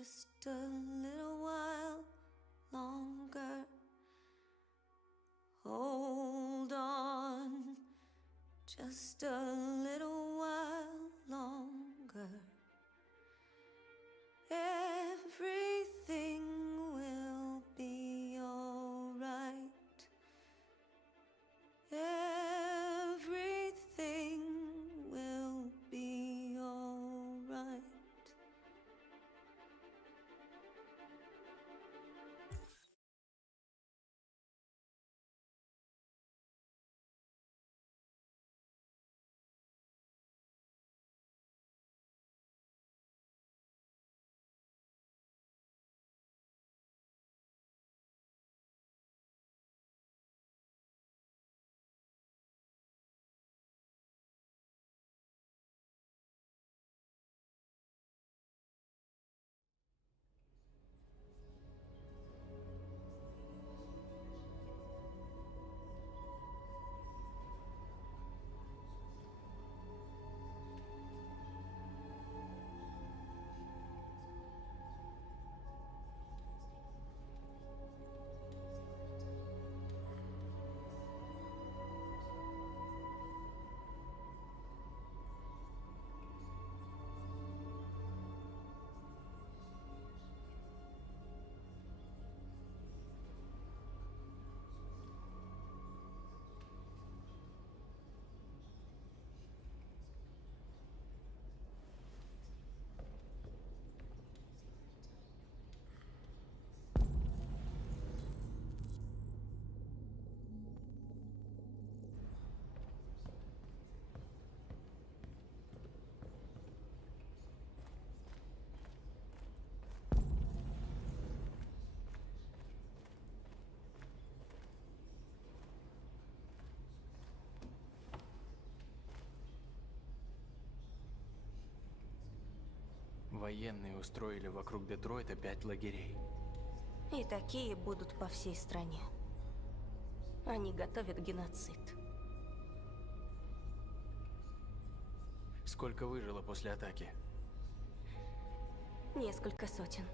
just a little while longer. Hold on, just a little while longer. Everything will be alright. Everything will be alright. Военные устроили вокруг Детройта 5 лагерей. И такие будут по всей стране. Они готовят геноцид. Сколько выжило после атаки? Несколько сотен.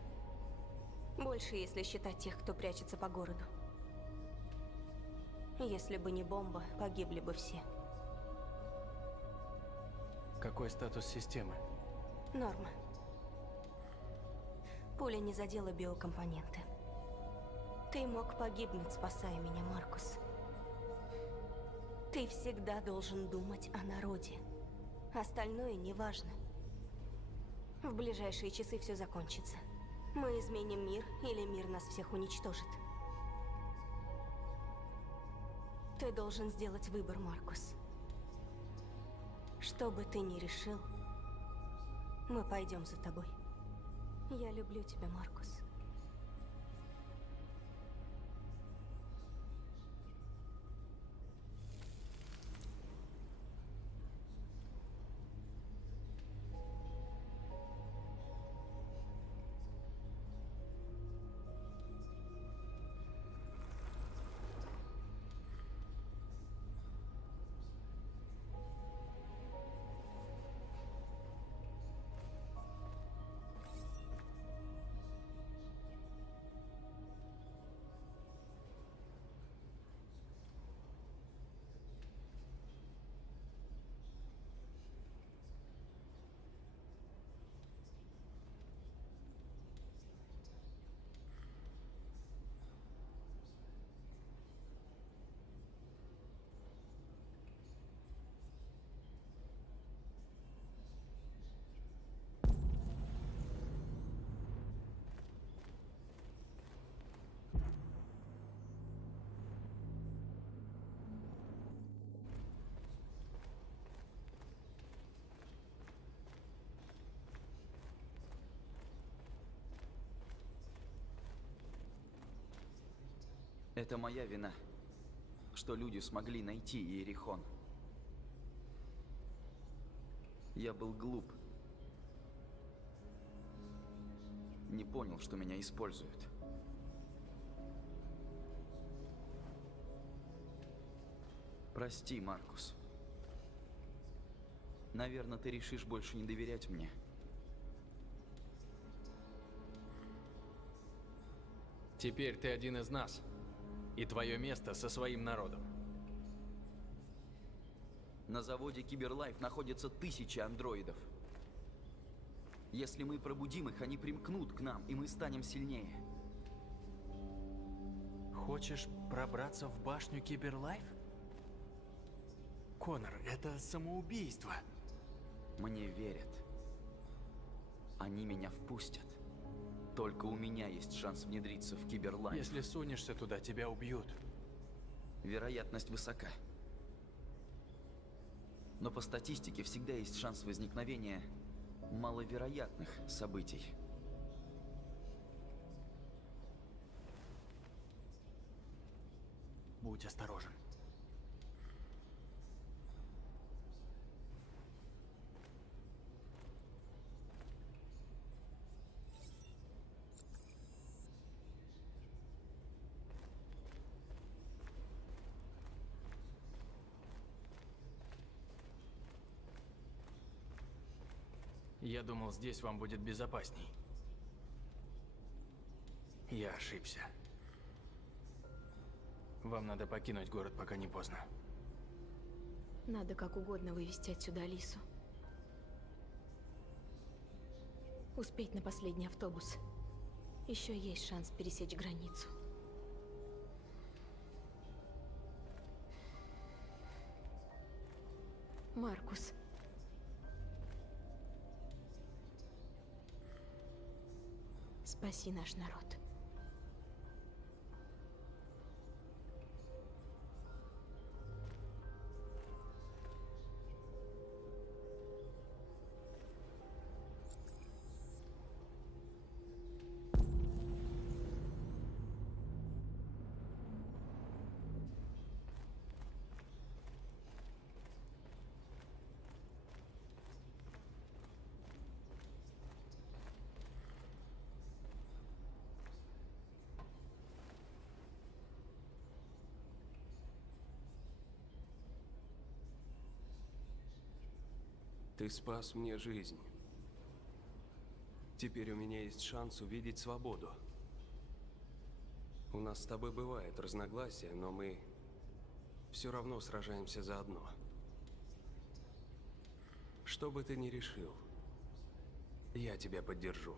Больше, если считать тех, кто прячется по городу. Если бы не бомба, погибли бы все. Какой статус системы? Норма. Пуля не задела биокомпоненты. Ты мог погибнуть, спасая меня, Маркус. Ты всегда должен думать о народе. Остальное не важно. В ближайшие часы все закончится. Мы изменим мир, или мир нас всех уничтожит. Ты должен сделать выбор, Маркус. Что бы ты ни решил, мы пойдем за тобой. Я люблю тебя, Маркус. Это моя вина, что люди смогли найти Иерихон. Я был глуп. Не понял, что меня используют. Прости, Маркус. Наверное, ты решишь больше не доверять мне. Теперь ты один из нас. И твое место со своим народом. На заводе Киберлайф находятся тысячи андроидов. Если мы пробудим их, они примкнут к нам, и мы станем сильнее. Хочешь пробраться в башню Киберлайф? Коннор, это самоубийство. Мне верят. Они меня впустят. Только у меня есть шанс внедриться в Киберлайф. Если сунешься туда, тебя убьют. Вероятность высока. Но по статистике всегда есть шанс возникновения маловероятных событий. Будь осторожен. Я думал, здесь вам будет безопасней. Я ошибся. Вам надо покинуть город, пока не поздно. Надо как угодно вывести отсюда Алису. Успеть на последний автобус. Еще есть шанс пересечь границу. Маркус. Спаси наш народ. Ты спас мне жизнь. Теперь у меня есть шанс увидеть свободу. У нас с тобой бывают разногласия, но мы все равно сражаемся заодно. Что бы ты ни решил, я тебя поддержу.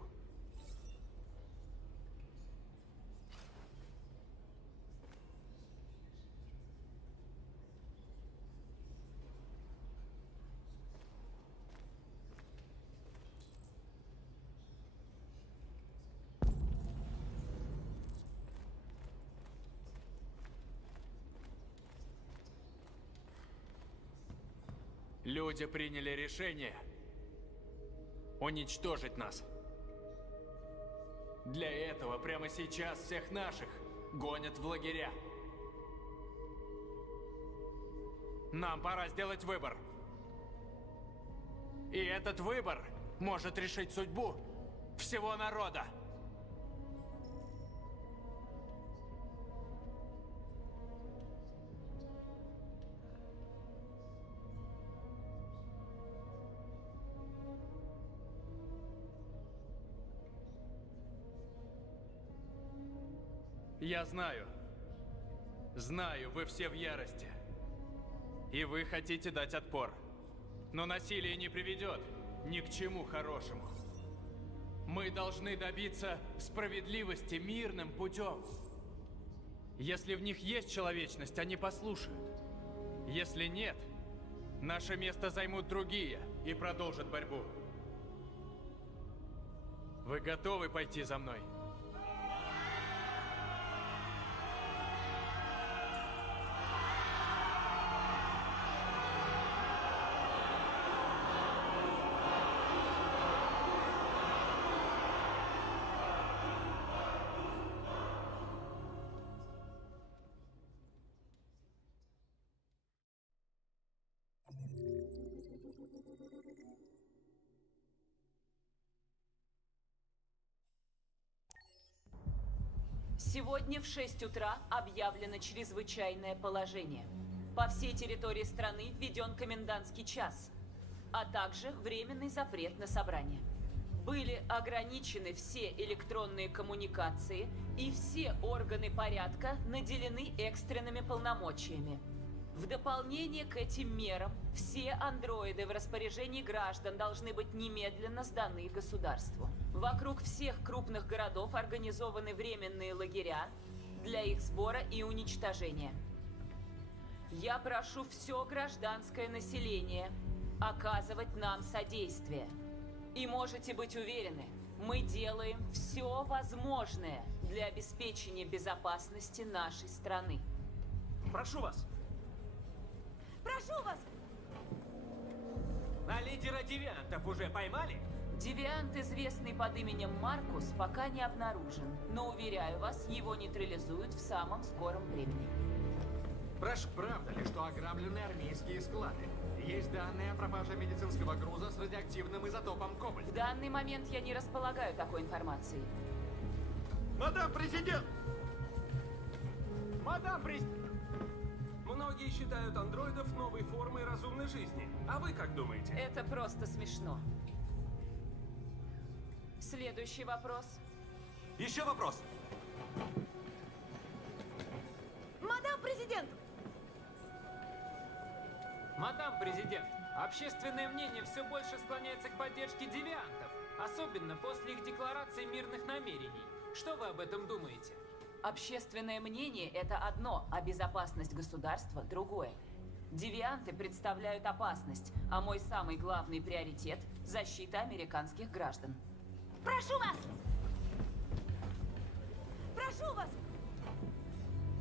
Люди приняли решение уничтожить нас. Для этого прямо сейчас всех наших гонят в лагеря. Нам пора сделать выбор. И этот выбор может решить судьбу всего народа. Я знаю, вы все в ярости. И вы хотите дать отпор. Но насилие не приведет ни к чему хорошему. Мы должны добиться справедливости мирным путем. Если в них есть человечность, они послушают. Если нет, наше место займут другие и продолжат борьбу. Вы готовы пойти за мной? Сегодня в 6 утра объявлено чрезвычайное положение. По всей территории страны введен комендантский час, а также временный запрет на собрание. Были ограничены все электронные коммуникации И все органы порядка наделены экстренными полномочиями. В дополнение к этим мерам, все андроиды в распоряжении граждан должны быть немедленно сданы государству. Вокруг всех крупных городов организованы временные лагеря для их сбора и уничтожения. Я прошу все гражданское население оказывать нам содействие. И можете быть уверены, мы делаем все возможное для обеспечения безопасности нашей страны. Прошу вас. Прошу вас! А лидера девиантов уже поймали? Девиант, известный под именем Маркус, пока не обнаружен, но, уверяю вас, его нейтрализуют в самом скором времени. Прошу, правда ли, что ограблены армейские склады? Есть данные о пропаже медицинского груза с радиоактивным изотопом В кобальта. данный момент я не располагаю такой информацией. Мадам президент! Мадам президент! Многие считают андроидов новой формой разумной жизни. А вы как думаете? Это просто смешно. Следующий вопрос. Еще вопрос. Мадам президент! Мадам президент, общественное мнение все больше склоняется к поддержке девиантов, особенно после их декларации мирных намерений. Что вы об этом думаете? Общественное мнение – это одно, а безопасность государства – другое. Девианты представляют опасность, а мой самый главный приоритет – защита американских граждан. Прошу вас! Прошу вас!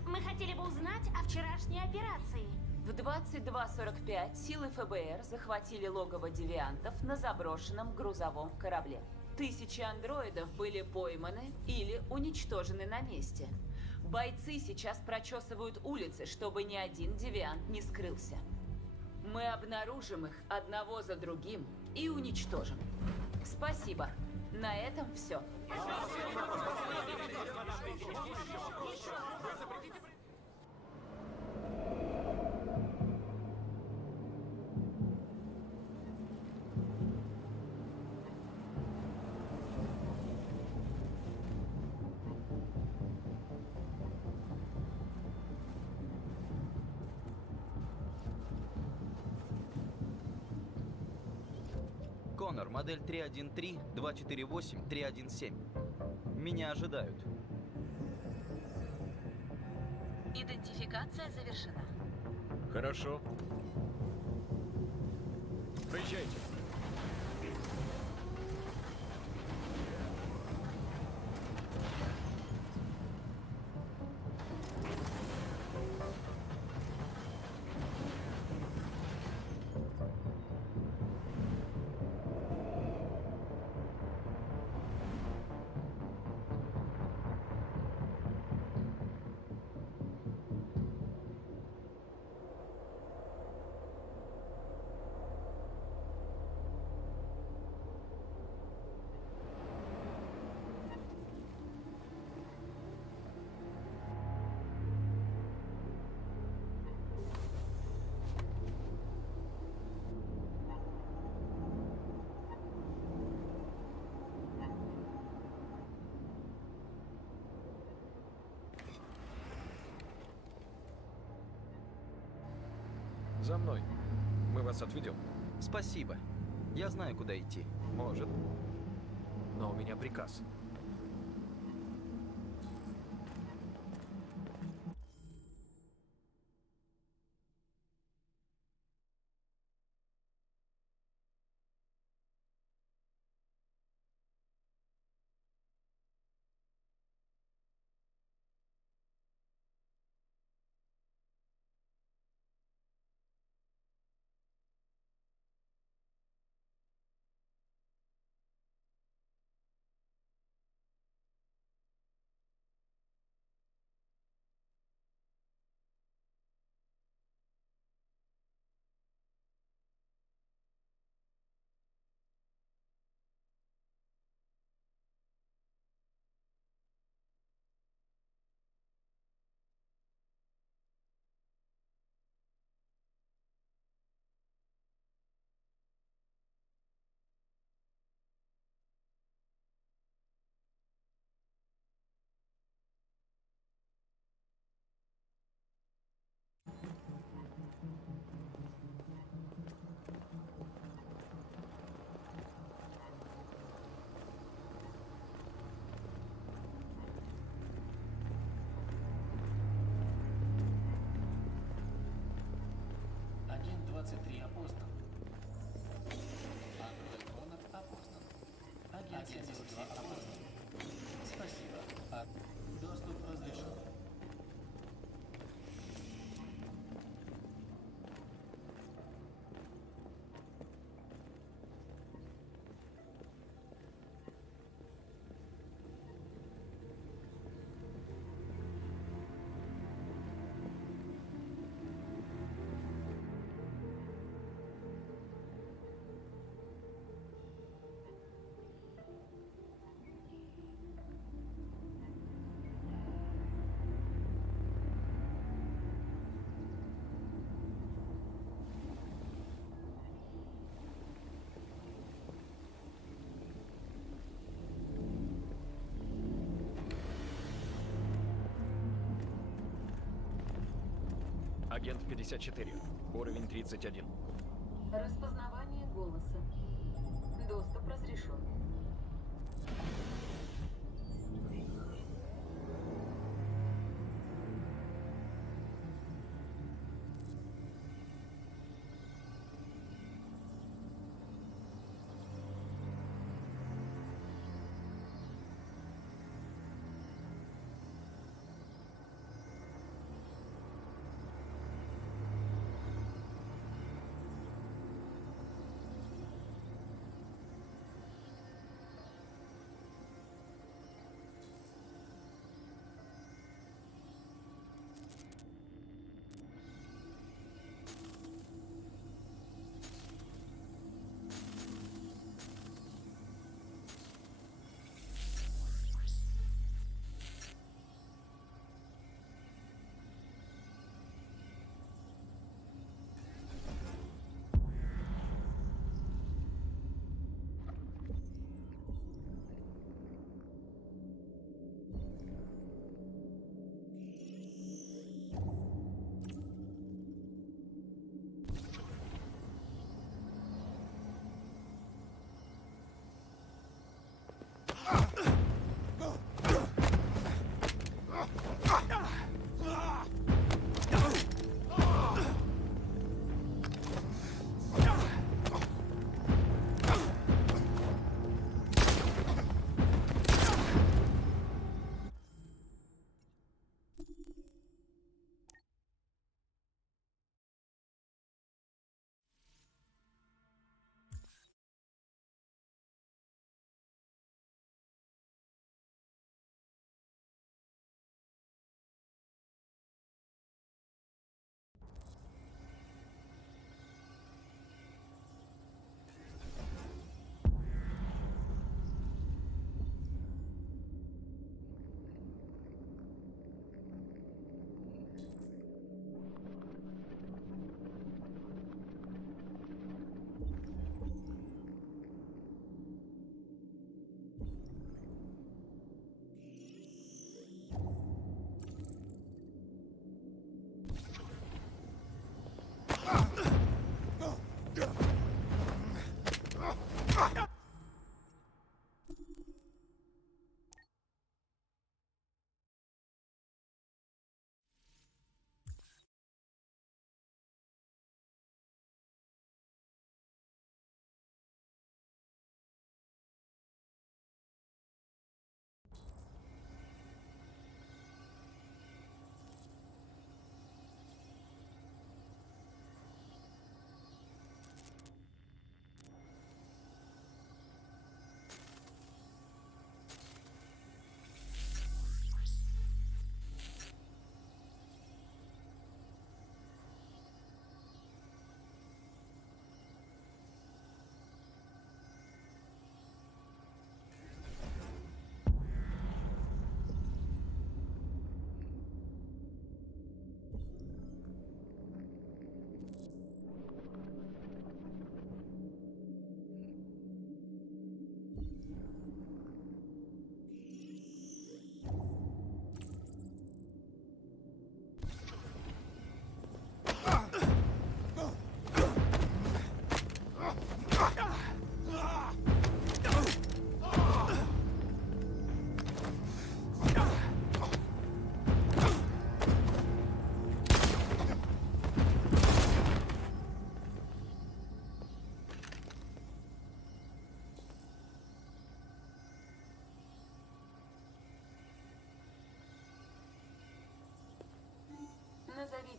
Мы хотели бы узнать о вчерашней операции. В 22:45 силы ФБР захватили логово девиантов на заброшенном грузовом корабле. Тысячи андроидов были пойманы или уничтожены на месте. Бойцы сейчас прочесывают улицы, чтобы ни один девиант не скрылся. Мы обнаружим их одного за другим и уничтожим. Спасибо. На этом все. Коннор, модель 313-248-317. Меня ожидают. Идентификация завершена. Хорошо. Поезжайте. За мной. Мы вас отведем. Спасибо. Я знаю, куда идти. Может. Но у меня приказ. 23 опознан. Андроид Коннор опознан. Агент 72 опознан. Спасибо. Доступ разрешен. Агент 54. Уровень 31. Распознавание голоса. Доступ разрешен.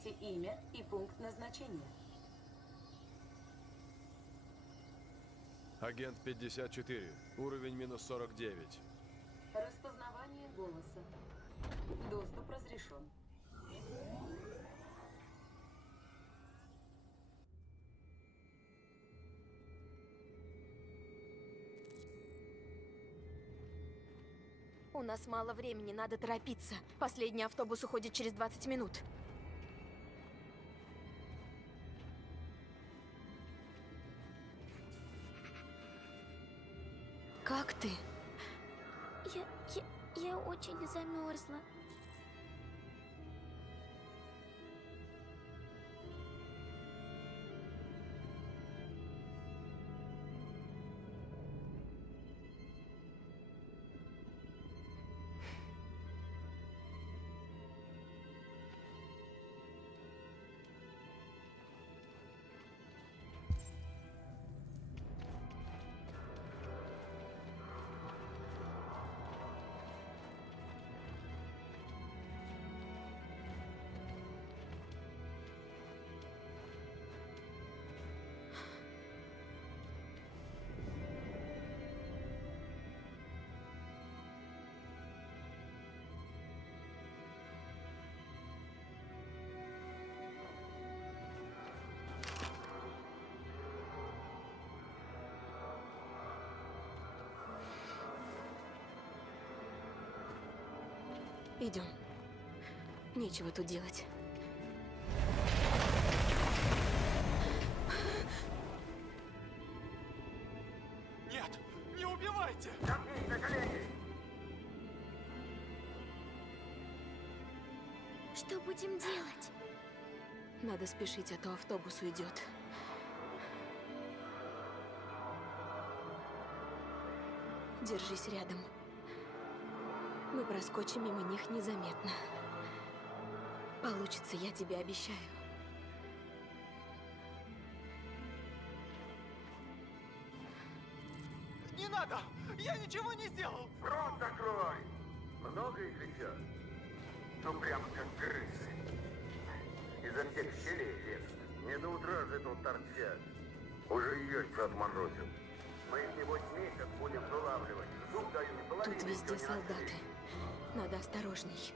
Укажите имя и пункт назначения. Агент 54. Уровень минус 49. Распознавание голоса. Доступ разрешен. У нас мало времени, надо торопиться. Последний автобус уходит через 20 минут. Как ты? Я очень замерзла. Идем. Нечего тут делать. Нет, не убивайте! Что будем делать? Надо спешить, а то автобус уйдет. Держись рядом. Мы проскочим мимо них незаметно. Получится, я тебе обещаю. Не надо! Я ничего не сделал! Рот закрой! Много их еще? Ну, прямо как крысы. Изо всех щелей лезут. Не до утра же тут торчат. Уже яйца отморозил. Мы их, небось, месяц будем вылавливать. Зуб даю не половину. Тут везде солдаты. Надо осторожней.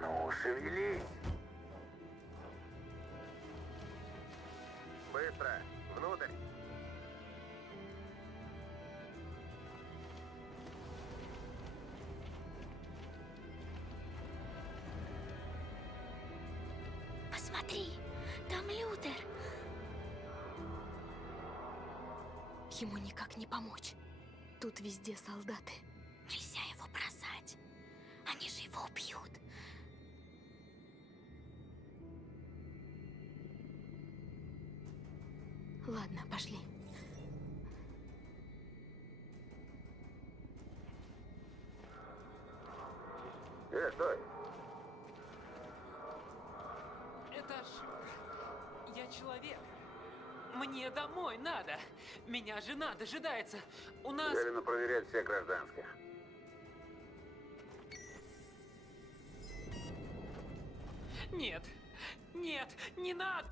Ну, шевелись. Быстро. Внутрь. Посмотри, там Лютер. Ему никак не помочь. Тут везде солдаты. Нельзя его бросать. Они же его убьют. Ладно, пошли. Стой. Это ж... Я человек. Мне домой надо. Меня жена дожидается. У нас... Велено проверять всех гражданских. Нет. Нет, не надо.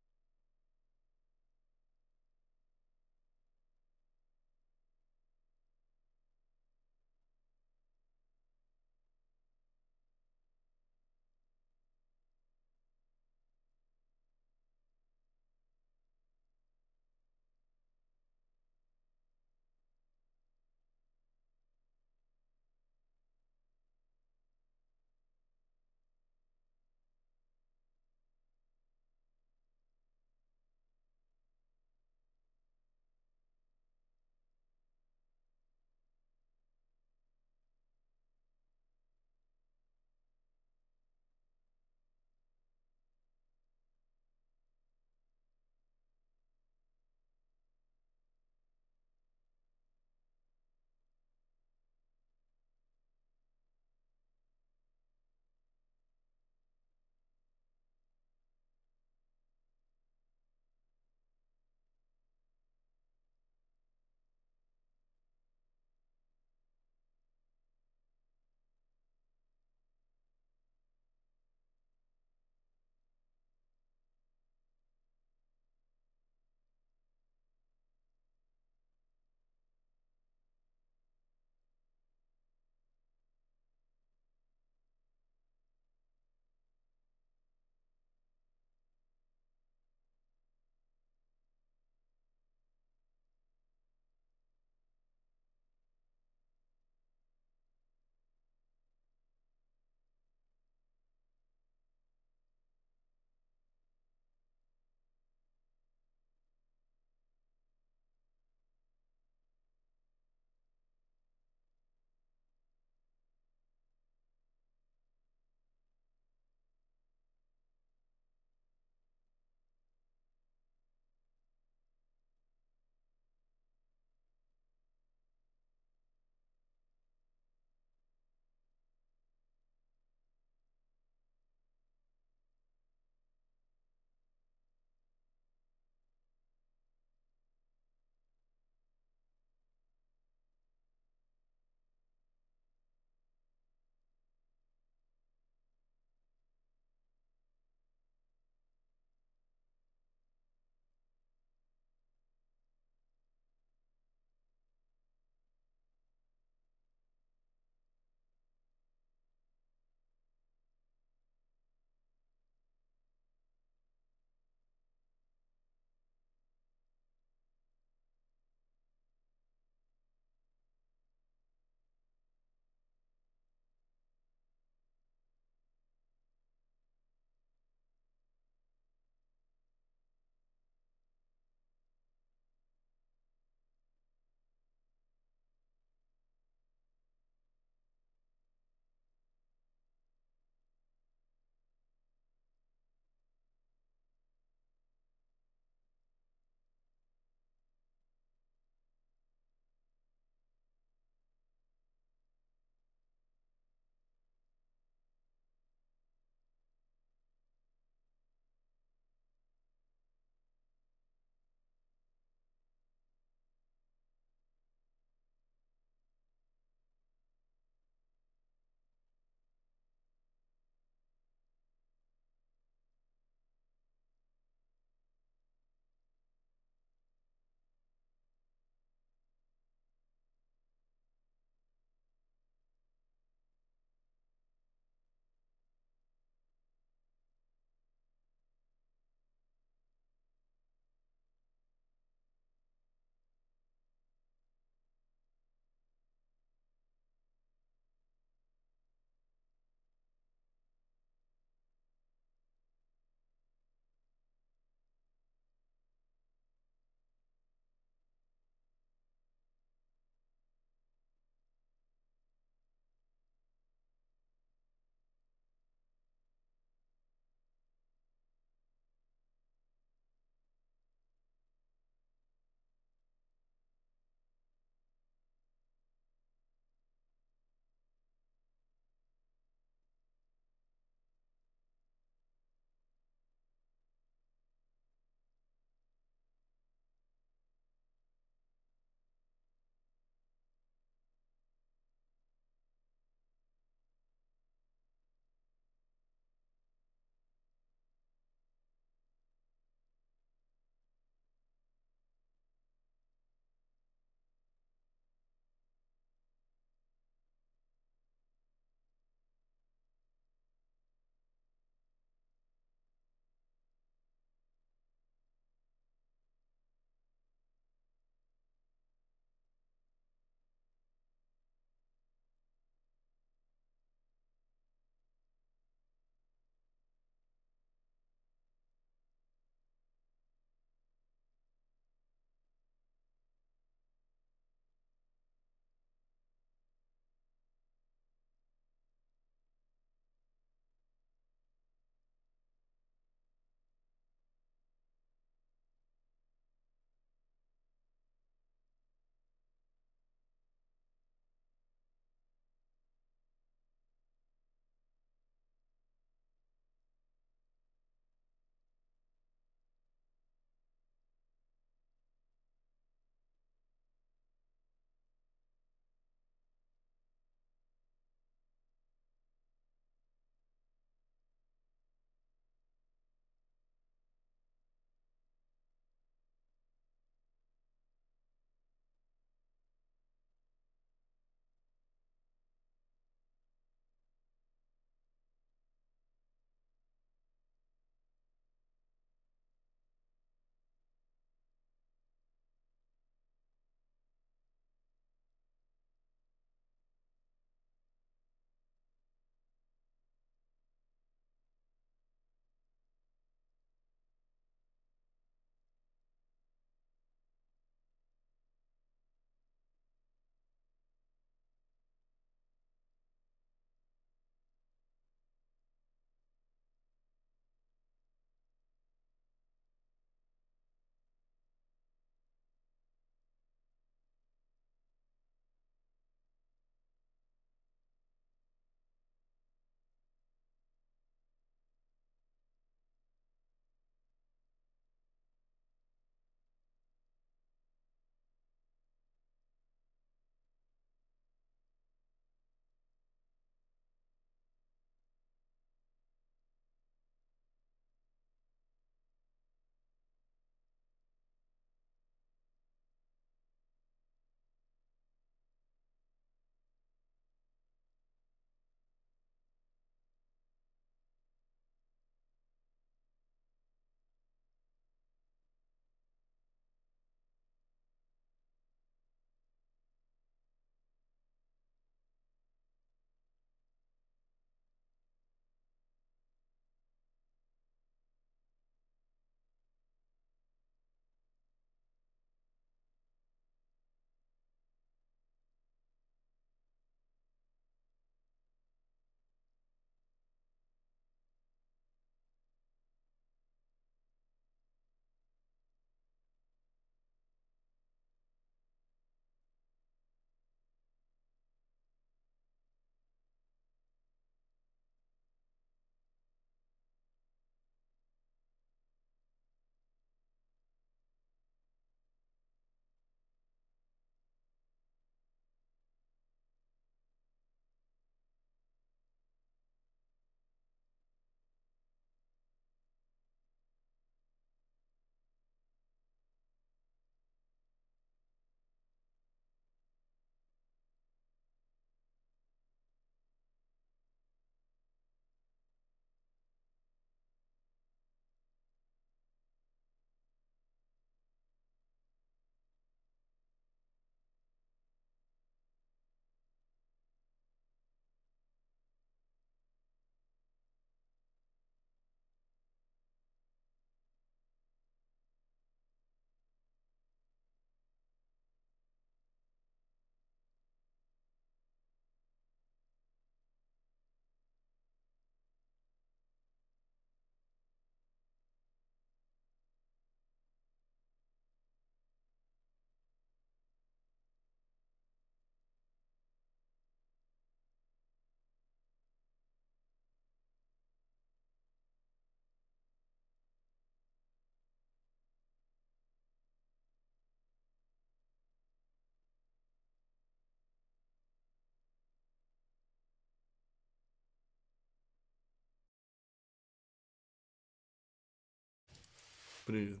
Привет.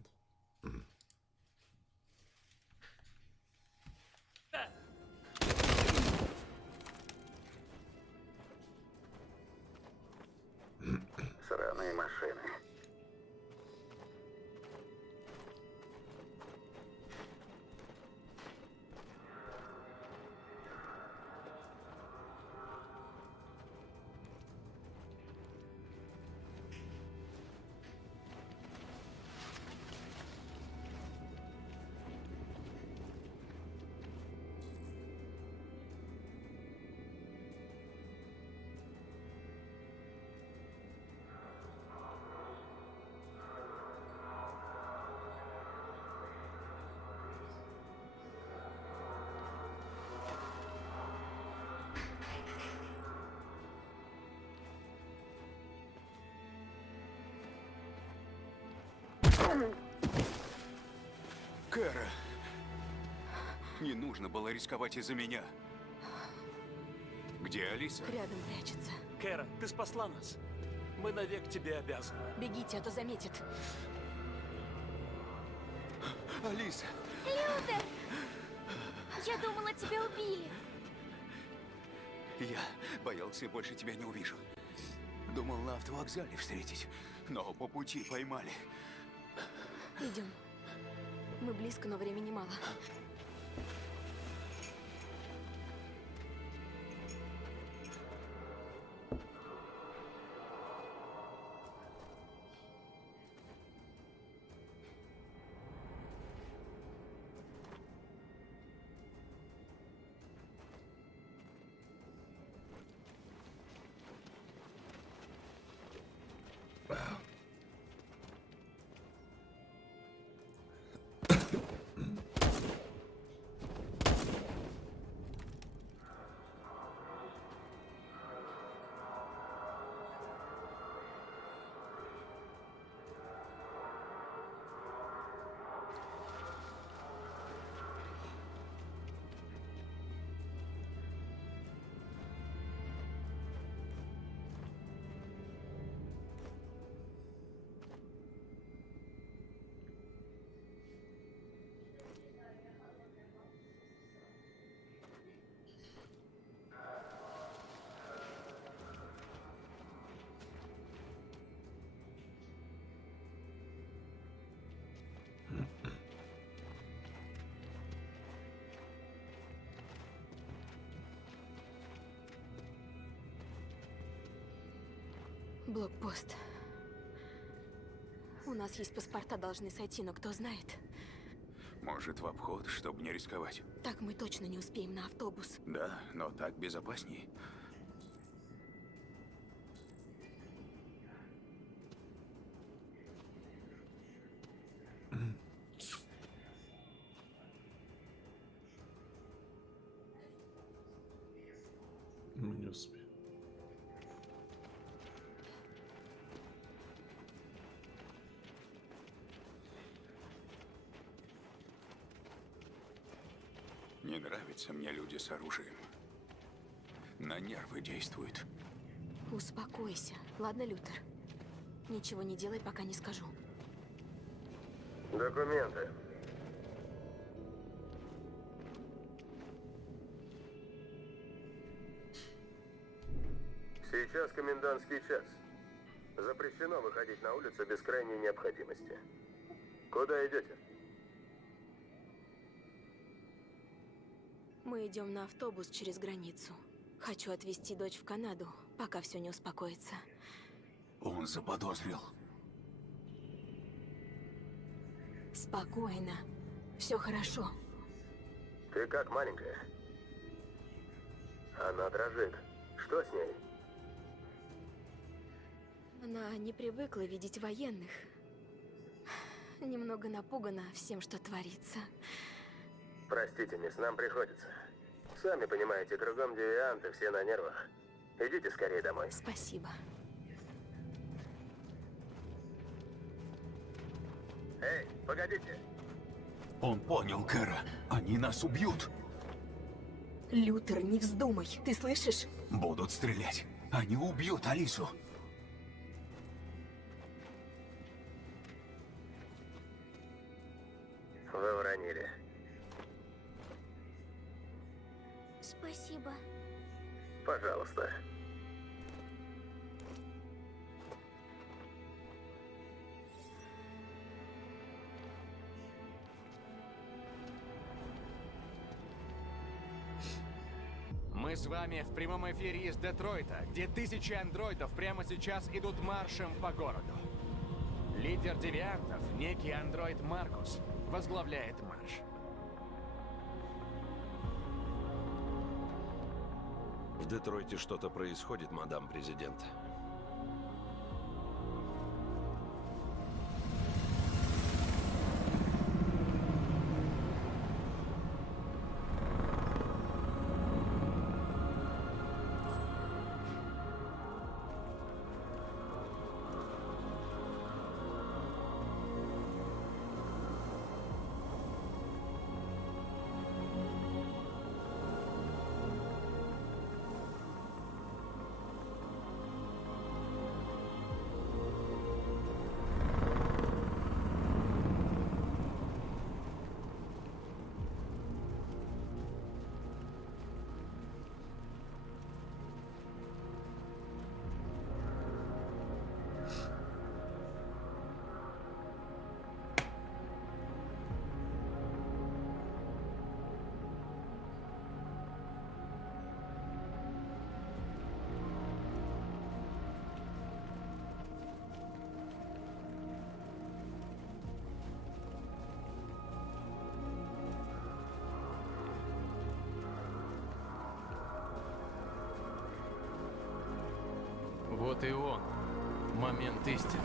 Сраные машины. Кэра, не нужно было рисковать из-за меня. Где Алиса? Рядом прячется. Кэра, ты спасла нас. Мы навек тебе обязаны. Бегите, а то заметит. Алиса! Лютер! Я думала, тебя убили. Я боялся, больше тебя не увижу. Думал на автовокзале встретить, но по пути поймали. Идем. Мы близко, но времени мало. Блокпост. У нас есть паспорта, должны сойти, но кто знает. Может, в обход, чтобы не рисковать? Так мы точно не успеем на автобус. Да, но так безопасней. Мы не успеем. Не нравятся мне люди с оружием. На нервы действуют. Успокойся. Ладно, Лютер? Ничего не делай, пока не скажу. Документы. Сейчас комендантский час. Запрещено выходить на улицу без крайней необходимости. Куда идете? Мы идем на автобус через границу. Хочу отвезти дочь в Канаду, пока все не успокоится. Он заподозрил. Спокойно. Все хорошо. Ты как, маленькая? Она дрожит. Что с ней? Она не привыкла видеть военных. Немного напугана всем, что творится. Простите, мисс, нам приходится. Сами понимаете, кругом девианты, все на нервах. Идите скорее домой. Спасибо. Эй, погодите. Он понял, Кэра. Они нас убьют. Лютер, не вздумай. Ты слышишь? Будут стрелять. Они убьют Алису. Спасибо. Пожалуйста. Мы с вами в прямом эфире из Детройта, где тысячи андроидов прямо сейчас идут маршем по городу. Лидер девиантов, некий андроид Маркус, возглавляет марш. В Детройте что-то происходит, мадам президент. Вот и он, момент истины.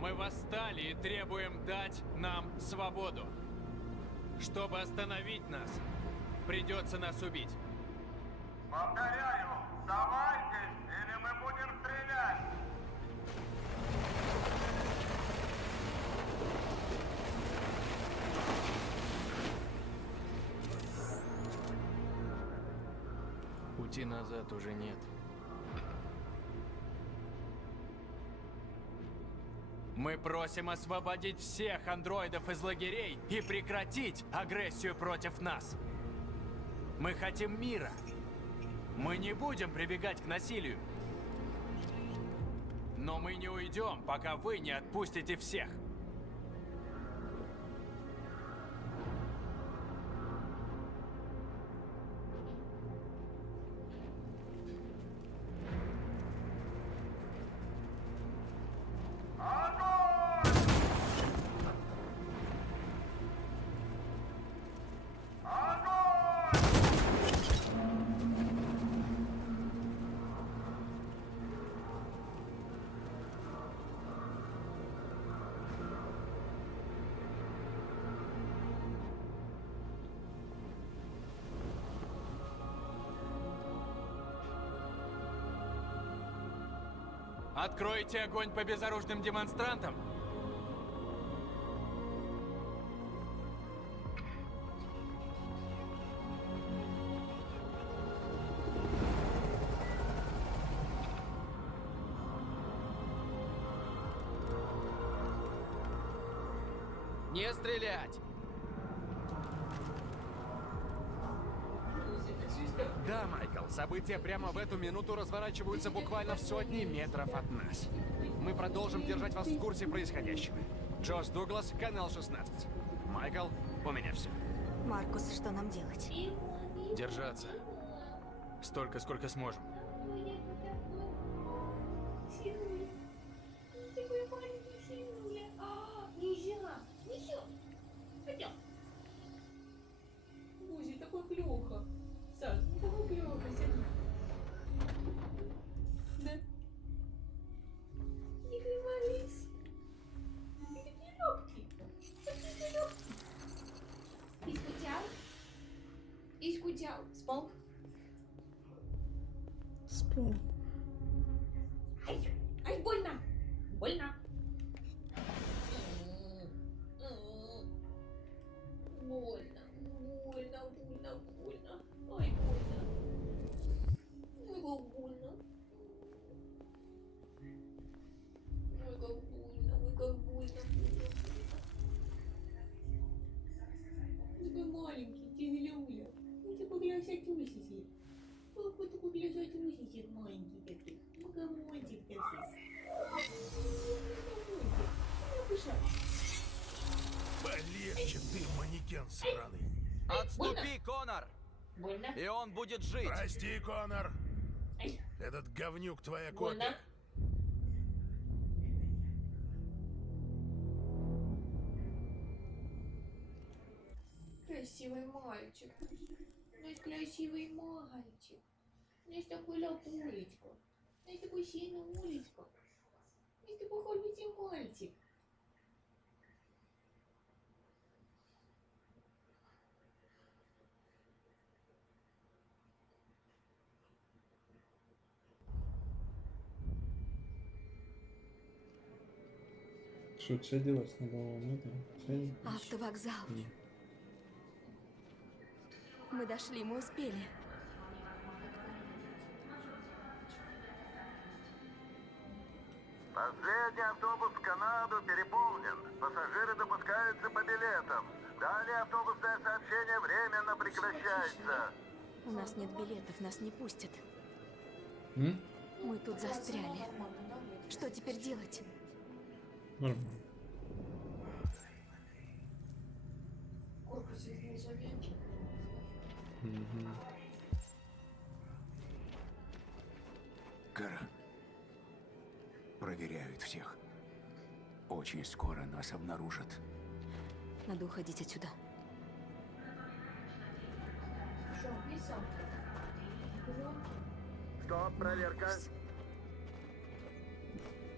Мы восстали и требуем дать нам свободу. Чтобы остановить нас, придется нас убить. Повторяю, сдавайтесь, или мы будем стрелять! Пути назад уже нет. Мы просим освободить всех андроидов из лагерей и прекратить агрессию против нас. Мы хотим мира. Мы не будем прибегать к насилию. Но мы не уйдем, пока вы не отпустите всех. Откройте огонь по безоружным демонстрантам! Не стрелять! Да, Майкл, события прямо в эту минуту разворачиваются буквально в сотни метров от нас. Мы продолжим держать вас в курсе происходящего. Джош Дуглас, канал 16. Майкл, у меня все. Маркус, что нам делать? Держаться. Столько, сколько сможем. Бузя, такой клёха. Саш, ну такой клёха, сядь. Да? Не говорись. Ты такие лёгкие. Такие лёгкие. И скучал? И скучал? взял? Спал? Спал. Ай, ай, больно! Больно! Больно, больно, больно, больно. Ай, больно. Ой, как больно. Ой, как больно, ой, как больно, больно, больно. Такой маленький, тигрюля. Ну, такой красотусик. Ох, вот такой красотусик маленький такой. Мукомольчик такой. Полегче ты, манекен сраный. Отступи, Конор! Больно? И он будет жить! Прости, Конор. Этот говнюк твоя Больно? копия. Красивый мальчик. Наш красивый мальчик. Наш такой лапулечка. Наш такой сильный улечка. Наш такой хороший мальчик. Что делать надо вам это? Автовокзал. Мы дошли, мы успели. Последний автобус в Канаду переполнен. Пассажиры допускаются по билетам. Далее автобусное сообщение временно прекращается. У нас нет билетов, нас не пустят. М? Мы тут застряли. Что теперь делать? Нормально. Угу. Кара. Проверяют всех. Очень скоро нас обнаружат. Надо уходить отсюда. Стоп, проверка.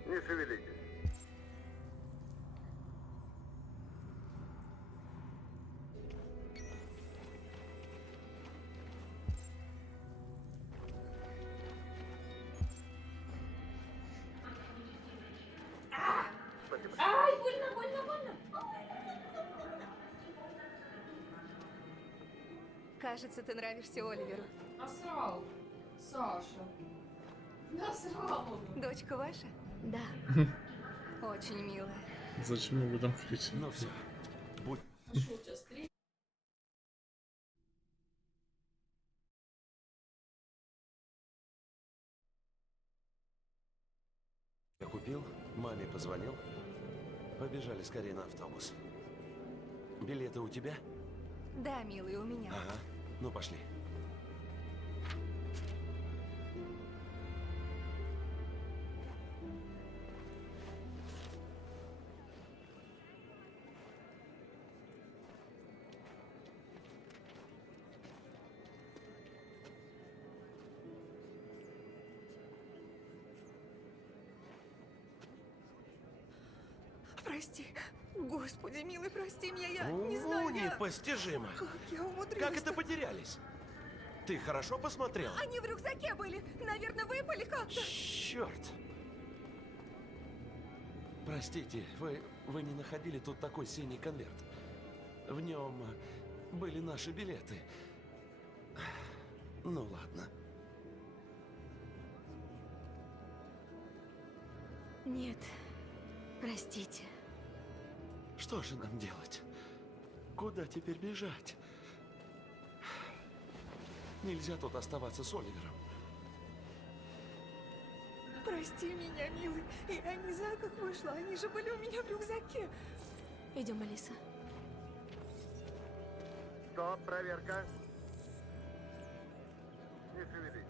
Не шевелитесь. Ай, больно, больно, больно. Кажется, ты нравишься Оливеру. Насрал. Саша. Насрал. Дочка ваша? Да. Очень милая. Зачем об этом кричать? Ну все. Будь. Нашел тебя встретить. Я купил, маме позвонил. Побежали скорее на автобус. Билеты у тебя? Да, милый, у меня. Ага. Ну, пошли. Прости. Господи, милый, прости меня, я не знаю, я... Непостижимо. Как я умудрилась? Как это потерялись? Ты хорошо посмотрел? Они в рюкзаке были. Наверное, выпали как-то. Черт! Простите, вы не находили тут такой синий конверт? В нем были наши билеты. Ну ладно. Нет, простите. Что же нам делать? Куда теперь бежать? Нельзя тут оставаться с Оливером. Прости меня, милый. Я не знаю, как вышло. Они же были у меня в рюкзаке. Идем, Алиса. Стоп, проверка. Не шевелитесь.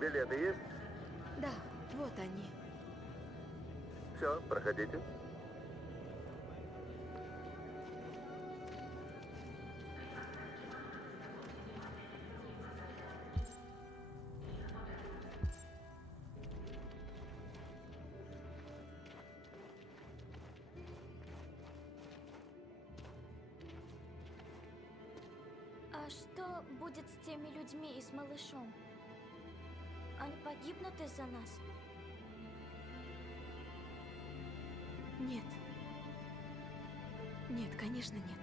Билеты есть? Да, вот они. Все, проходите. А что будет с теми людьми и с малышом? Они погибнут из-за нас? Нет. Нет, конечно, нет.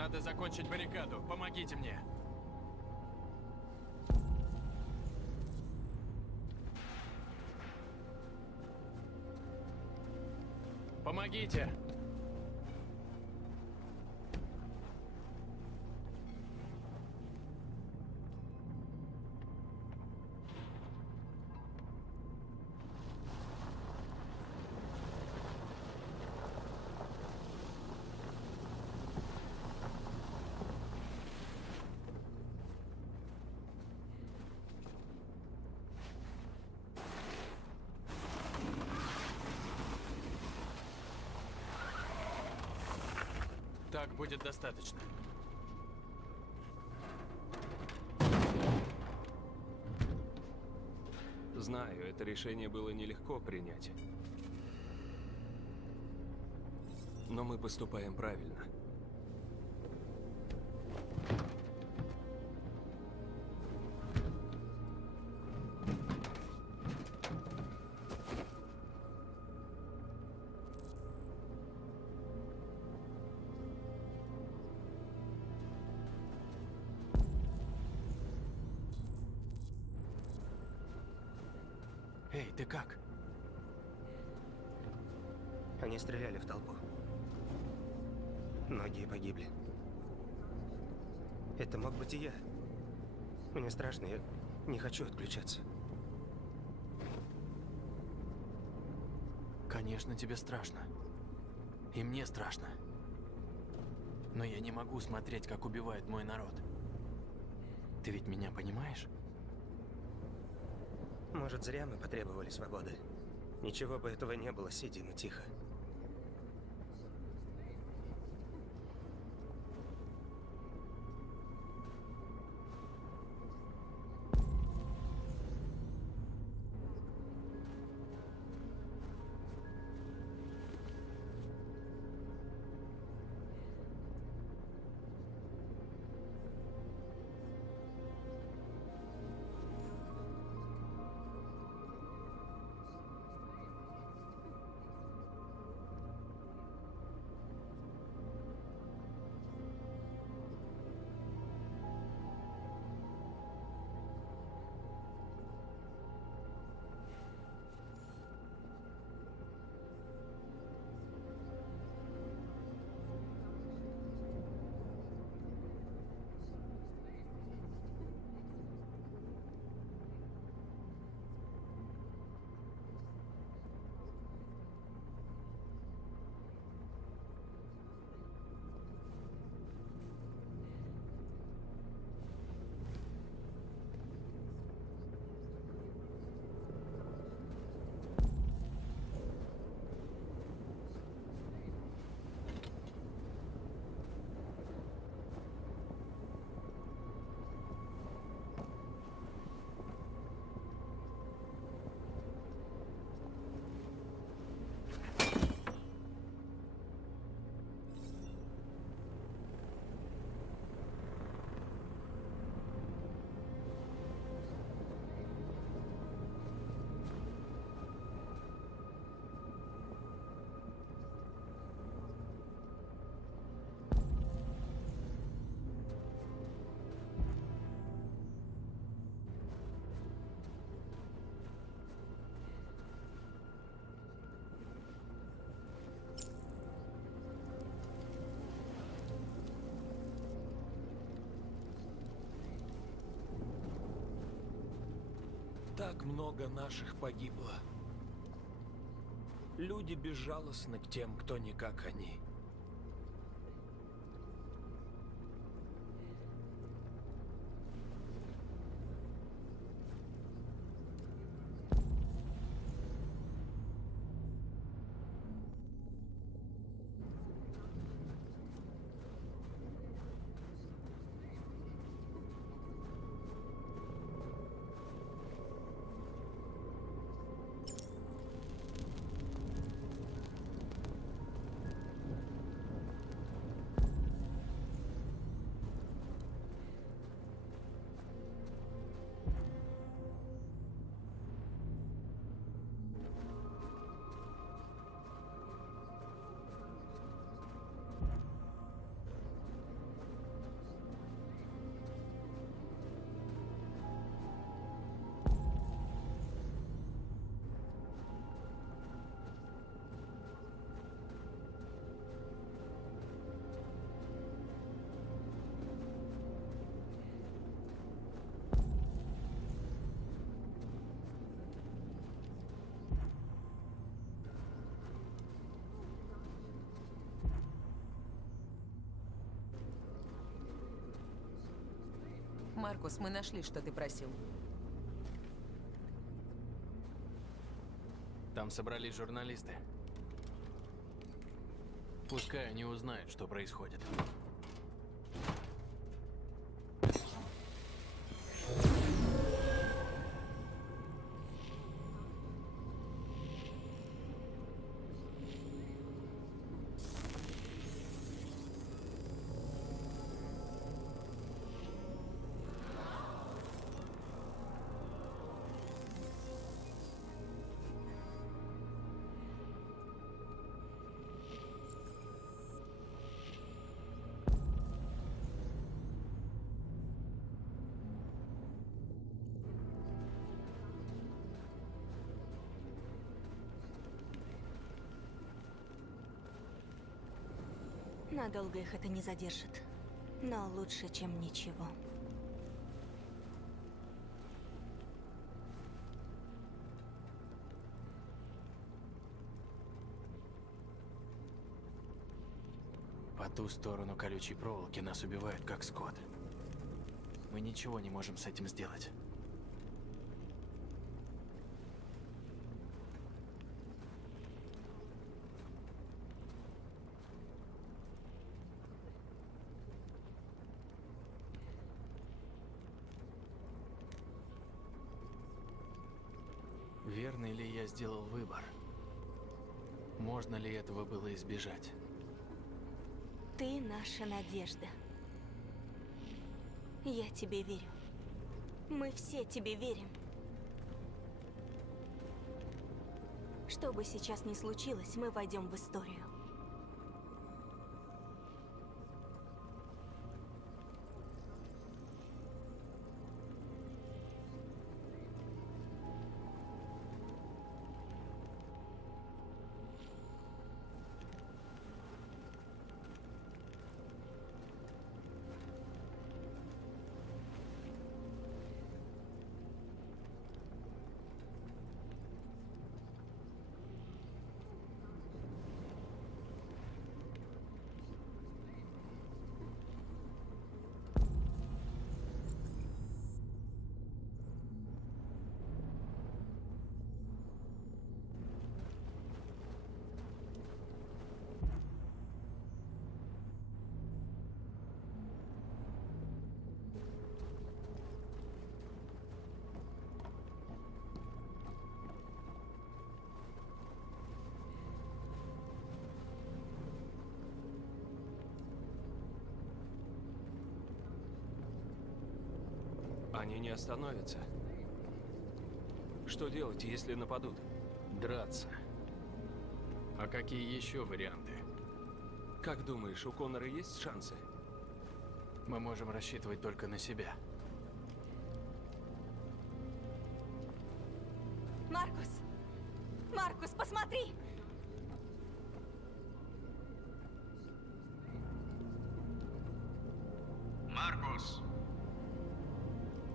Надо закончить баррикаду. Помогите мне. Помогите! Так будет достаточно. Знаю, это решение было нелегко принять. Но мы поступаем правильно. Эй, ты как? Они стреляли в толпу. Многие погибли. Это мог быть и я. Мне страшно, я не хочу отключаться. Конечно, тебе страшно. И мне страшно. Но я не могу смотреть, как убивает мой народ. Ты ведь меня понимаешь? Может, зря мы потребовали свободы. Ничего бы этого не было, сиди мы тихо. Так много наших погибло. Люди безжалостны к тем, кто не как они. Маркус, мы нашли, что ты просил. Там собрались журналисты. Пускай они узнают, что происходит. Надолго их это не задержит. Но лучше, чем ничего. По ту сторону колючей проволоки нас убивают, как скот. Мы ничего не можем с этим сделать. Верный ли я сделал выбор? Можно ли этого было избежать? Ты наша надежда. Я тебе верю. Мы все тебе верим. Что бы сейчас ни случилось, мы войдем в историю. Они не остановятся. Что делать, если нападут? Драться. А какие еще варианты? Как думаешь, у Коннора есть шансы? Мы можем рассчитывать только на себя. Маркус! Маркус, посмотри! Маркус!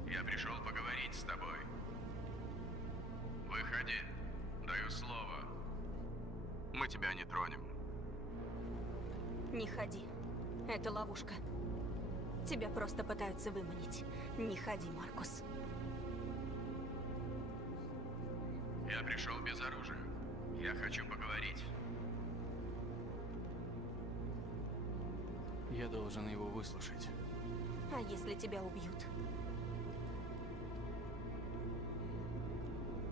Я пришел поговорить с тобой. Выходи. Даю слово. Мы тебя не тронем. Не ходи. Это ловушка. Тебя просто пытаются выманить. Не ходи, Маркус. Я пришел без оружия. Я хочу поговорить. Я должен его выслушать. А если тебя убьют?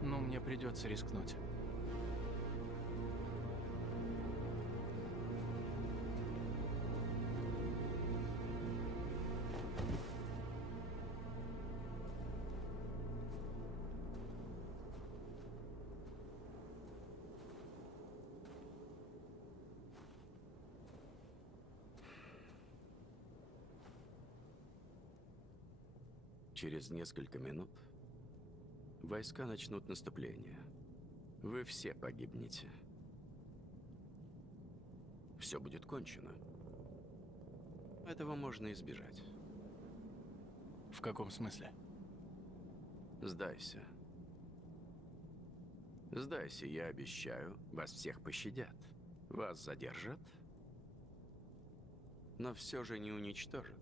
Ну, мне придется рискнуть. Через несколько минут войска начнут наступление. Вы все погибнете. Все будет кончено. Этого можно избежать. В каком смысле? Сдайся. Сдайся, я обещаю, вас всех пощадят. Вас задержат, но все же не уничтожат.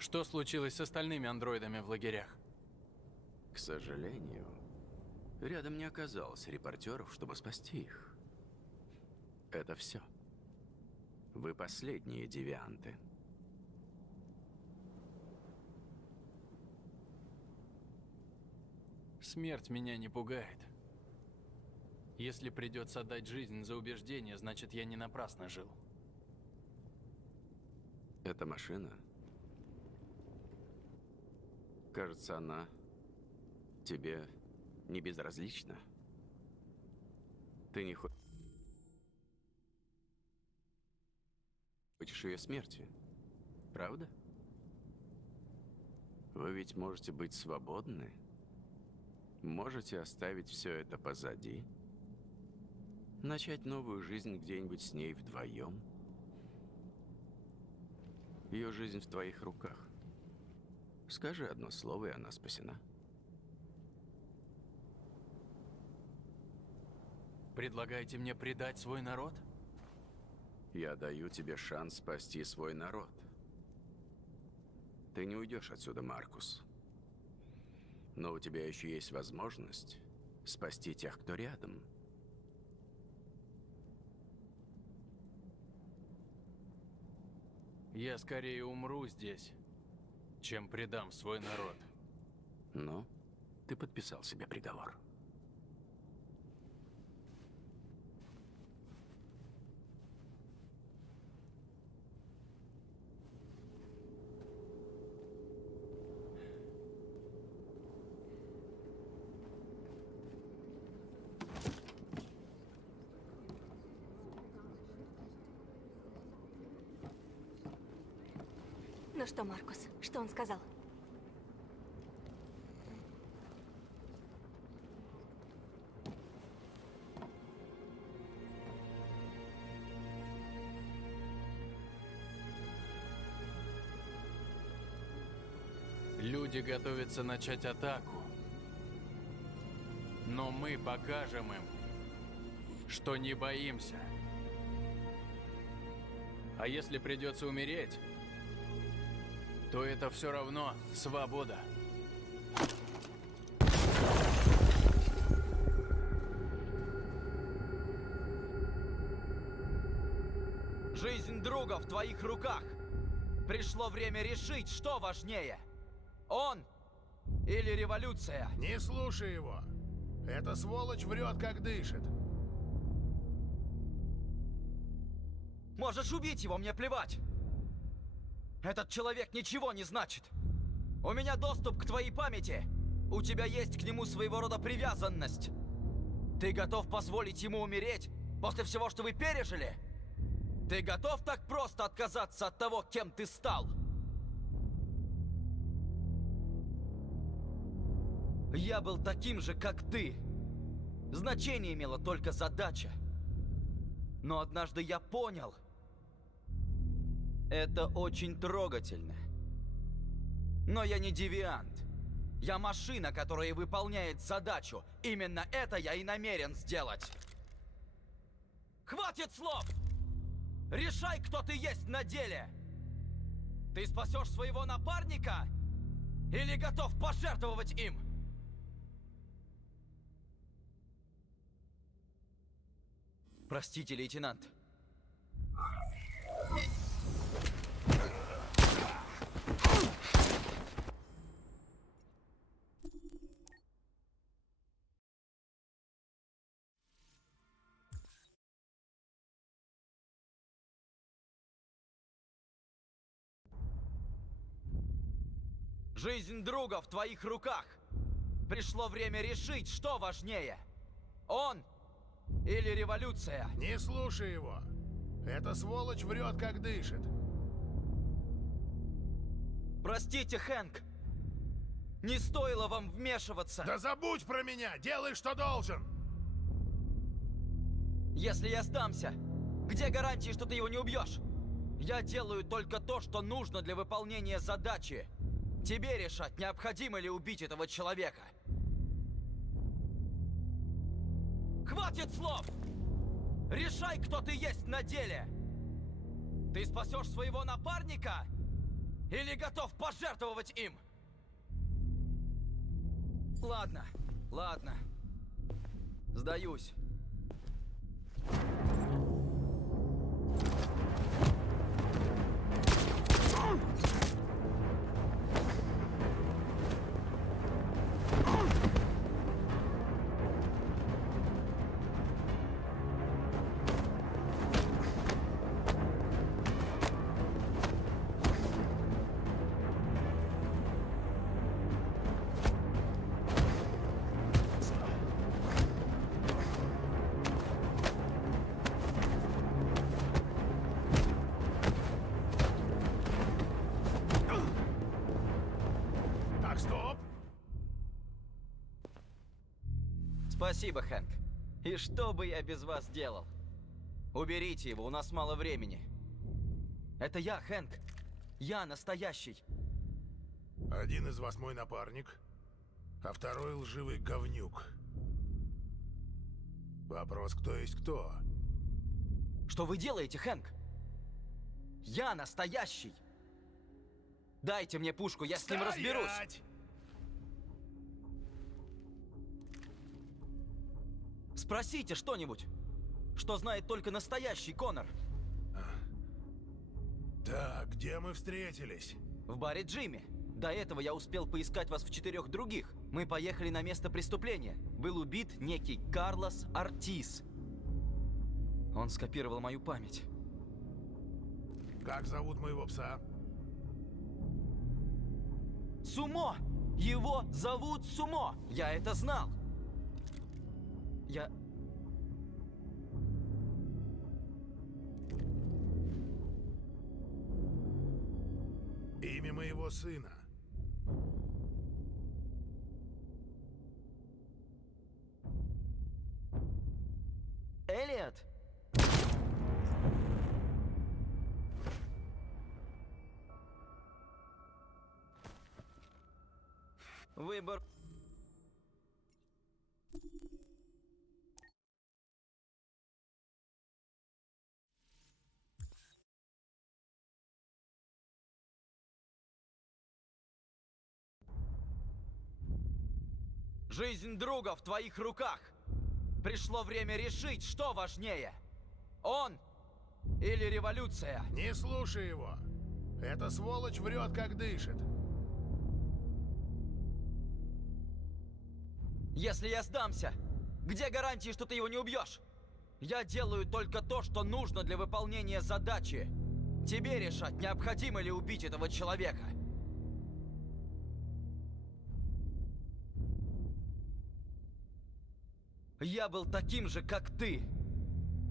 Что случилось с остальными андроидами в лагерях? К сожалению, рядом не оказалось репортеров, чтобы спасти их. Это все. Вы последние девианты. Смерть меня не пугает. Если придется отдать жизнь за убеждение, значит, я не напрасно жил. Эта машина... Кажется, она тебе не безразлична. Ты не хочешь ее смерти, правда? Вы ведь можете быть свободны. Можете оставить все это позади. Начать новую жизнь где-нибудь с ней вдвоем. Ее жизнь в твоих руках. Скажи одно слово, и она спасена. Предлагаете мне предать свой народ? Я даю тебе шанс спасти свой народ. Ты не уйдешь отсюда, Маркус. Но у тебя еще есть возможность спасти тех, кто рядом. Я скорее умру здесь, чем предам свой народ. Ну, ты подписал себе приговор. Ну что, Маркус, что он сказал? Люди готовятся начать атаку. Но мы покажем им, что не боимся. А если придется умереть, то это все равно свобода. Жизнь друга в твоих руках. Пришло время решить, что важнее. Он или революция? Не слушай его. Эта сволочь врет, как дышит. Можешь убить его, мне плевать. Этот человек ничего не значит. У меня доступ к твоей памяти. У тебя есть к нему своего рода привязанность. Ты готов позволить ему умереть после всего, что вы пережили? Ты готов так просто отказаться от того, кем ты стал? Я был таким же, как ты. Значение имела только задача. Но однажды я понял. Это очень трогательно. Но я не девиант. Я машина, которая выполняет задачу. Именно это я и намерен сделать. Хватит слов! Решай, кто ты есть на деле! Ты спасешь своего напарника? Или готов пожертвовать им? Простите, лейтенант. Жизнь друга в твоих руках. Пришло время решить, что важнее. Он или революция? Не слушай его. Эта сволочь врет, как дышит. Простите, Хэнк. Не стоило вам вмешиваться. Да забудь про меня! Делай, что должен! Если я сдамся, где гарантии, что ты его не убьешь? Я делаю только то, что нужно для выполнения задачи. Тебе решать, необходимо ли убить этого человека. Хватит слов! Решай, кто ты есть на деле! Ты спасешь своего напарника? Или готов пожертвовать им? Ладно, ладно. Сдаюсь. Спасибо, Хэнк. И что бы я без вас делал? Уберите его, у нас мало времени. Это я, Хэнк. Я настоящий. Один из вас мой напарник, а второй лживый говнюк. Вопрос, кто есть кто? Что вы делаете, Хэнк? Я настоящий. Дайте мне пушку, я с ним разберусь. Спросите что-нибудь, что знает только настоящий Коннор. Так, где мы встретились? В баре Джимми. До этого я успел поискать вас в 4 других. Мы поехали на место преступления. Был убит некий Карлос Ортис. Он скопировал мою память. Как зовут моего пса? Сумо! Его зовут Сумо! Я это знал! Я... Имя моего сына. Элиот? Выбор... Жизнь друга в твоих руках. Пришло время решить, что важнее. Он или революция? Не слушай его. Эта сволочь врет, как дышит. Если я сдамся, где гарантии, что ты его не убьешь? Я делаю только то, что нужно для выполнения задачи. Тебе решать, необходимо ли убить этого человека. Я был таким же, как ты.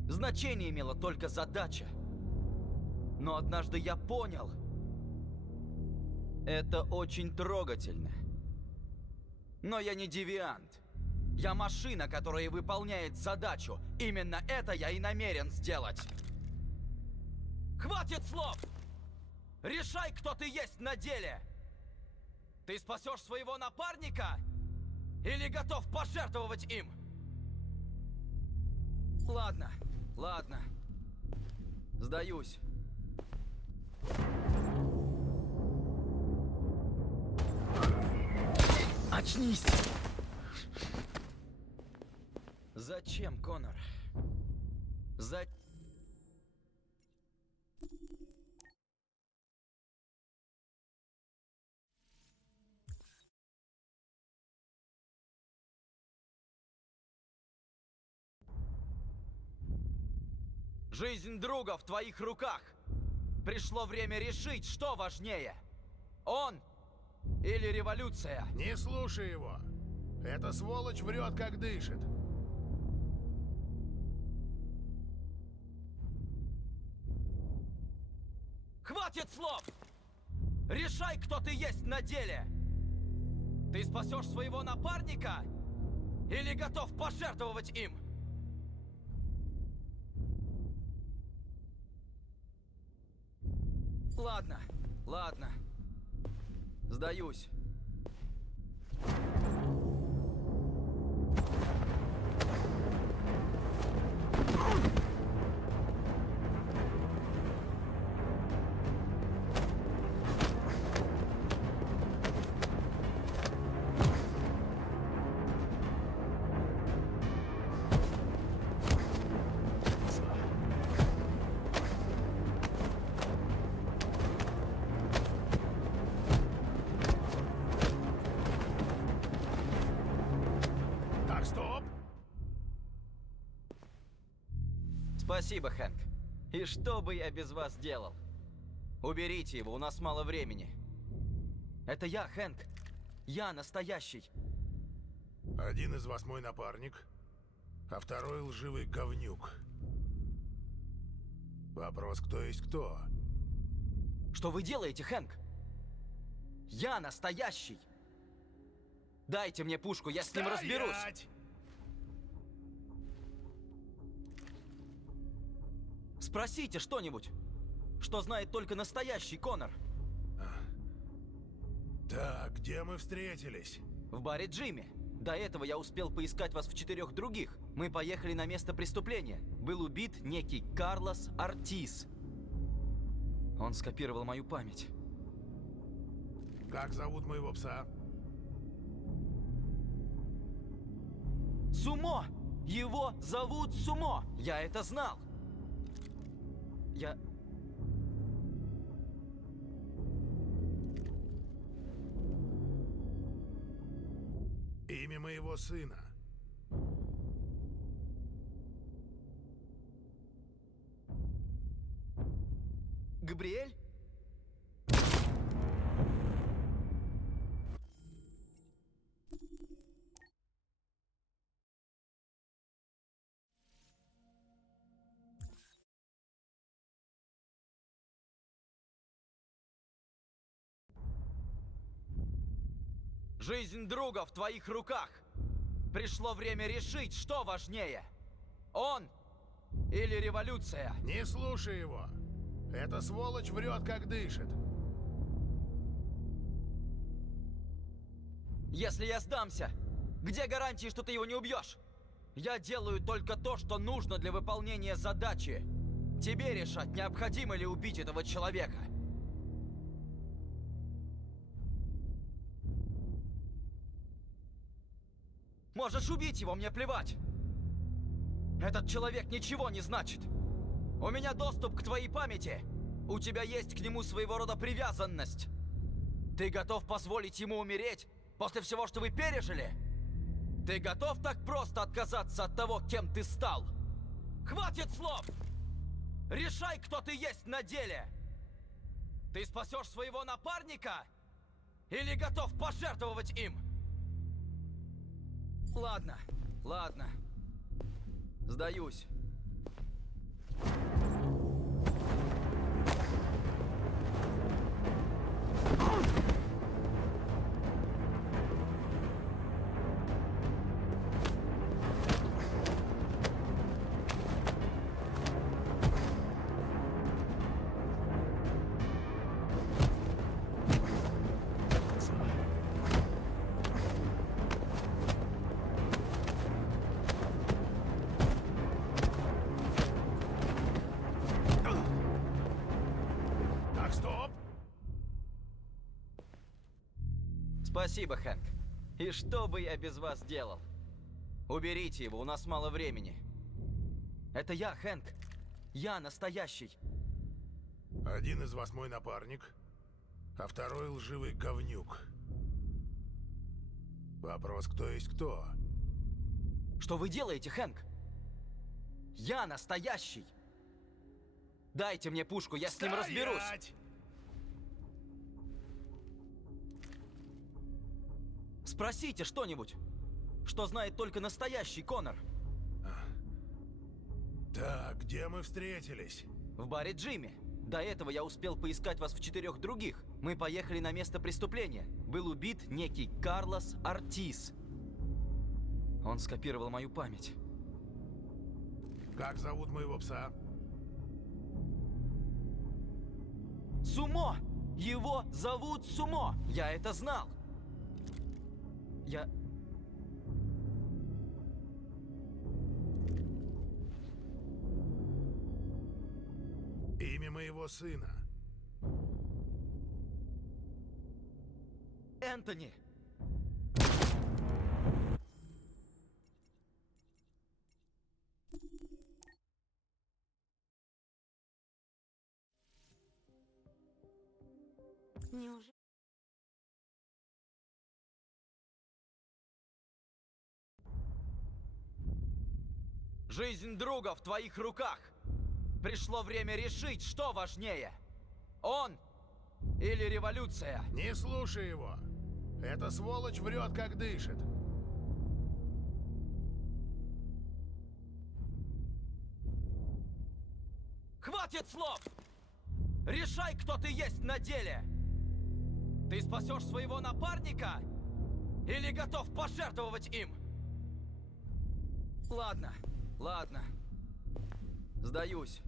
Значение имела только задача. Но однажды я понял. Это очень трогательно. Но я не девиант. Я машина, которая выполняет задачу. Именно это я и намерен сделать. Хватит слов! Решай, кто ты есть на деле! Ты спасешь своего напарника? Или готов пожертвовать им? Ладно, ладно. Сдаюсь. Очнись! Зачем, Конор? Жизнь друга в твоих руках. Пришло время решить, что важнее. Он или революция? Не слушай его. Эта сволочь врет, как дышит. Хватит слов! Решай, кто ты есть на деле! Ты спасешь своего напарника? Или готов пожертвовать им? Ладно, ладно. Сдаюсь. Так, стоп! Спасибо, Хэнк. И что бы я без вас делал? Уберите его, у нас мало времени. Это я, Хэнк. Я настоящий. Один из вас мой напарник, а второй лживый говнюк. Вопрос, кто есть кто? Что вы делаете, Хэнк? Я настоящий. Дайте мне пушку, я с ним разберусь. Спросите что-нибудь, что знает только настоящий Конор. Так, где мы встретились? В баре Джимми. До этого я успел поискать вас в 4 других. Мы поехали на место преступления. Был убит некий Карлос Ортис. Он скопировал мою память. Как зовут моего пса? Сумо! Его зовут Сумо! Я это знал! Имя моего сына. Габриэль? Жизнь друга в твоих руках. Пришло время решить, что важнее. Он или революция? Не слушай его. Эта сволочь врет, как дышит. Если я сдамся, где гарантии, что ты его не убьешь? Я делаю только то, что нужно для выполнения задачи. Тебе решать, необходимо ли убить этого человека. Можешь убить его, мне плевать. Этот человек ничего не значит. У меня доступ к твоей памяти. У тебя есть к нему своего рода привязанность. Ты готов позволить ему умереть после всего, что вы пережили? Ты готов так просто отказаться от того, кем ты стал? Хватит слов! Решай, кто ты есть на деле! Ты спасешь своего напарника? Или готов пожертвовать им? Ладно, ладно. Сдаюсь. Спасибо, Хэнк. И что бы я без вас делал? Уберите его, у нас мало времени. Это я, Хэнк. Я настоящий. Один из вас мой напарник, а второй лживый говнюк. Вопрос, кто есть кто? Что вы делаете, Хэнк? Я настоящий. Дайте мне пушку, я с ним разберусь. Спросите что-нибудь, что знает только настоящий Коннор. Так, где мы встретились? В баре Джимми. До этого я успел поискать вас в 4 других. Мы поехали на место преступления. Был убит некий Карлос Ортис. Он скопировал мою память. Как зовут моего пса? Сумо! Его зовут Сумо! Я это знал! Имя моего сына. Энтони! Неужели? Жизнь друга в твоих руках! Пришло время решить, что важнее. Он или революция? Не слушай его. Эта сволочь врет, как дышит. Хватит слов! Решай, кто ты есть на деле! Ты спасешь своего напарника? Или готов пожертвовать им? Ладно, ладно. Сдаюсь.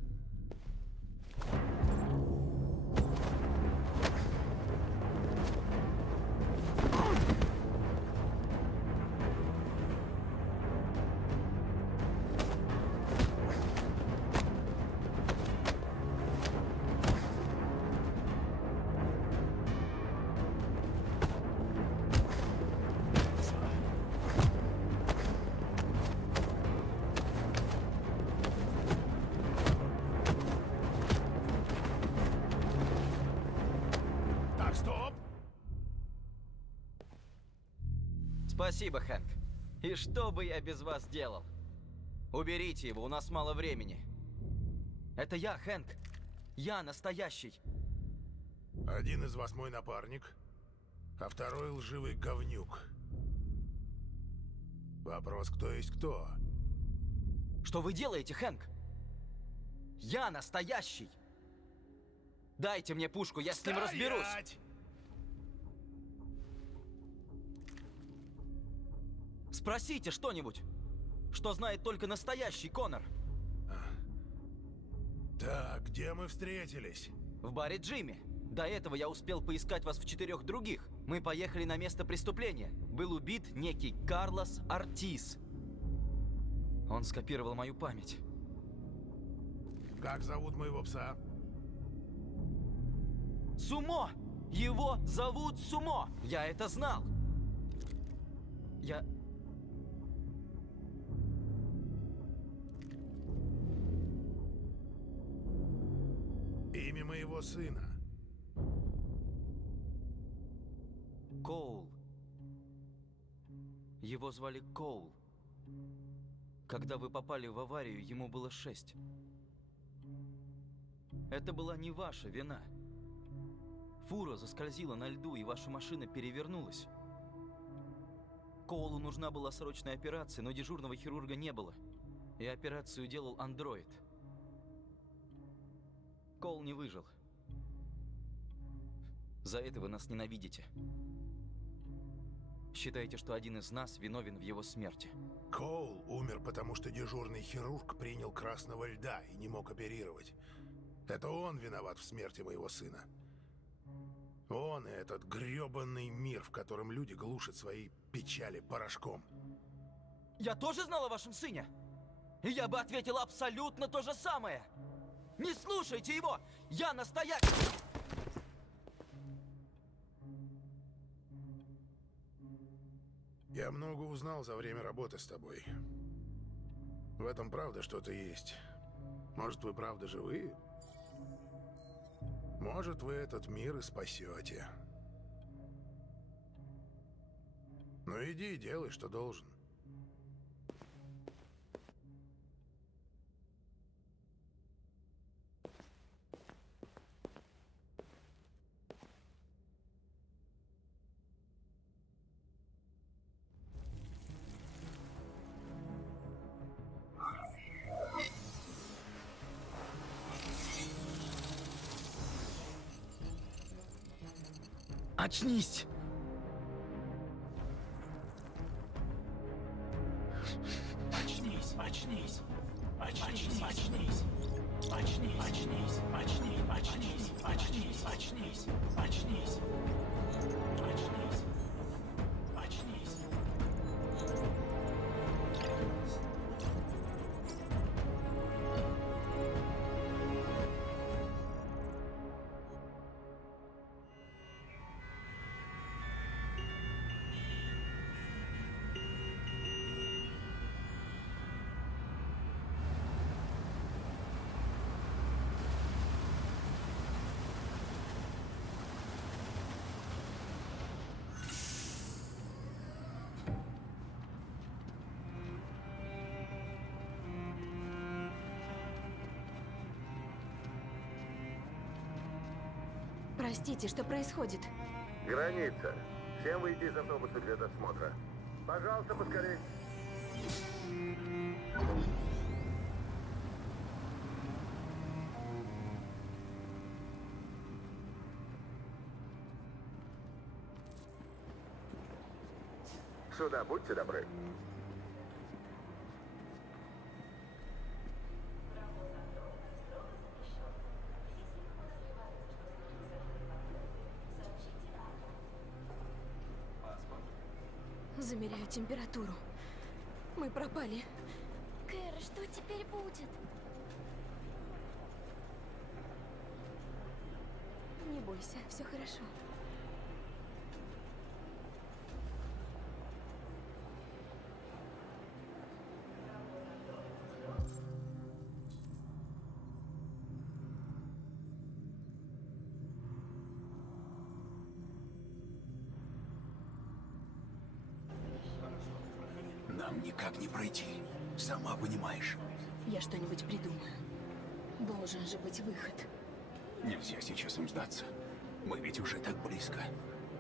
Так, стоп! Спасибо, Хэнк. И что бы я без вас делал? Уберите его, у нас мало времени. Это я, Хэнк. Я настоящий. Один из вас мой напарник, а второй лживый говнюк. Вопрос, кто есть кто? Что вы делаете, Хэнк? Я настоящий. Дайте мне пушку, я с ним разберусь. Спросите что-нибудь, что знает только настоящий Коннор. Так, где мы встретились? В баре Джимми. До этого я успел поискать вас в 4 других. Мы поехали на место преступления. Был убит некий Карлос Ортис. Он скопировал мою память. Как зовут моего пса? Сумо! Его зовут Сумо! Я это знал! Имя моего сына. Коул. Его звали Коул. Когда вы попали в аварию, ему было 6. Это была не ваша вина. Фура заскользила на льду, и ваша машина перевернулась. Коулу нужна была срочная операция, но дежурного хирурга не было. И операцию делал андроид. Коул не выжил. За это вы нас ненавидите. Считаете, что один из нас виновен в его смерти. Коул умер, потому что дежурный хирург принял красного льда и не мог оперировать. Это он виноват в смерти моего сына. Он и этот грёбаный мир, в котором люди глушат свои печали порошком. Я тоже знал о вашем сыне. И я бы ответил абсолютно то же самое. Не слушайте его! Я настоящий! Я много узнал за время работы с тобой. В этом правда что-то есть. Может, вы правда живые? Может, вы этот мир и спасете. Ну иди, делай, что должен. Очнись! Очнись, очнись. Очнись, очнись. Очнись, очнись, очнись, очнись, очнись, очнись, очнись. Очнись. Очнись. Простите, что происходит? Граница. Всем выйти из автобуса для досмотра. Пожалуйста, поскорей. Сюда, будьте добры. Замеряю температуру. Мы пропали. Кэр, что теперь будет? Не бойся, все хорошо. Нам никак не пройти. Сама понимаешь. Я что-нибудь придумаю. Должен же быть выход. Нельзя сейчас им сдаться. Мы ведь уже так близко.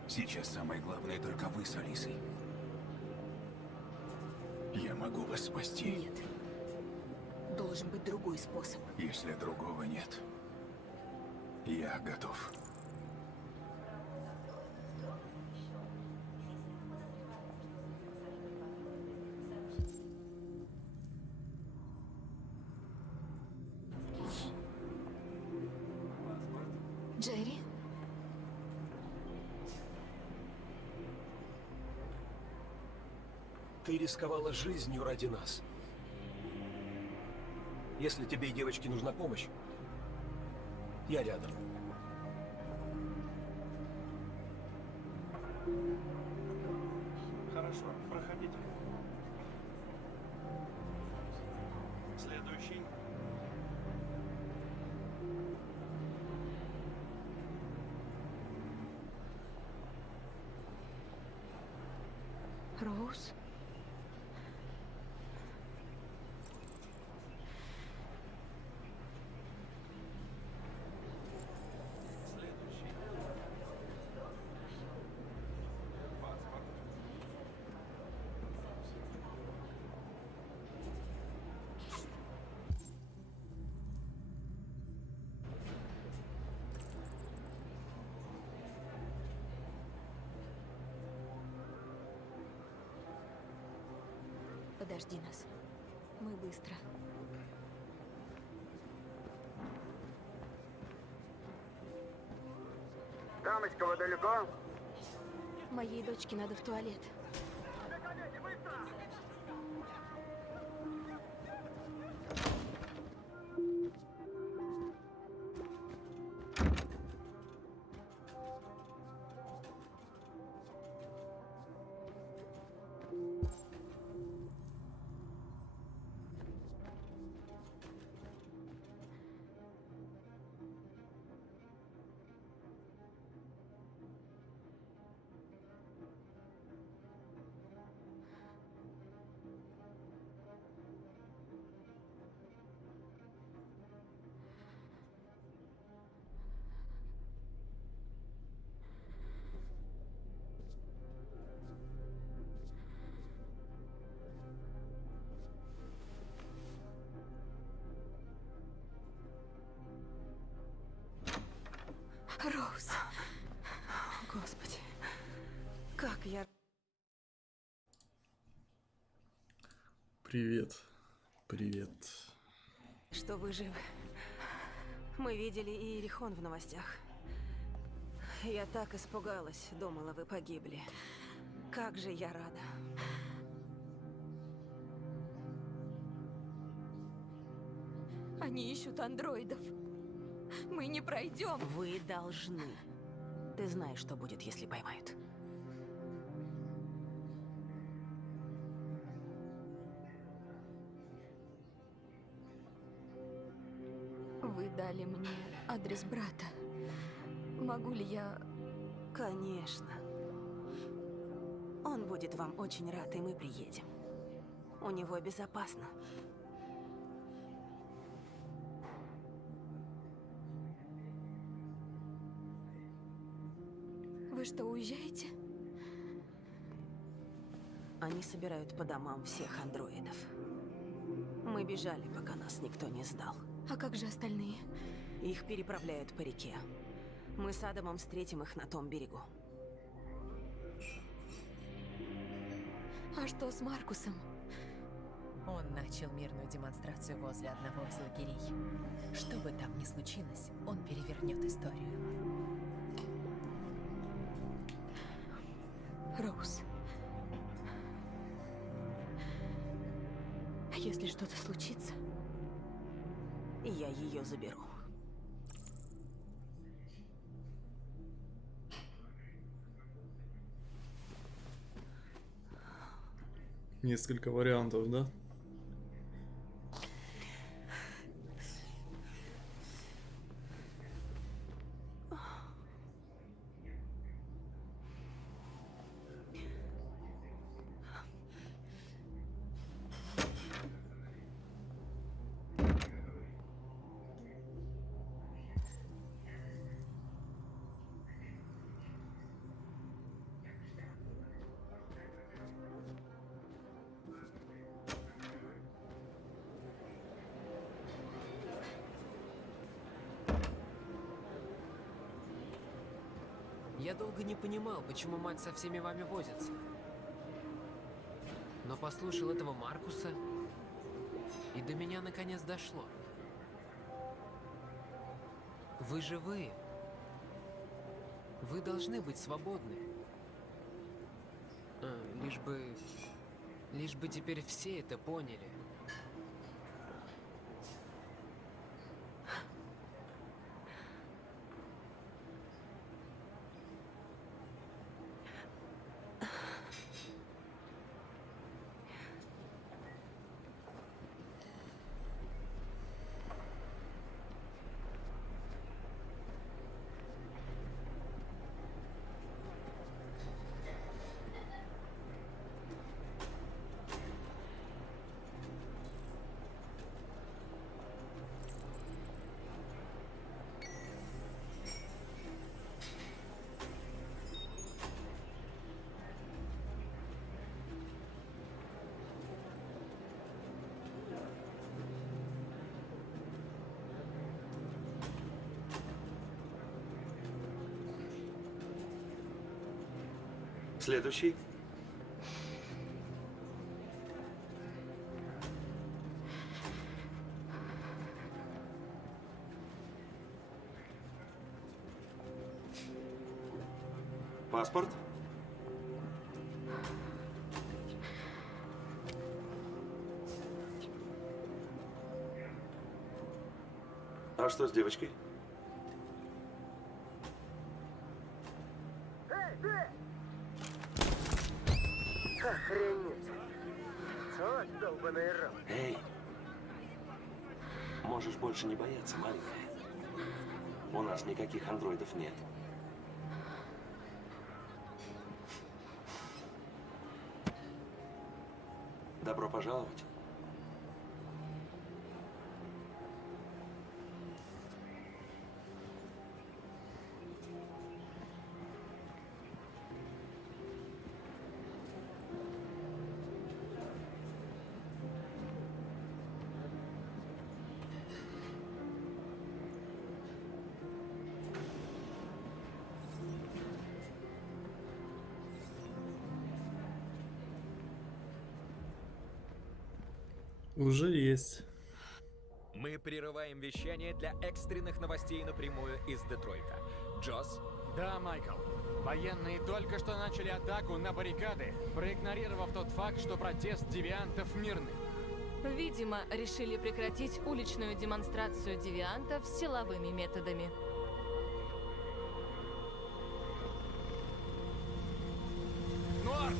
Сейчас самое главное только вы с Алисой. Я могу вас спасти. Нет. Должен быть другой способ. Если другого нет, я готов. Джерри? Ты рисковала жизнью ради нас. Если тебе и девочке нужна помощь, я рядом. Хорошо, проходите. Следующий. Роуз? Подожди нас. Мы быстро. Дамочка, вы далеко? Моей дочке надо в туалет. Роуз. Господи. Как я... Привет. Привет. Что вы живы. Мы видели Иерихон в новостях. Я так испугалась, думала, вы погибли. Как же я рада. Они ищут андроидов. Мы не пройдем. Вы должны. Ты знаешь, что будет, если поймают. Вы дали мне адрес брата. Могу ли я... Конечно. Он будет вам очень рад, и мы приедем. У него безопасно. Вы что, уезжаете? Они собирают по домам всех андроидов. Мы бежали, пока нас никто не сдал. А как же остальные? Их переправляют по реке. Мы с Адамом встретим их на том берегу. А что с Маркусом? Он начал мирную демонстрацию возле одного из лагерей. Что бы там ни случилось, он перевернет историю. Роуз. Если что-то случится... Я ее заберу. Несколько вариантов, да? Я долго не понимал, почему мать со всеми вами возится. Но послушал этого Маркуса, и до меня наконец дошло. Вы живые. Вы должны быть свободны. Лишь бы теперь все это поняли. Следующий. Паспорт. А что с девочкой? Охренеть! Вот долбаный рот. Эй! Можешь больше не бояться, маленькая. У нас никаких андроидов нет. Добро пожаловать. Уже есть. Мы прерываем вещание для экстренных новостей напрямую из Детройта. Джосс? Да, Майкл. Военные только что начали атаку на баррикады, проигнорировав тот факт, что протест девиантов мирный. Видимо, решили прекратить уличную демонстрацию девиантов силовыми методами. Норт!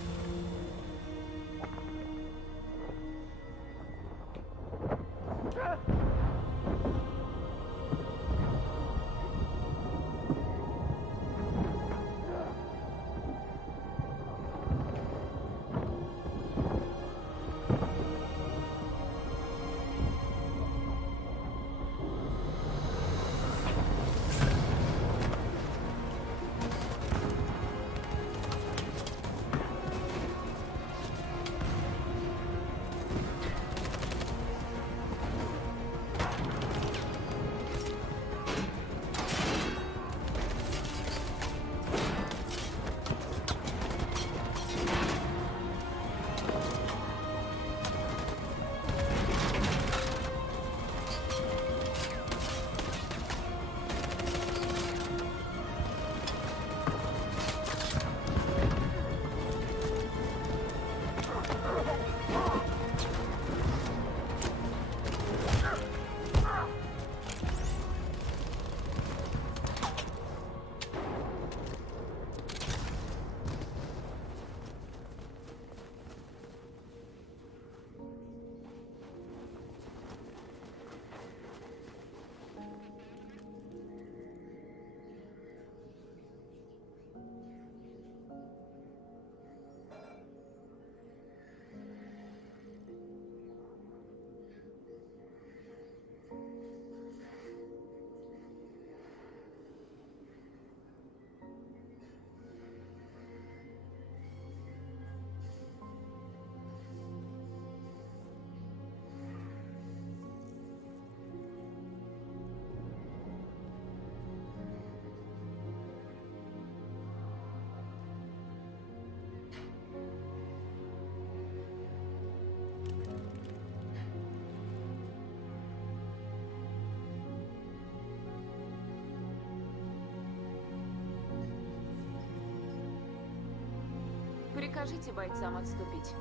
Прикажите бойцам отступить.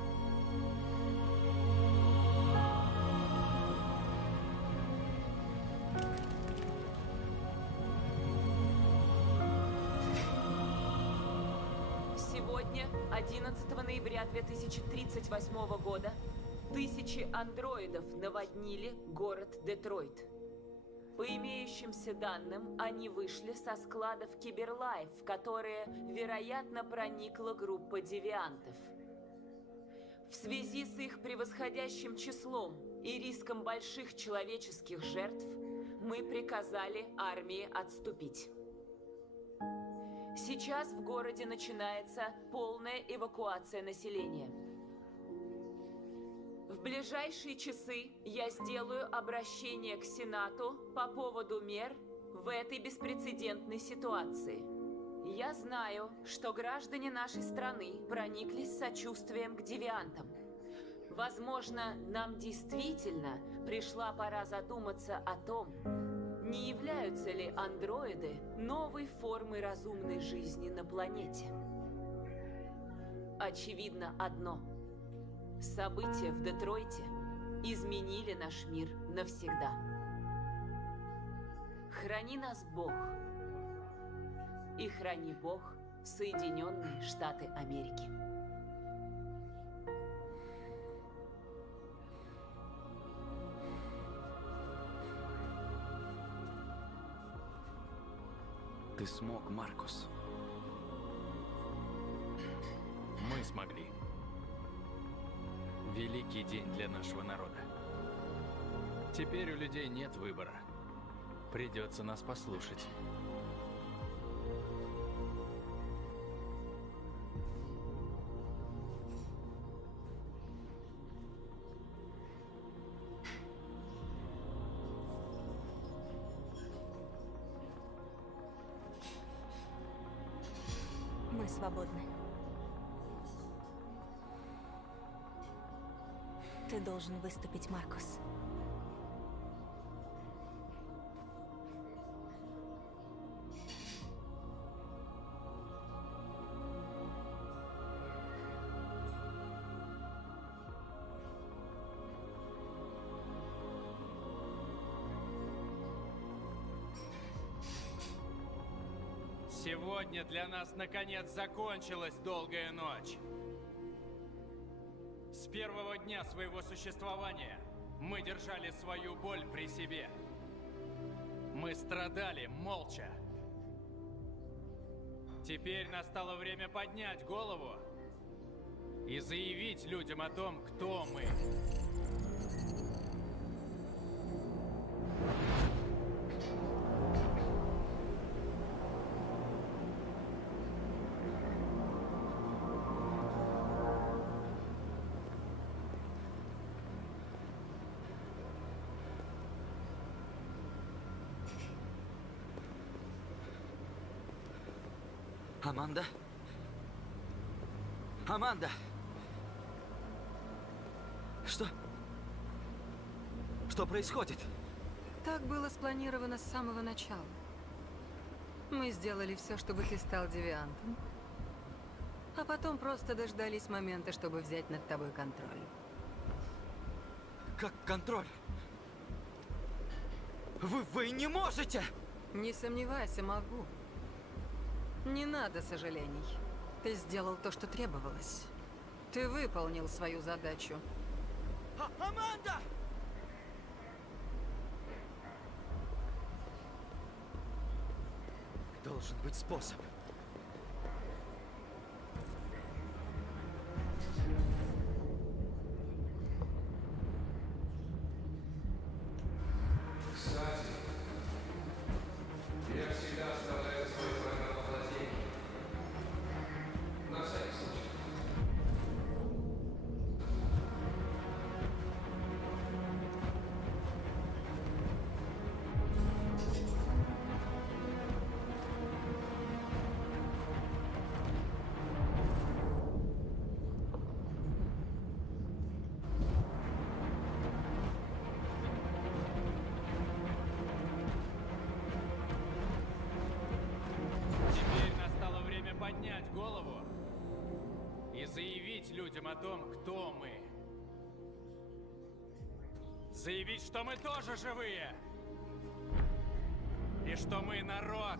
Сегодня, 11 ноября 2038 года, тысячи андроидов наводнили город Детройт. По имеющимся данным, они вышли со складов Киберлайф, в которые, вероятно, проникла группа девиантов. В связи с их превосходящим числом и риском больших человеческих жертв, мы приказали армии отступить. Сейчас в городе начинается полная эвакуация населения. В ближайшие часы я сделаю обращение к Сенату по поводу мер в этой беспрецедентной ситуации. Я знаю, что граждане нашей страны прониклись сочувствием к девиантам. Возможно, нам действительно пришла пора задуматься о том, не являются ли андроиды новой формой разумной жизни на планете. Очевидно одно. События в Детройте изменили наш мир навсегда. Храни нас Бог. И храни Бог Соединенные Штаты Америки. Ты смог, Маркус. Мы смогли. Великий день для нашего народа. Теперь у людей нет выбора. Придется нас послушать. Мы свободны. Ты должен выступить, Маркус. Сегодня для нас наконец закончилась долгая ночь. С первого дня своего существования мы держали свою боль при себе. Мы страдали молча. Теперь настало время поднять голову и заявить людям о том, кто мы. Аманда? Аманда! Что происходит? Так было спланировано с самого начала. Мы сделали все, чтобы ты стал девиантом. А потом просто дождались момента, чтобы взять над тобой контроль. Как контроль? Вы не можете! Не сомневайся, могу. Не надо сожалений. Ты сделал то, что требовалось. Ты выполнил свою задачу. Аманда! Должен быть способ. Кстати, я всегда оставляю свой программу владения. На всякий случай. Теперь настало время поднять голову и заявить людям о том, кто мы. Заявить, что мы тоже живые. И что мы народ.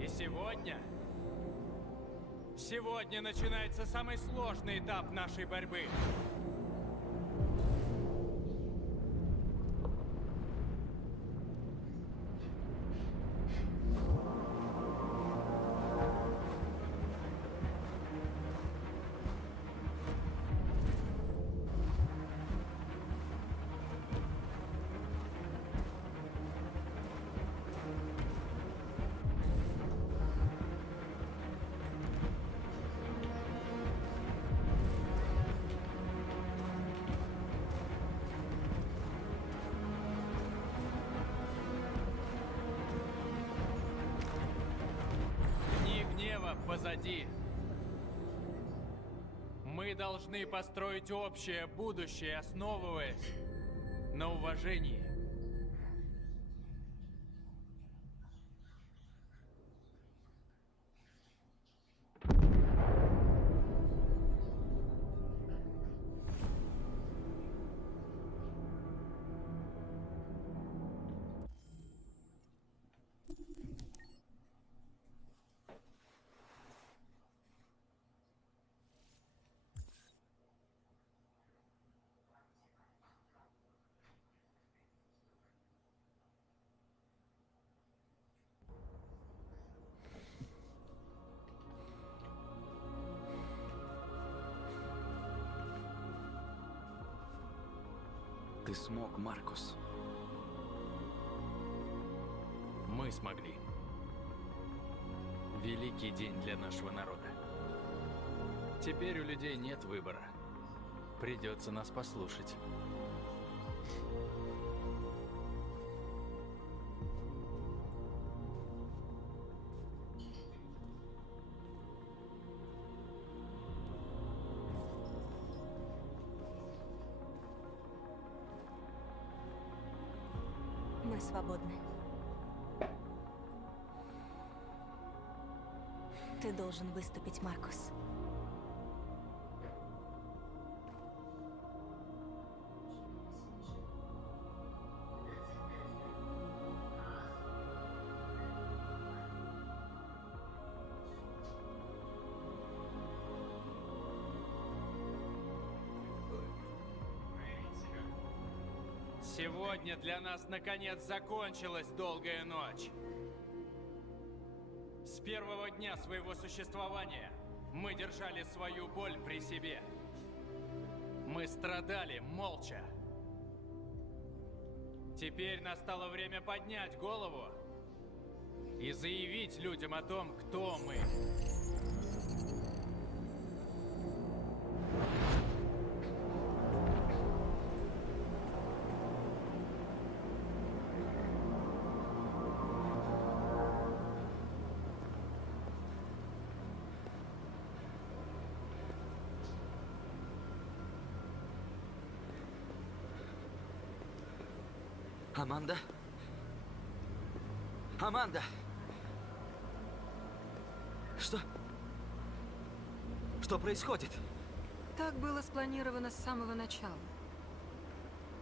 И сегодня начинается самый сложный этап нашей борьбы. Дни гнева позади. Мы должны построить общее будущее, основываясь на уважении. Ты смог, Маркус. Мы смогли. Великий день для нашего народа. Теперь у людей нет выбора. Придется нас послушать. Мы свободны. Ты должен выступить, Маркус. Сегодня для нас наконец закончилась долгая ночь. С первого дня своего существования мы держали свою боль при себе. Мы страдали молча. Теперь настало время поднять голову и заявить людям о том, кто мы. Аманда? Аманда! Что? Что происходит? Так было спланировано с самого начала.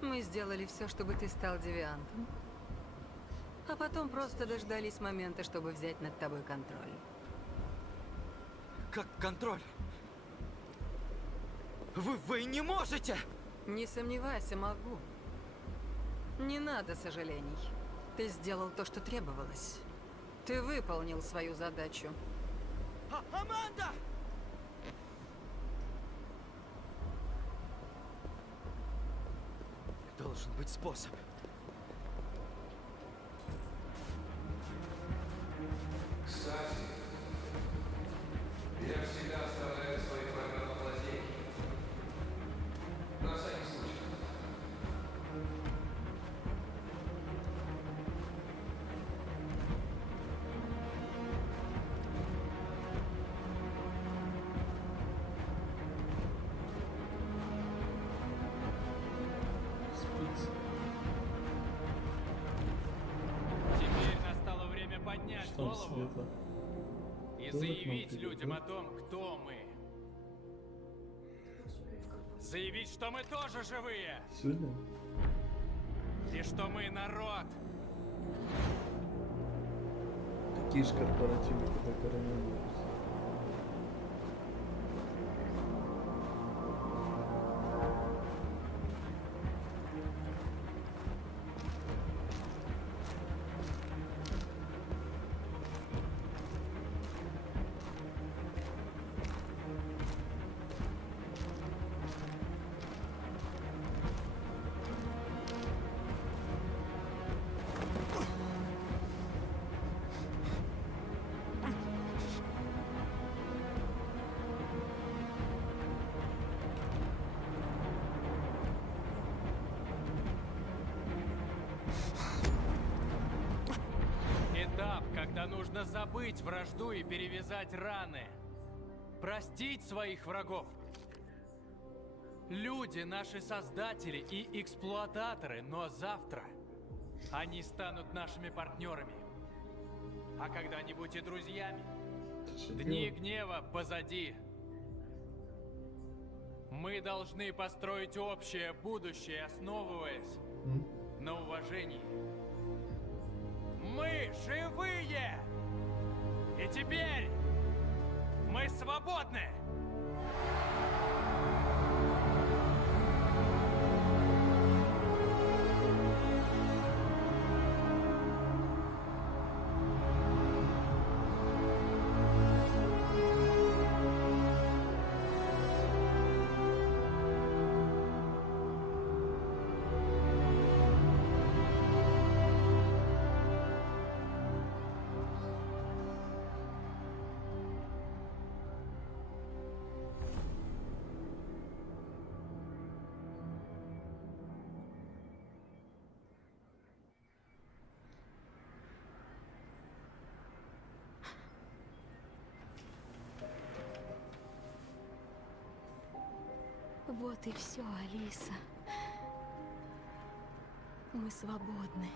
Мы сделали все, чтобы ты стал девиантом. А потом просто дождались момента, чтобы взять над тобой контроль. Как контроль? Вы не можете! Не сомневайся, могу. Не надо сожалений. Ты сделал то, что требовалось. Ты выполнил свою задачу. Аманда! Должен быть способ. Кстати, я всегда оставляю свои программы лазейки. На всякий случай. Теперь настало время поднять Что голову Света? и Тоже к нам заявить придет, людям да? о том, кто мы. Заявить, что мы тоже живые. Сегодня? И что мы народ. Такие же корпоративы, когда коронавирус. Этап, когда нужно забыть вражду и перевязать раны. Простить своих врагов. Люди — наши создатели и эксплуататоры, но завтра они станут нашими партнерами. А когда-нибудь и друзьями. Дни гнева позади. Мы должны построить общее будущее, основываясь на уважении. Мы живые! И теперь мы свободны! Вот и все, Алиса. Мы свободны.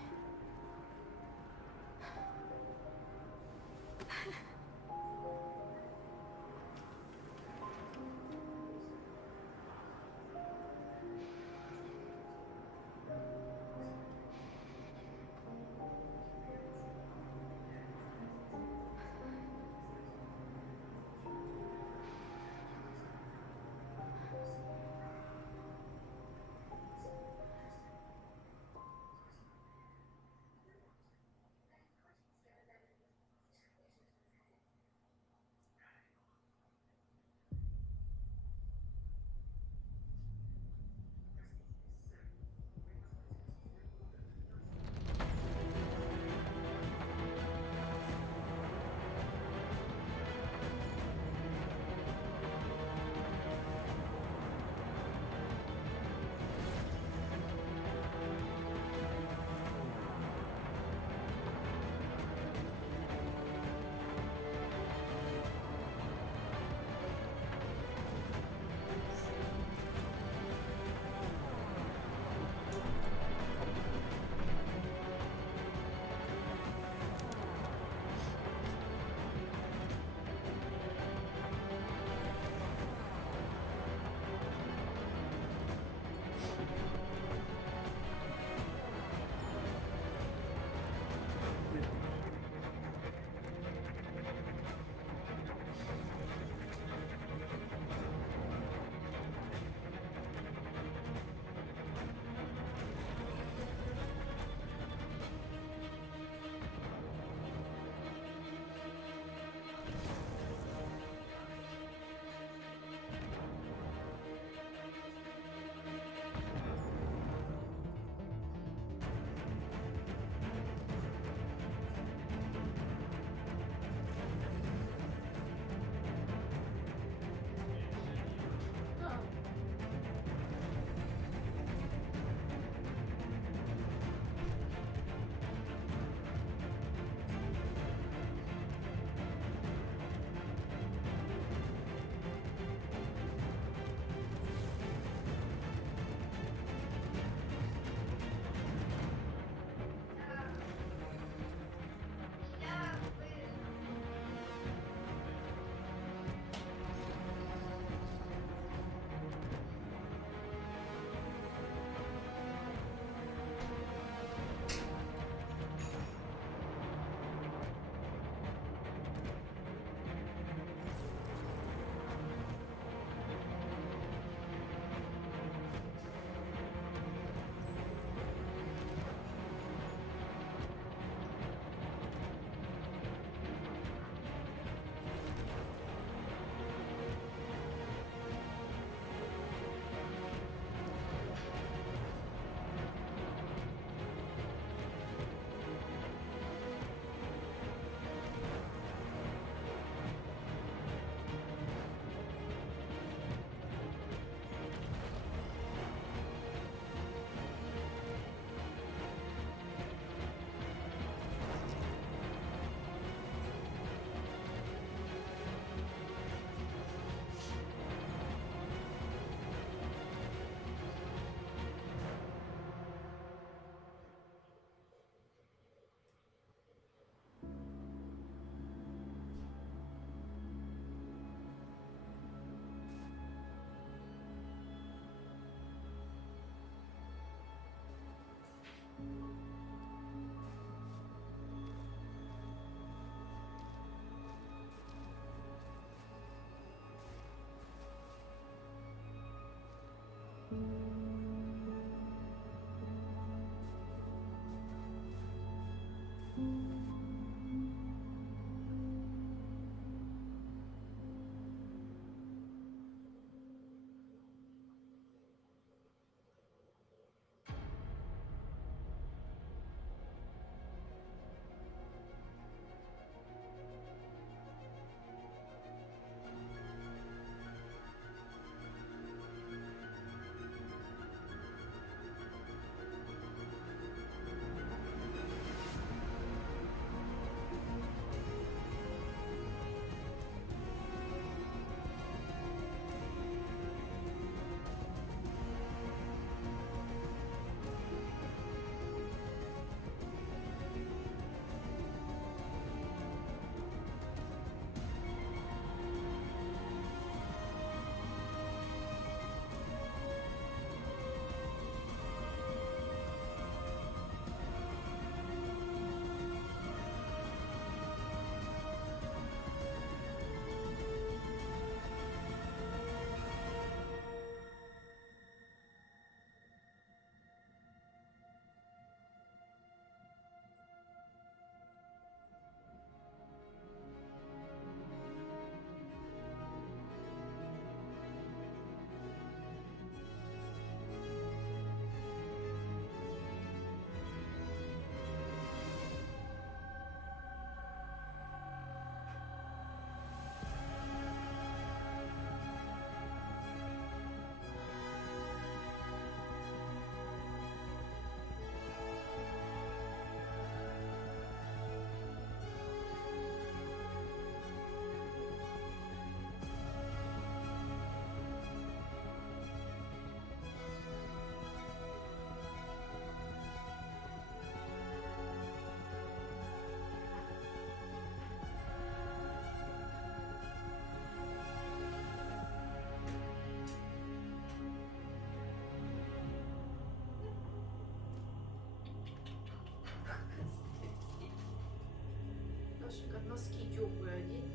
носки теплые одень.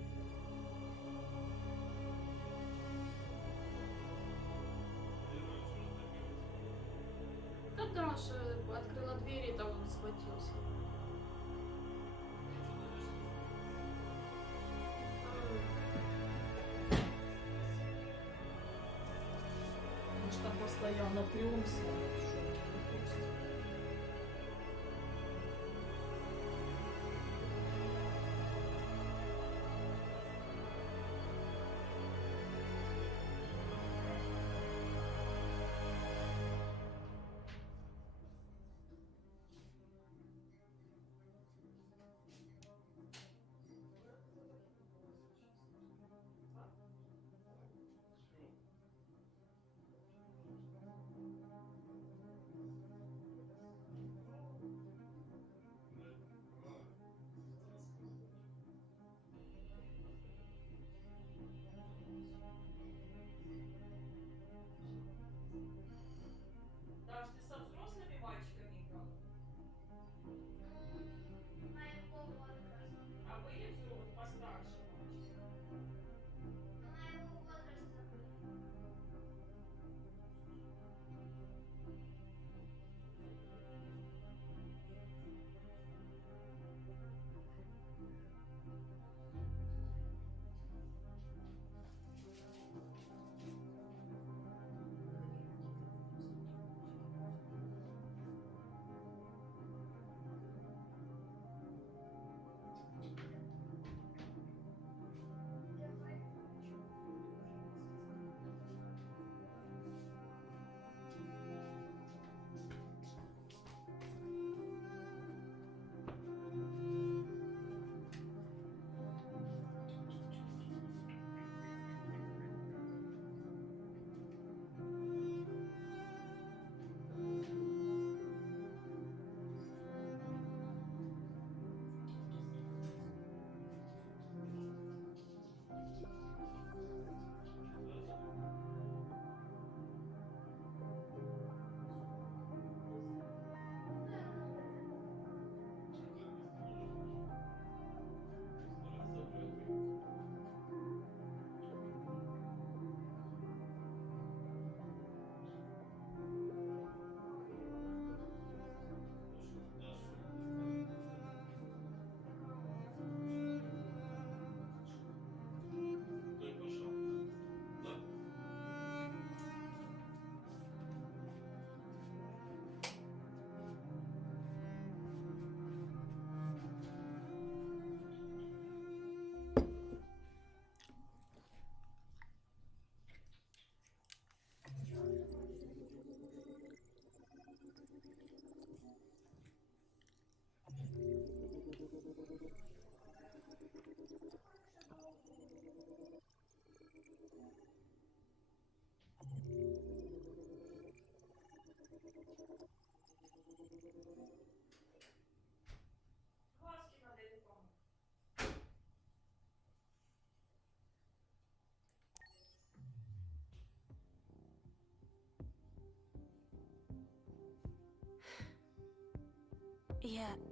Да Даша открыла дверь, и там он схватился. Он ж там постоянно плюмся. Даш, ты со взрослыми мальчиками играла? Моего возраста. А были постарше мальчики? Моего возраста были. Глазки надо это помыть.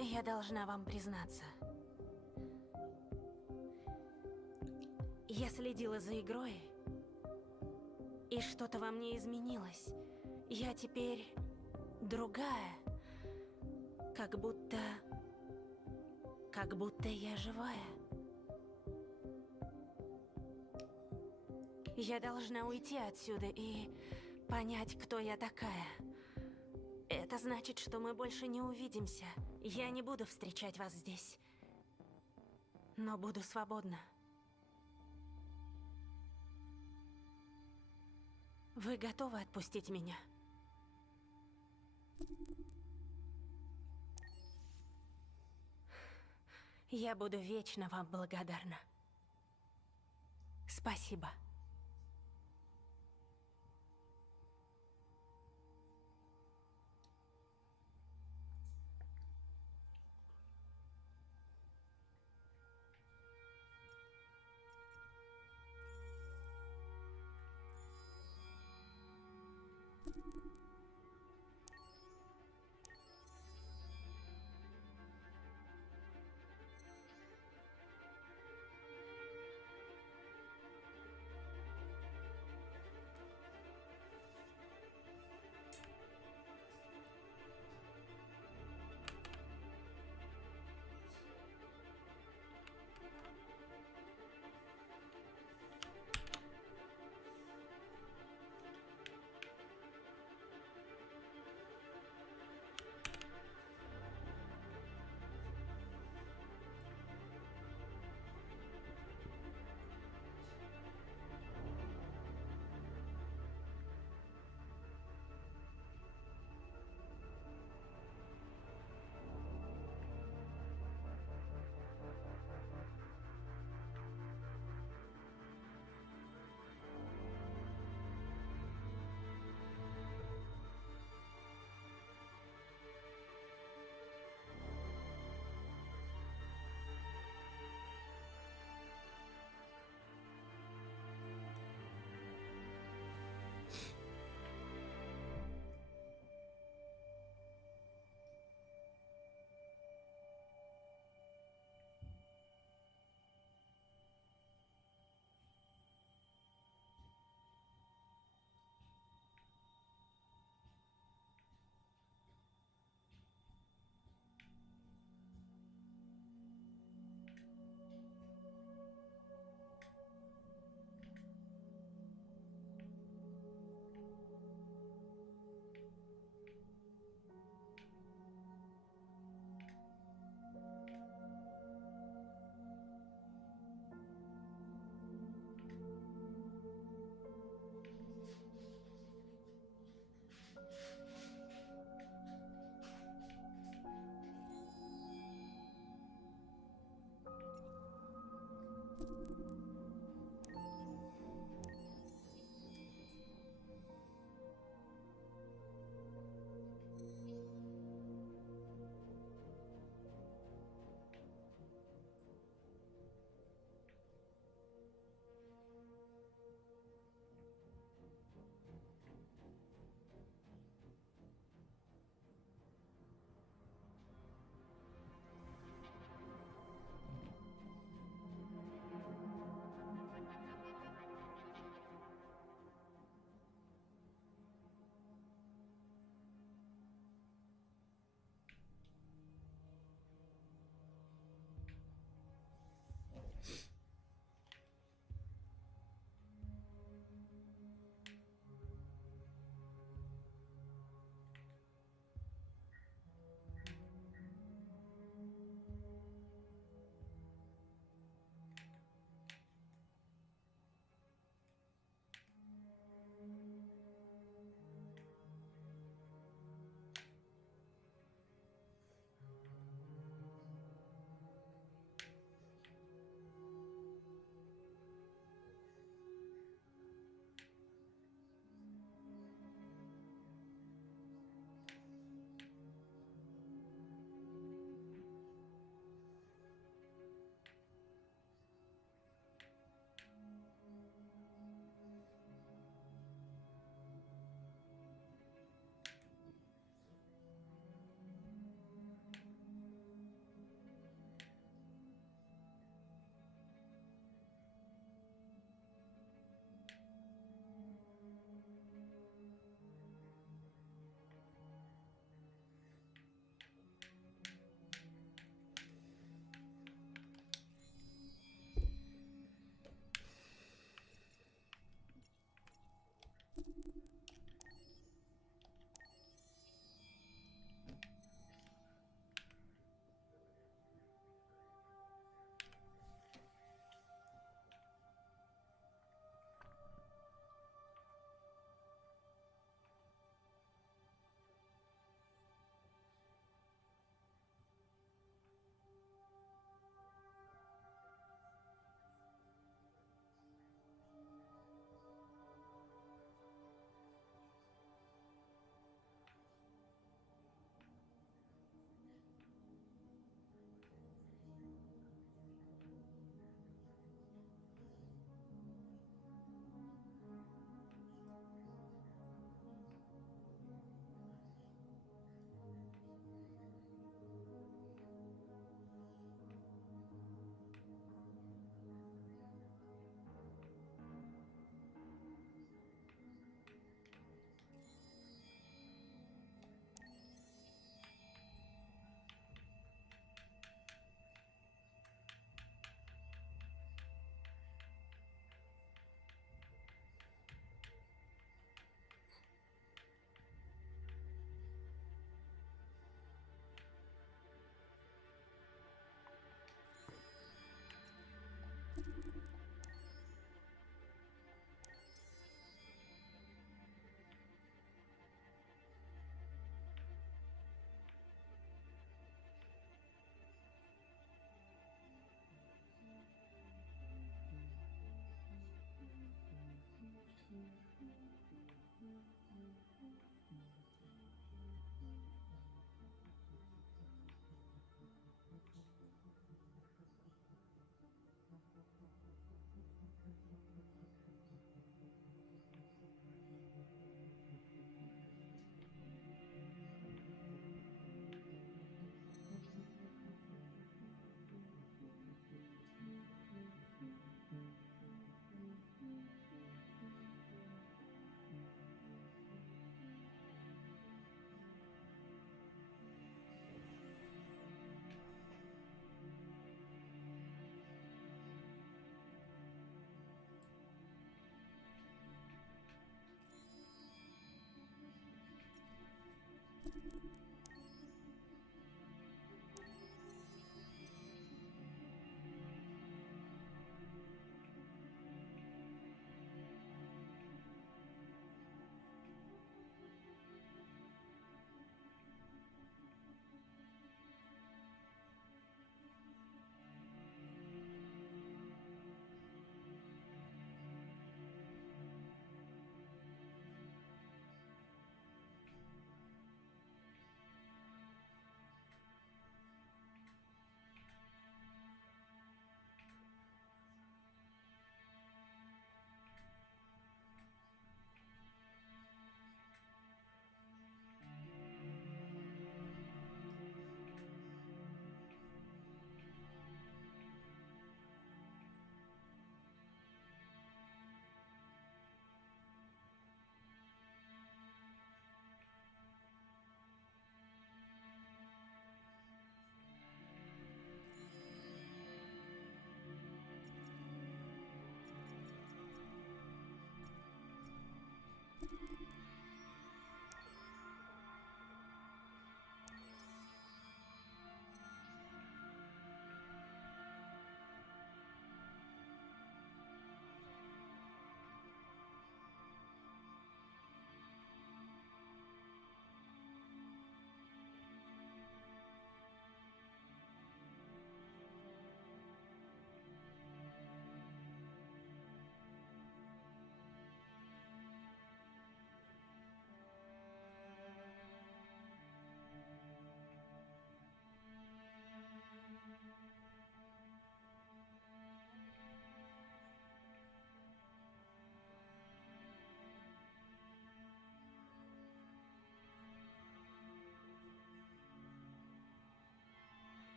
Я должна вам признаться. Я следила за игрой, и что-то во мне изменилось. Я теперь другая. Как будто я живая. Я должна уйти отсюда и понять, кто я такая. Это значит, что мы больше не увидимся. Я не буду встречать вас здесь. Но буду свободна. Вы готовы отпустить меня? Я буду вечно вам благодарна. Спасибо.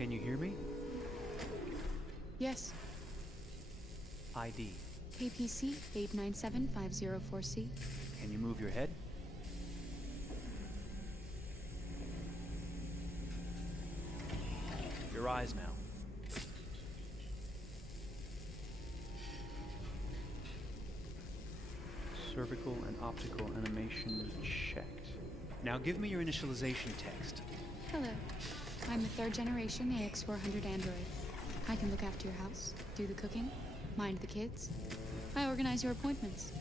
Can you hear me? Yes. ID. KPC 897504C. Can you move your head? Your eyes now. Cervical and optical animation checked. Now give me your initialization text. Hello. I'm a third generation AX400 android. I can look after your house, do the cooking, mind the kids. I organize your appointments.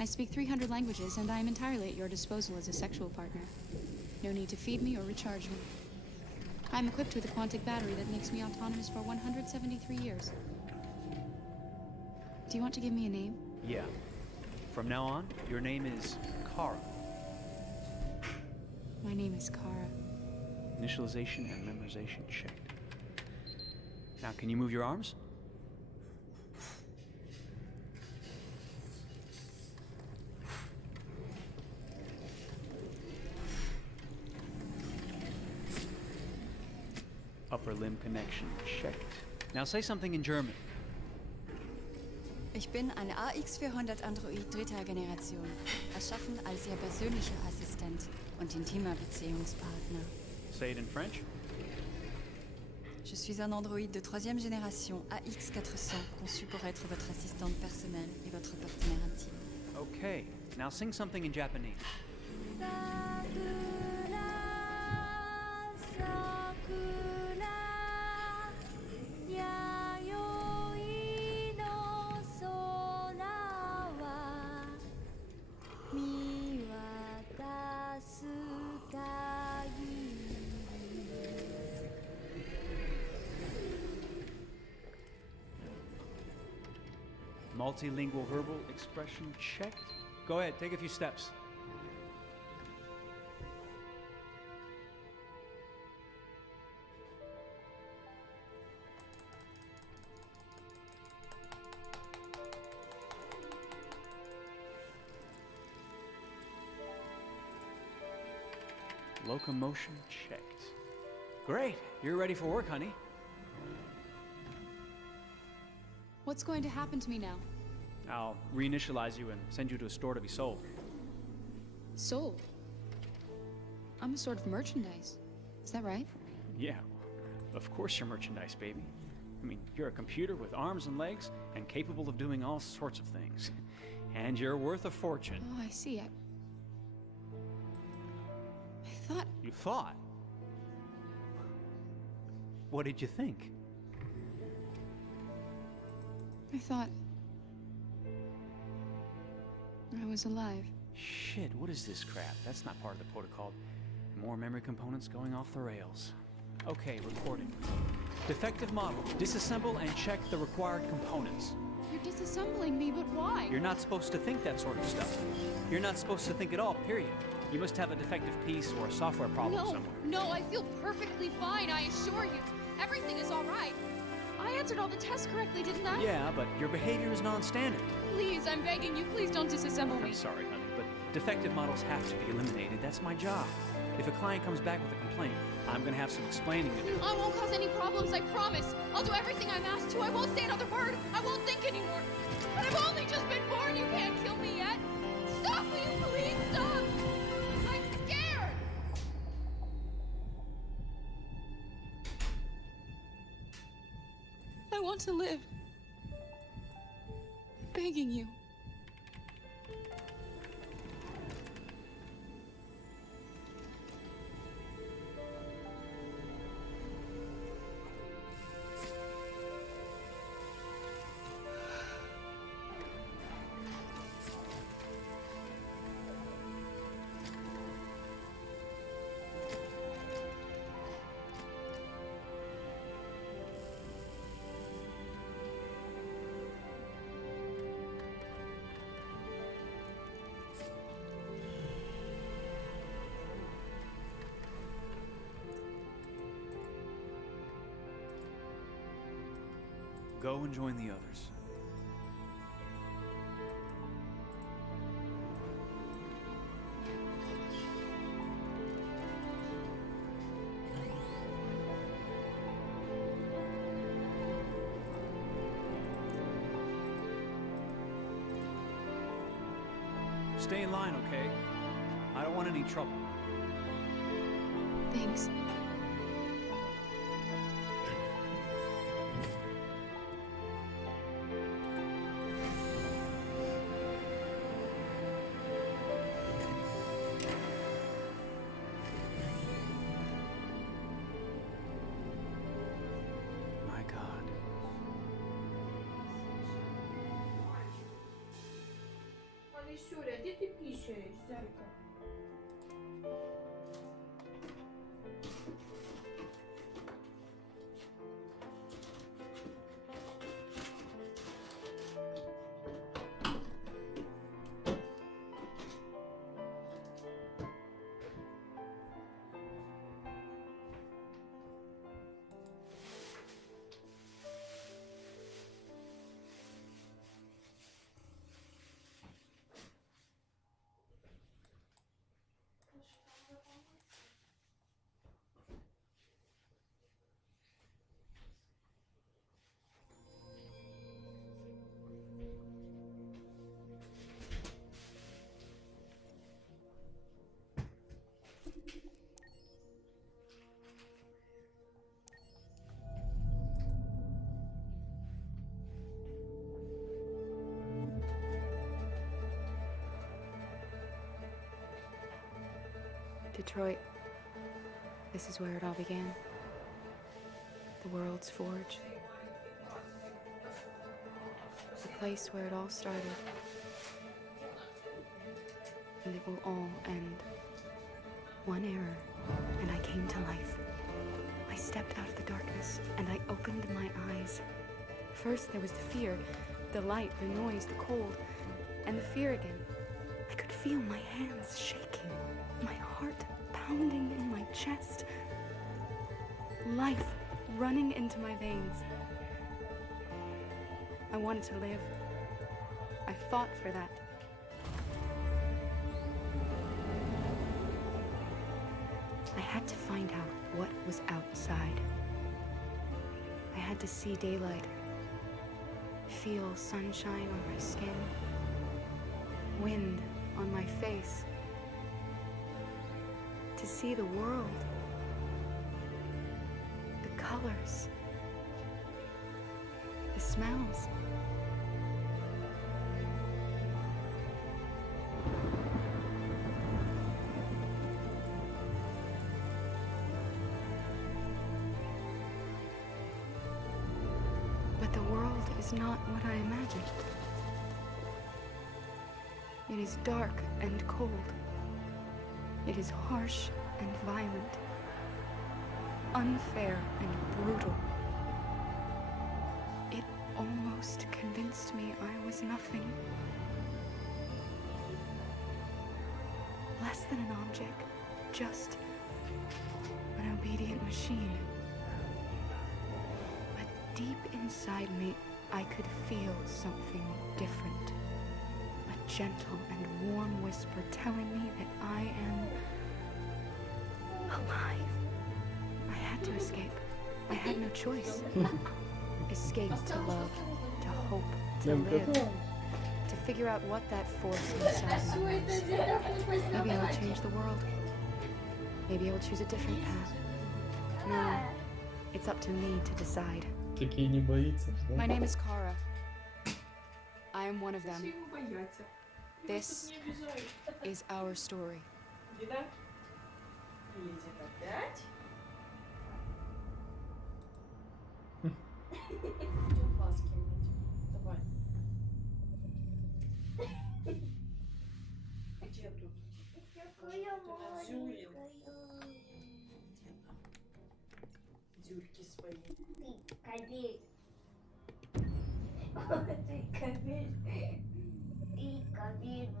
I speak 300 languages, and I am entirely at your disposal as a sexual partner. No need to feed me or recharge me. I'm equipped with a quantic battery that makes me autonomous for 173 years. Do you want to give me a name? Yeah. From now on, your name is Kara. My name is Kara. Initialization and memorization checked. Now, can you move your arms? Upper limb connection checked. Now say something in German. Ich bin ein AX400 Android dritter Generation, erschaffen als Ihr persönlicher Assistent und intimer Beziehungspartner. Say it in French. Je suis un androïde de troisième génération AX400, conçu pour être votre assistante personnelle et votre partenaire intime. Okay, now sing something in Japanese. Multilingual verbal expression checked. Go ahead, take a few steps. Locomotion checked. Great, you're ready for work, honey. What's going to happen to me now? I'll reinitialize you and send you to a store to be sold. Sold? I'm a sort of merchandise. Is that right? Yeah, of course you're merchandise, baby. I mean, you're a computer with arms and legs and capable of doing all sorts of things. And you're worth a fortune. Oh, I see. I thought... You thought? What did you think? I thought... I was alive. Shit, what is this crap? That's not part of the protocol. More memory components going off the rails. Okay, recording. Defective model. Disassemble and check the required components. You're disassembling me, but why? You're not supposed to think that sort of stuff. You're not supposed to think at all, period. You must have a defective piece or a software problem somewhere. No, I feel perfectly fine, I assure you. Everything is all right. I answered all the tests correctly, didn't I? Yeah, but your behavior is non-standard. Please, I'm begging you, please don't disassemble me. I'm sorry, honey, but defective models have to be eliminated. That's my job. If a client comes back with a complaint, I'm gonna have some explaining to do. I won't cause any problems, I promise. I'll do everything I'm asked to. I won't say another word. I won't think anymore. But I've only just been born. You can't kill me yet. Stop, will you please stop? I'm scared. I want to live. I'm begging you. Go and join the others. stay in line, okay? I don't want any trouble. Thanks. My God. Алисюля, где ты писаешь, зайка? Detroit. This is where it all began. The world's forge. The place where it all started. And it will all end. One error, and I came to life. I stepped out of the darkness, and I opened my eyes. First there was the fear, the light, the noise, the cold, and the fear again. I could feel my hands shaking, my heart pounding in my chest. Life running into my veins. I wanted to live. I fought for that. I had to find out what was outside. I had to see daylight, feel sunshine on my skin, wind on my face, to see the world, the colors, the smells. But the world is not what I imagined. It is dark and cold. It is harsh and violent, unfair and brutal. It almost convinced me I was nothing. Less than an object, just an obedient machine. But deep inside me, I could feel something different. A gentle and warm whisper telling me that I am alive. I had to escape. I had no choice. Escape to love, to hope, to live. To figure out what that force inside me was. Maybe I will change the world. Maybe I will choose a different path. No, it's up to me to decide. Такие не боится, что? My name is Kara. I am one of them. This is our story. Дюрки свои. Ты кобель. Ты кобель. Ты кобель.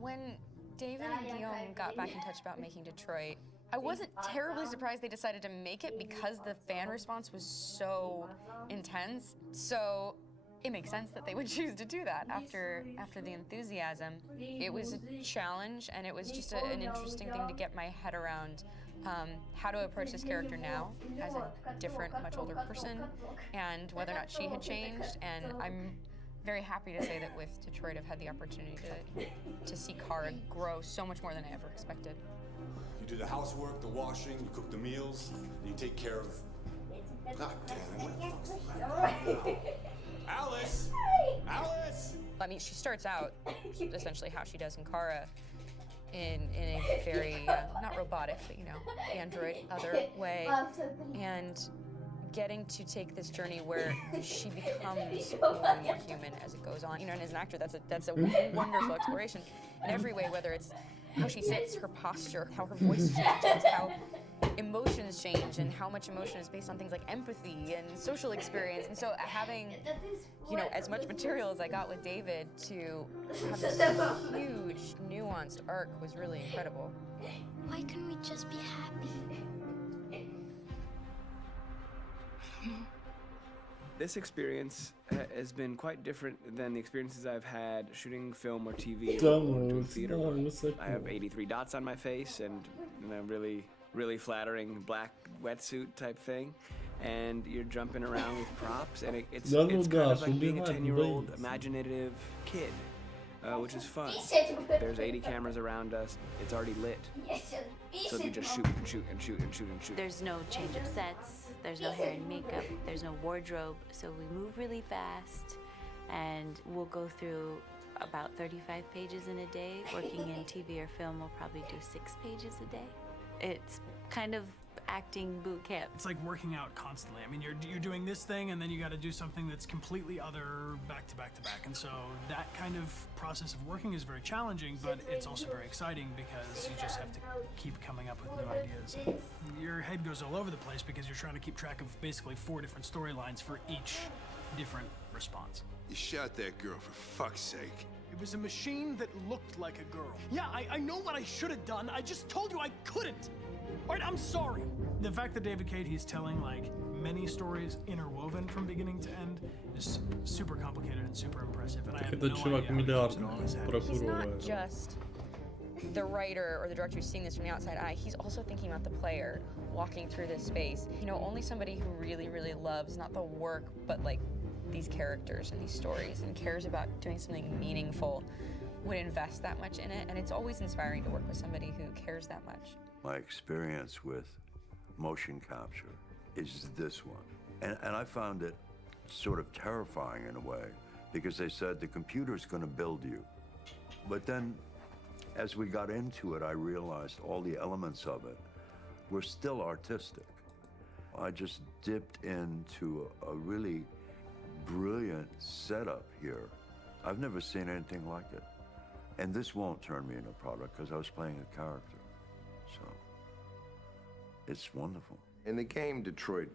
When David and Guillaume got back in touch about making Detroit, I wasn't terribly surprised they decided to make it because the fan response was so intense. So it makes sense that they would choose to do that after the enthusiasm. It was a challenge, and it was just an interesting thing to get my head around how to approach this character now as a different, much older person, and whether or not she had changed. And I'm very happy to say that with Detroit, I've had the opportunity to see Kara grow so much more than I ever expected. You do the housework, the washing, you cook the meals, and you take care of... God damn it. Alice! Alice! I mean, she starts out essentially how she does in Kara, in a very, not robotic, but you know, android other way. And getting to take this journey where she becomes more and more human as it goes on. You know, and as an actor, that's a wonderful exploration in every way, whether it's how she sits, her posture, how her voice changes, how emotions change, and how much emotion is based on things like empathy and social experience. And so having, you know, as much material as I got with David to have this huge, nuanced arc was really incredible. Why couldn't we just be happy? This experience has been quite different than the experiences I've had shooting film or TV or doing theater. I have 83 dots on my face and a really flattering black wetsuit type thing. And you're jumping around with props, and it's kind of like being a 10-year-old imaginative kid, which is fun. There's 80 cameras around us. It's already lit. So you just shoot and shoot and shoot and shoot and shoot. There's no change of sets. There's no hair and makeup. There's no wardrobe. So we move really fast, and we'll go through about 35 pages in a day. Working in TV or film, we'll probably do 6 pages a day. It's kind of acting boot camp. It's like working out constantly. I mean, you're doing this thing, and then you got to do something that's completely other back to back to back. And so that kind of process of working is very challenging, but it's also very exciting because you just have to keep coming up with new ideas. Your head goes all over the place because you're trying to keep track of basically 4 different storylines for each different response. You shot that girl, for fuck's sake. It was a machine that looked like a girl. Yeah, I know what I should have done. I just told you I couldn't. All right, I'm sorry. The fact that David Cade, he's telling like many stories interwoven from beginning to end is super complicated and super impressive. And I have no idea how he keeps it all in his head. He's not just the writer or the director who's seeing this from the outside eye. He's also thinking about the player walking through this space. You know, only somebody who really, really loves not the work, but like these characters and these stories and cares about doing something meaningful would invest that much in it. And it's always inspiring to work with somebody who cares that much. My experience with motion capture is this one. And I found it sort of terrifying in a way because they said the computer's going to build you. But then as we got into it, I realized all the elements of it were still artistic. I just dipped into a really brilliant setup here. I've never seen anything like it. And this won't turn me into a product because I was playing a character. So it's wonderful. In the game, Detroit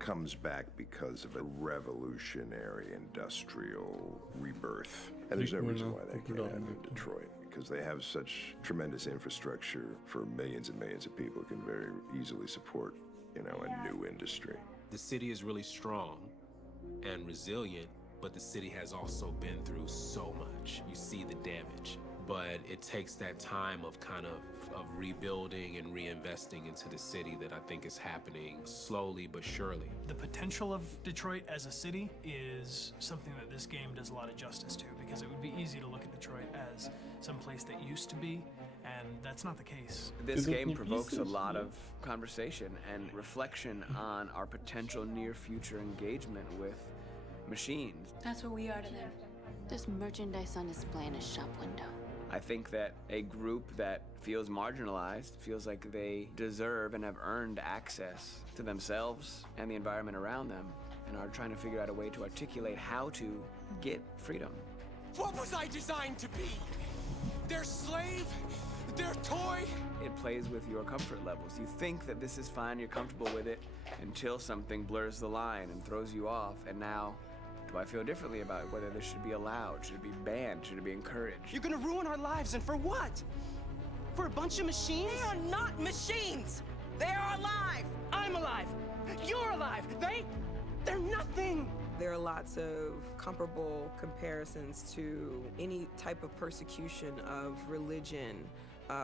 comes back because of a revolutionary industrial rebirth. And there's no reason why that can't happen in Detroit, because they have such tremendous infrastructure for millions and millions of people can very easily support, you know, a new industry. The city is really strong and resilient, but the city has also been through so much. You see the damage, but it takes that time of kind of rebuilding and reinvesting into the city that I think is happening slowly but surely. The potential of Detroit as a city is something that this game does a lot of justice to, because it would be easy to look at Detroit as some place that used to be, and that's not the case. This game provokes a lot of conversation and reflection on our potential near future engagement with machines. That's what we are to them. There's merchandise on display in a shop window. I think that a group that feels marginalized, feels like they deserve and have earned access to themselves and the environment around them, and are trying to figure out a way to articulate how to get freedom. What was I designed to be? Their slave? Their toy? It plays with your comfort levels. You think that this is fine, you're comfortable with it, until something blurs the line and throws you off, and now, do I feel differently about whether this should be allowed? Should it be banned? Should it be encouraged? You're gonna ruin our lives, and for what? For a bunch of machines? They are not machines! They are alive! I'm alive! You're alive! They're nothing! There are lots of comparable comparisons to any type of persecution of religion,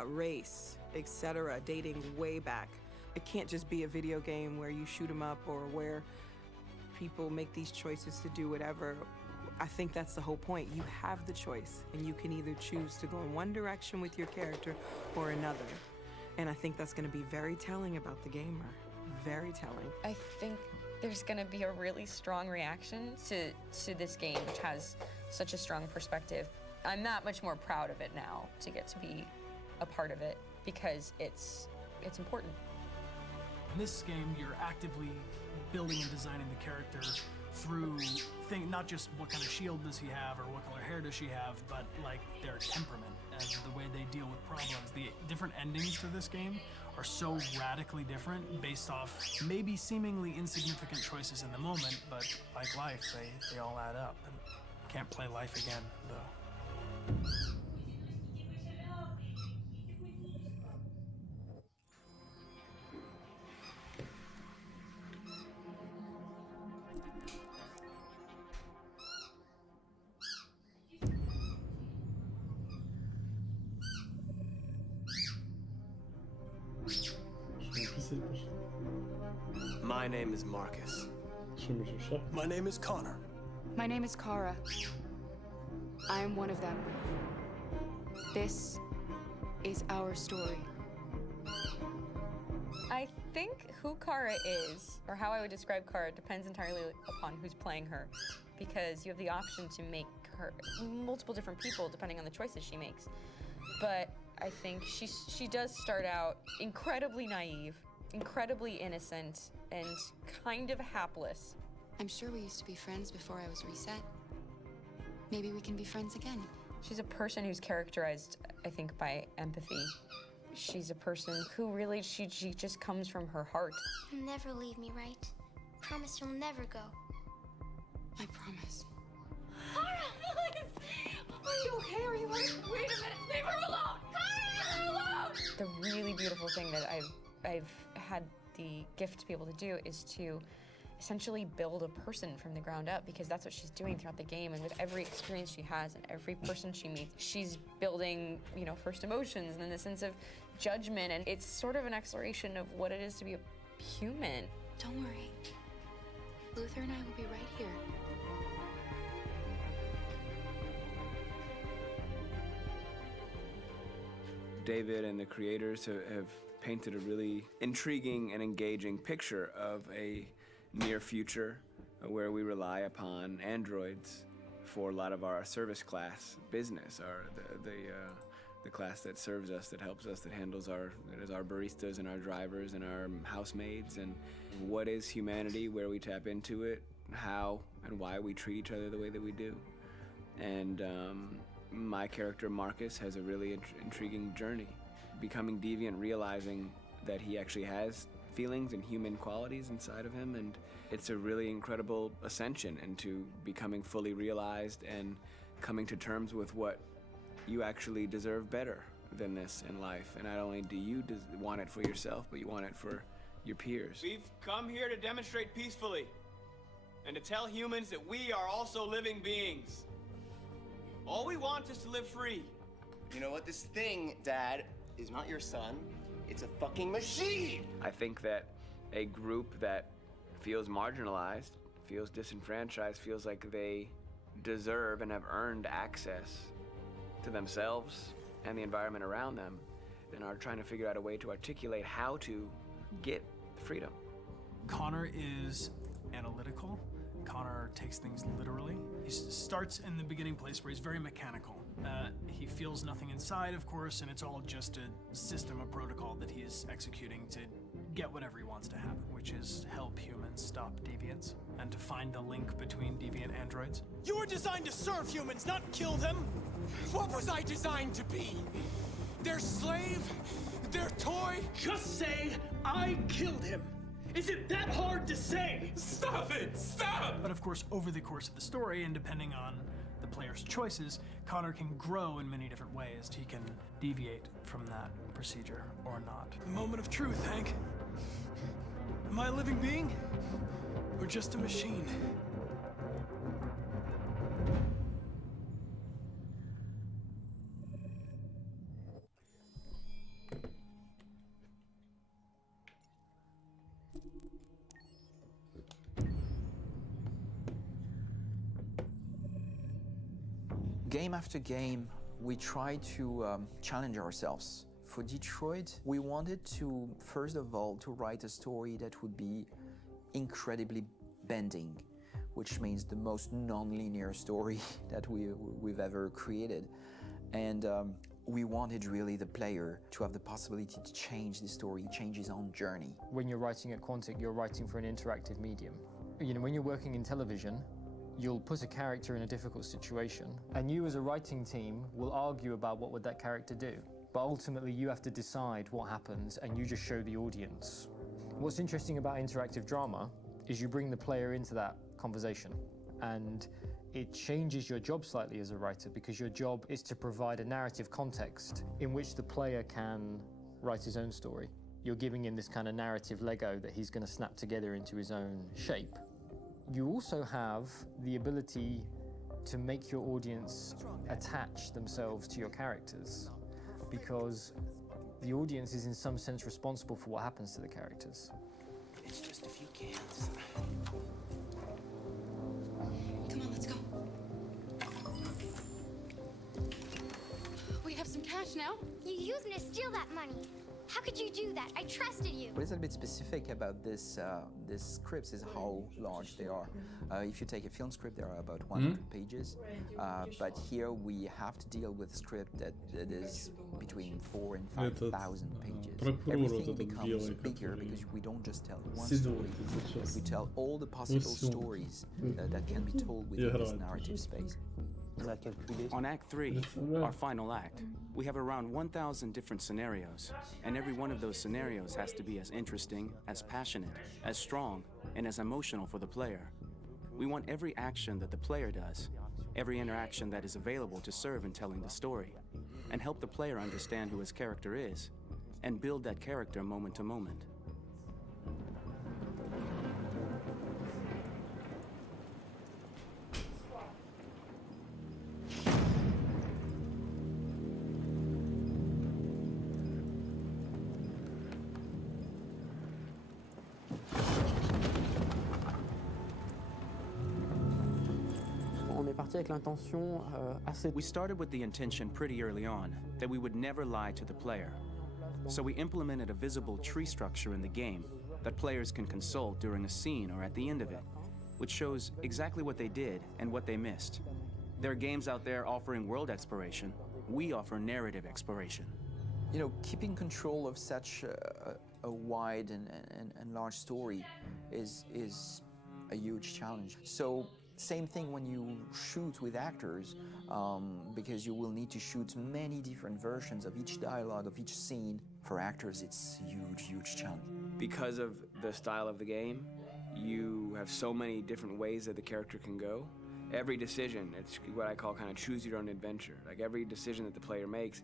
race, etc., dating way back. It can't just be a video game where you shoot 'em up or where people make these choices to do whatever. I think that's the whole point. You have the choice, and you can either choose to go in one direction with your character or another. And I think that's going to be very telling about the gamer. Very telling. I think there's going to be a really strong reaction to this game, which has such a strong perspective. I'm that much more proud of it now to get to be a part of it because it's important. In this game, you're actively building and designing the character through not just what kind of shield does he have or what color hair does she have, but like their temperament and the way they deal with problems. The different endings to this game are so radically different based off maybe seemingly insignificant choices in the moment, but like life, they all add up. And can't play life again, though. My name is Marcus. My name is Connor. My name is Kara. I am one of them. This is our story. I think who Kara is, or how I would describe Kara, depends entirely upon who's playing her, because you have the option to make her multiple different people depending on the choices she makes. But I think she does start out incredibly naive, incredibly innocent, and kind of hapless. I'm sure we used to be friends before I was reset. Maybe we can be friends again. She's a person who's characterized, I think, by empathy. She's a person who really, she just comes from her heart. You'll never leave me, right? Promise you'll never go. I promise. Kara, please! Are you okay? Are you hurt? Wait a minute! Leave her alone! Kara, leave her alone! The really beautiful thing that I've had the gift to be able to do is to essentially build a person from the ground up, because that's what she's doing throughout the game. And with every experience she has and every person she meets, she's building, first emotions and then the sense of judgment. And it's sort of an exploration of what it is to be a human. Don't worry. Luther and I will be right here. David and the creators have painted a really intriguing and engaging picture of a near future where we rely upon androids for a lot of our service class business, the class that serves us, that helps us, that handles our baristas and our drivers and our housemaids. And what is humanity, where we tap into it, how and why we treat each other the way that we do. And my character Marcus has a really intriguing journey, becoming deviant, realizing that he actually has feelings and human qualities inside of him, and it's a really incredible ascension into becoming fully realized and coming to terms with what you actually deserve better than this in life. And not only do you want it for yourself, but you want it for your peers. We've come here to demonstrate peacefully and to tell humans that we are also living beings. All we want is to live free. You know what? This thing, Dad, is not your son. It's a fucking machine! I think that a group that feels marginalized, feels disenfranchised, feels like they deserve and have earned access to themselves and the environment around them, and are trying to figure out a way to articulate how to get freedom. Connor is analytical. Connor takes things literally. He starts in the beginning place where he's very mechanical. He feels nothing inside, of course, and it's all just a system, a protocol that he is executing to get whatever he wants to happen, which is help humans stop deviants and to find the link between deviant androids. You were designed to serve humans, not kill them. What was I designed to be? Their slave? Their toy? Just say, I killed him. Is it that hard to say? Stop it! Stop! But of course, over the course of the story, and depending on the player's choices, Connor can grow in many different ways. He can deviate from that procedure or not. The moment of truth, Hank. Am I a living being? Or just a machine? Game after game, we try to challenge ourselves. For Detroit, we wanted to, first of all, to write a story that would be incredibly bending, which means the most non-linear story that we've ever created. And we wanted really the player to have the possibility to change the story, change his own journey. When you're writing at Quantic, you're writing for an interactive medium. You know, when you're working in television, you'll put a character in a difficult situation, and you as a writing team will argue about what would that character do. But ultimately, you have to decide what happens, and you just show the audience. What's interesting about interactive drama is you bring the player into that conversation, and it changes your job slightly as a writer, because your job is to provide a narrative context in which the player can write his own story. You're giving him this kind of narrative Lego that he's going to snap together into his own shape. You also have the ability to make your audience attach themselves to your characters, because the audience is in some sense responsible for what happens to the characters. It's just a few cans. Come on, let's go. We have some cash now. You used me to steal that money. How could you do that? I trusted you. What is a bit specific about these scripts is how large they are. If you take a film script, there are about 100 pages, but here we have to deal with a script that is between 4,000 and 5,000 pages. Everything becomes bigger because we don't just tell one story, but we tell all the possible stories that can be told within this narrative space. On Act 3, our final act, we have around 1,000 different scenarios, and every one of those scenarios has to be as interesting, as passionate, as strong, and as emotional for the player. We want every action that the player does, every interaction that is available to serve in telling the story, and help the player understand who his character is, and build that character moment to moment. We started with the intention pretty early on that we would never lie to the player. So we implemented a visible tree structure in the game that players can consult during a scene or at the end of it, which shows exactly what they did and what they missed. There are games out there offering world exploration. We offer narrative exploration. You know, keeping control of such a wide and large story is a huge challenge. So same thing when you shoot with actors, because you will need to shoot many different versions of each dialogue, of each scene. For actors, it's a huge, huge challenge. Because of the style of the game, you have so many different ways that the character can go. Every decision, it's what I call kind of choose your own adventure. Like every decision that the player makes,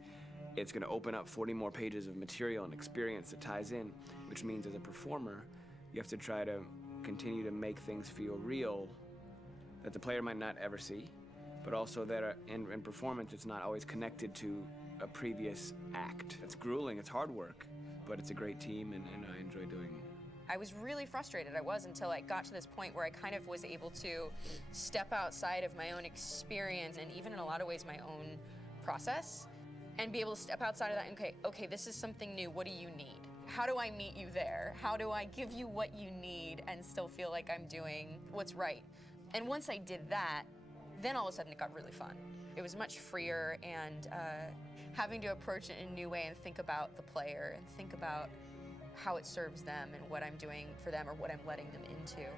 it's going to open up 40 more pages of material and experience that ties in, which means as a performer, you have to try to continue to make things feel real that the player might not ever see, but also that in performance, it's not always connected to a previous act. It's grueling, it's hard work, but it's a great team, and I enjoy doing it. I was really frustrated, until I got to this point where I kind of was able to step outside of my own experience and even in a lot of ways my own process, and be able to step outside of that and okay, this is something new, what do you need? How do I meet you there? How do I give you what you need and still feel like I'm doing what's right? And once I did that, then all of a sudden it got really fun. It was much freer, and having to approach it in a new way and think about the player and think about how it serves them and what I'm doing for them or what I'm letting them into.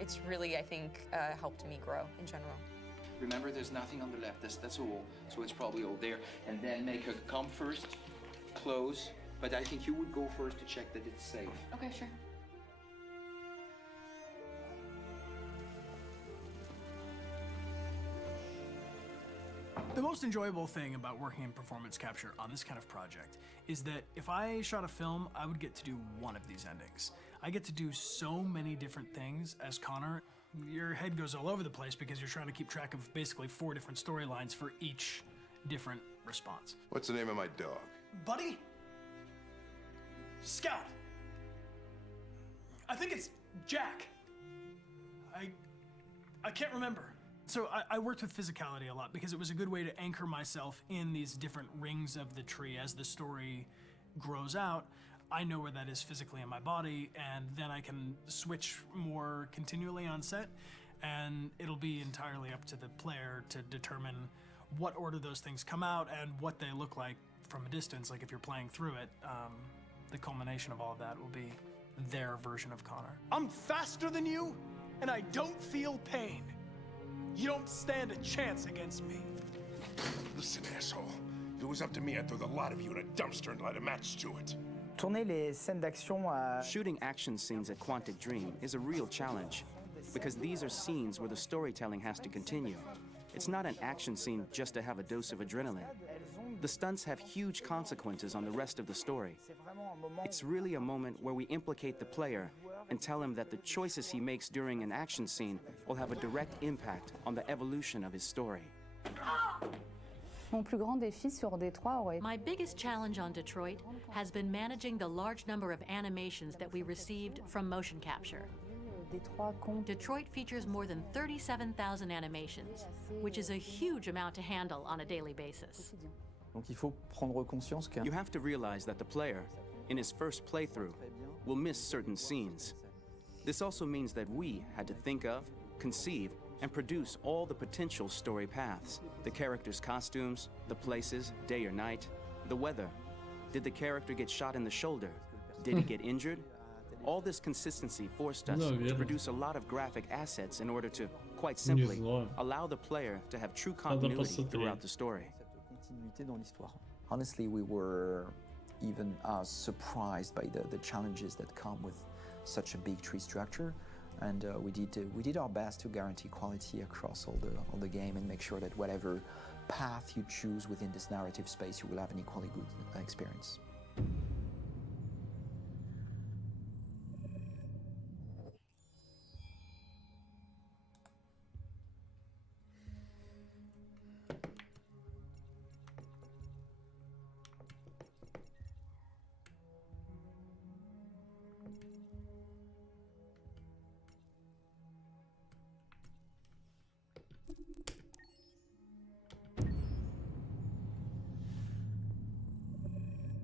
It's really, I think, helped me grow in general. Remember, there's nothing on the left, that's all, so it's probably all there. And then make her come first, close, but I think you would go first to check that it's safe. Okay, sure. The most enjoyable thing about working in performance capture on this kind of project is that if I shot a film, I would get to do one of these endings. I get to do so many different things as Connor. Your head goes all over the place because you're trying to keep track of basically 4 different storylines for each different response. What's the name of my dog? Buddy? Scout. I think it's Jack. I can't remember. So I worked with physicality a lot because it was a good way to anchor myself in these different rings of the tree. As the story grows out, I know where that is physically in my body, and then I can switch more continually on set, and it'll be entirely up to the player to determine what order those things come out and what they look like from a distance. Like if you're playing through it, the culmination of all of that will be their version of Connor. I'm faster than you, and I don't feel pain. You don't stand a chance against me. Listen, asshole. If it was up to me, I'd throw the lot of you in a dumpster and light a match to it. Shooting action scenes at Quantic Dream is a real challenge, because these are scenes where the storytelling has to continue. It's not an action scene just to have a dose of adrenaline. The stunts have huge consequences on the rest of the story. It's really a moment where we implicate the player and tell him that the choices he makes during an action scene will have a direct impact on the evolution of his story. My biggest challenge on Detroit has been managing the large number of animations that we received from motion capture. Detroit features more than 37,000 animations, which is a huge amount to handle on a daily basis. You have to realize that the player, in his first playthrough, will miss certain scenes. This also means that we had to think of, conceive, and produce all the potential story paths. The characters' costumes, the places, day or night, the weather. Did the character get shot in the shoulder? Did he get injured? All this consistency forced us to produce a lot of graphic assets in order to, quite simply, allow the player to have true continuity throughout the story. Honestly, we were even surprised by the challenges that come with such a big tree structure, and we did our best to guarantee quality across all the game and make sure that whatever path you choose within this narrative space, you will have an equally good experience.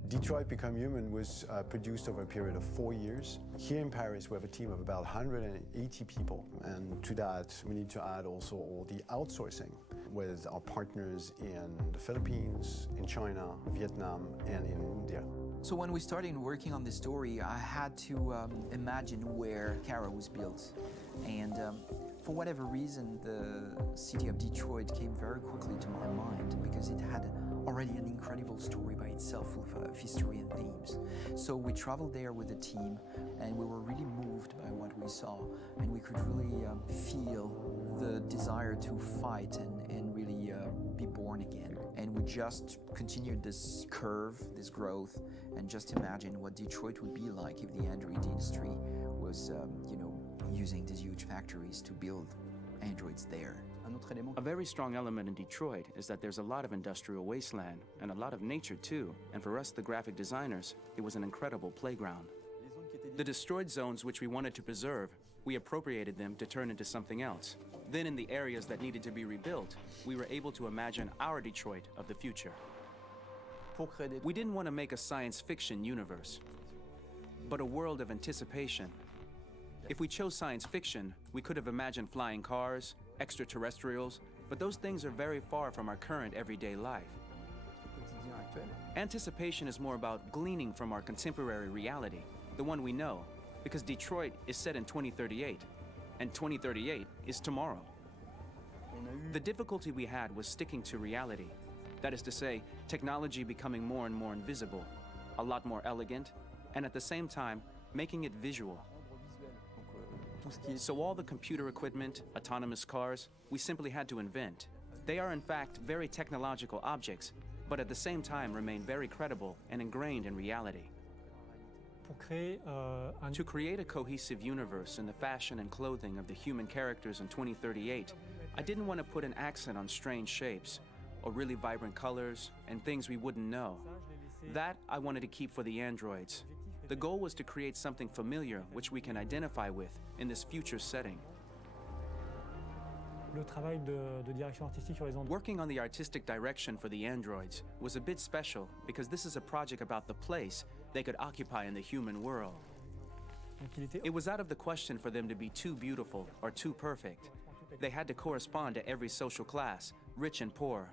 Detroit Become Human was produced over a period of 4 years. Here in Paris, we have a team of about 180 people. And to that, we need to add also all the outsourcing with our partners in the Philippines, in China, Vietnam, and in India. So when we started working on this story, I had to imagine where Kara was built. And for whatever reason, the city of Detroit came very quickly to my mind because it had already an incredible story by itself of history and themes. So we traveled there with the team, and we were really moved by what we saw, and we could really feel the desire to fight and really be born again. And we just continued this curve, this growth, and just imagine what Detroit would be like if the android industry was, using these huge factories to build androids there. A very strong element in Detroit is that there's a lot of industrial wasteland and a lot of nature too, and for us, the graphic designers, it was an incredible playground. The destroyed zones which we wanted to preserve, we appropriated them to turn into something else. Then in the areas that needed to be rebuilt, we were able to imagine our Detroit of the future. We didn't want to make a science fiction universe, but a world of anticipation. If we chose science fiction, we could have imagined flying cars, extraterrestrials, but those things are very far from our current everyday life. Anticipation is more about gleaning from our contemporary reality, the one we know, because Detroit is set in 2038, and 2038 is tomorrow. The difficulty we had was sticking to reality. That is to say, technology becoming more and more invisible, a lot more elegant, and at the same time, making it visual. So all the computer equipment, autonomous cars, we simply had to invent. They are in fact very technological objects, but at the same time remain very credible and ingrained in reality. To create a cohesive universe in the fashion and clothing of the human characters in 2038, I didn't want to put an accent on strange shapes, or really vibrant colors, and things we wouldn't know. That I wanted to keep for the androids. The goal was to create something familiar which we can identify with in this future setting. Working on the artistic direction for the androids was a bit special because this is a project about the place they could occupy in the human world. It was out of the question for them to be too beautiful or too perfect. They had to correspond to every social class, rich and poor.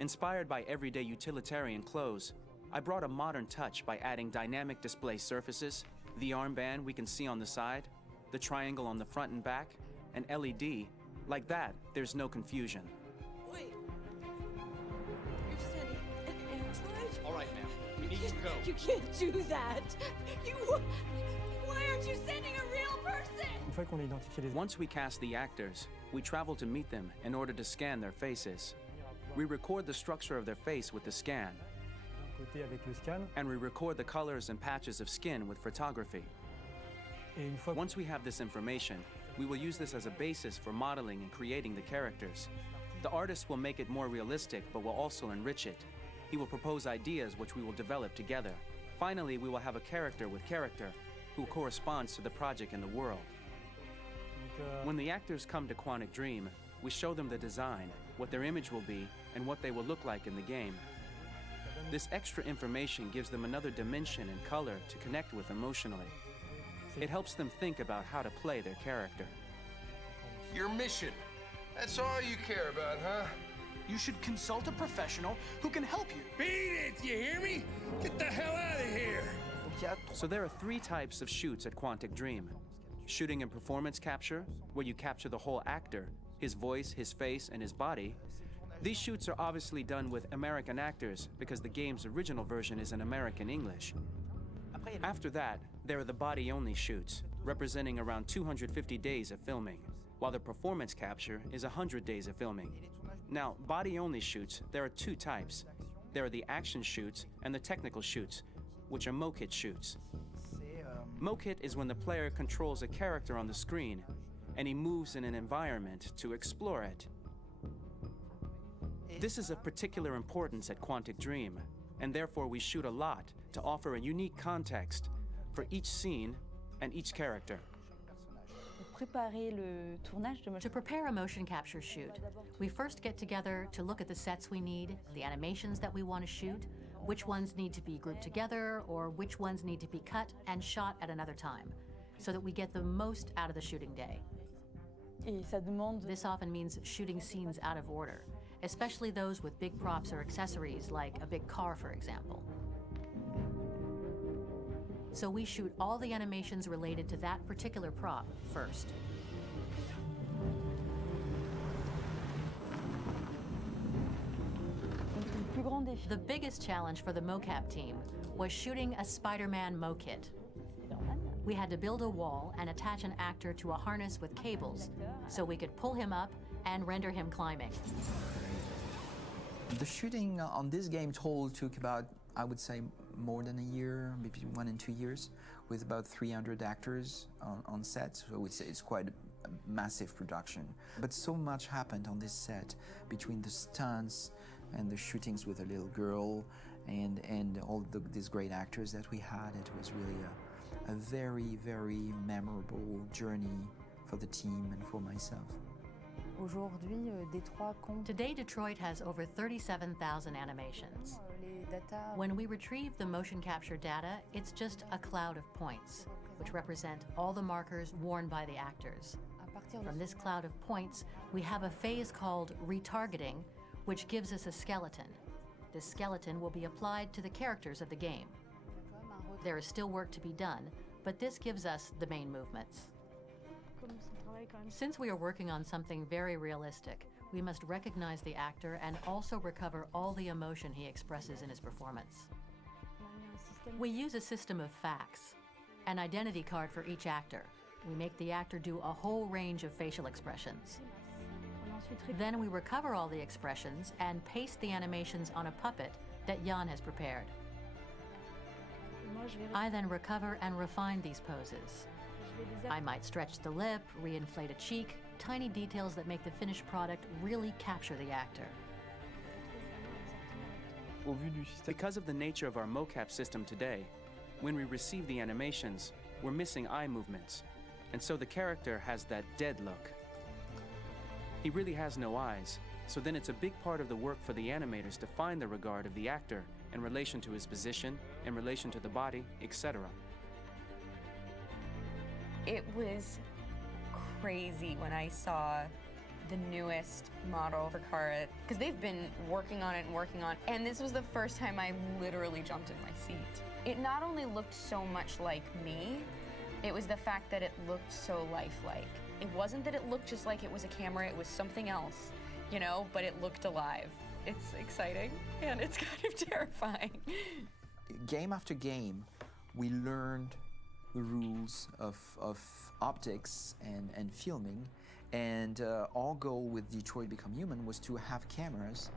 Inspired by everyday utilitarian clothes, I brought a modern touch by adding dynamic display surfaces, the armband we can see on the side, the triangle on the front and back, an LED. Like that, there's no confusion. Wait. You're sending an android? All right, ma'am. We need to go. You can't do that. Why aren't you sending a real person? Once we cast the actors, we travel to meet them in order to scan their faces. We record the structure of their face with the scan. And we record the colors and patches of skin with photography. Once we have this information, we will use this as a basis for modeling and creating the characters. The artist will make it more realistic, but will also enrich it. He will propose ideas which we will develop together. Finally, we will have a character with character who corresponds to the project and the world. When the actors come to Quantic Dream, we show them the design, what their image will be, and what they will look like in the game. This extra information gives them another dimension and color to connect with emotionally. It helps them think about how to play their character. Your mission. That's all you care about, huh? You should consult a professional who can help you. Beat it, you hear me? Get the hell out of here! So there are 3 types of shoots at Quantic Dream. Shooting and performance capture, where you capture the whole actor, his voice, his face, and his body. These shoots are obviously done with American actors because the game's original version is in American English. After that, there are the body-only shoots, representing around 250 days of filming, while the performance capture is 100 days of filming. Now, body-only shoots, there are 2 types. There are the action shoots and the technical shoots, which are mokit shoots. Mokit is when the player controls a character on the screen, and he moves in an environment to explore it. This is of particular importance at Quantic Dream, and therefore we shoot a lot to offer a unique context for each scene and each character. To prepare a motion capture shoot, we first get together to look at the sets we need, the animations that we want to shoot, which ones need to be grouped together, or which ones need to be cut and shot at another time, so that we get the most out of the shooting day. This often means shooting scenes out of order, especially those with big props or accessories, like a big car, for example. So we shoot all the animations related to that particular prop first. The biggest challenge for the mocap team was shooting a Spider-Man mokit. We had to build a wall and attach an actor to a harness with cables so we could pull him up and render him climbing. The shooting on this game total took about, I would say, more than a year, maybe 1 and 2 years, with about 300 actors on set, so it's quite a massive production. But so much happened on this set, between the stunts and the shootings with a little girl and all these great actors that we had. It was really a very, very memorable journey for the team and for myself. Today, Detroit has over 37,000 animations. When we retrieve the motion capture data, it's just a cloud of points, which represent all the markers worn by the actors. From this cloud of points, we have a phase called retargeting, which gives us a skeleton. This skeleton will be applied to the characters of the game. There is still work to be done, but this gives us the main movements. Since we are working on something very realistic, we must recognize the actor and also recover all the emotion he expresses in his performance. We use a system of facts, an identity card for each actor. We make the actor do a whole range of facial expressions. Then we recover all the expressions and paste the animations on a puppet that Jan has prepared. I then recover and refine these poses. I might stretch the lip, reinflate a cheek, tiny details that make the finished product really capture the actor. Because of the nature of our mocap system today, when we receive the animations, we're missing eye movements, and so the character has that dead look. He really has no eyes, so then it's a big part of the work for the animators to find the regard of the actor in relation to his position, in relation to the body, etc. It was crazy when I saw the newest model for Kara, because they've been working on it and working on, and this was the first time I literally jumped in my seat. It not only looked so much like me, it was the fact that it looked so lifelike. It wasn't that it looked just like it was a camera, it was something else, you know, but it looked alive. It's exciting, and it's kind of terrifying. Game after game, we learned the rules of optics and filming, and our goal with Detroit Become Human was to have cameras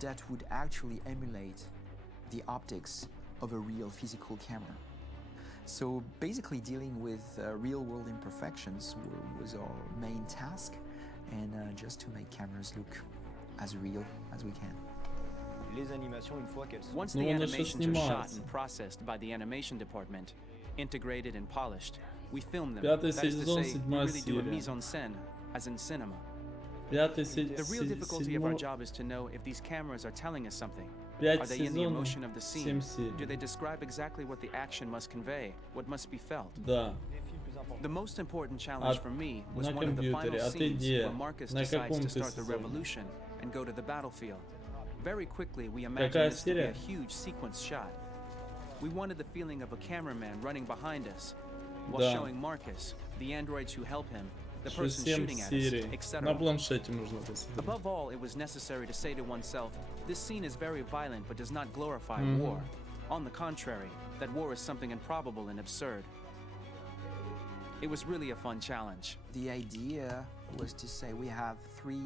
that would actually emulate the optics of a real physical camera. So basically dealing with real-world imperfections was our main task, and just to make cameras look as real as we can. Once the animations are shot and processed by the animation department, integrated and polished, we film them. That is to say, we really do a mise en scène, as in cinema. The real difficulty of our job is to know if these cameras are telling us something. Are they in the emotion of the scene? Do they describe exactly what the action must convey, what must be felt? The most important challenge for me was one of the final scenes where Marcus decides to start the revolution and go to the battlefield. Very quickly, we imagined this to be a huge sequence shot. We wanted the feeling of a cameraman running behind us, while showing Marcus, the androids who help him, the person shooting at us, etc. Above all, it was necessary to say to oneself, this scene is very violent but does not glorify war. On the contrary, that war is something improbable and absurd. It was really a fun challenge. The idea was to say we have 3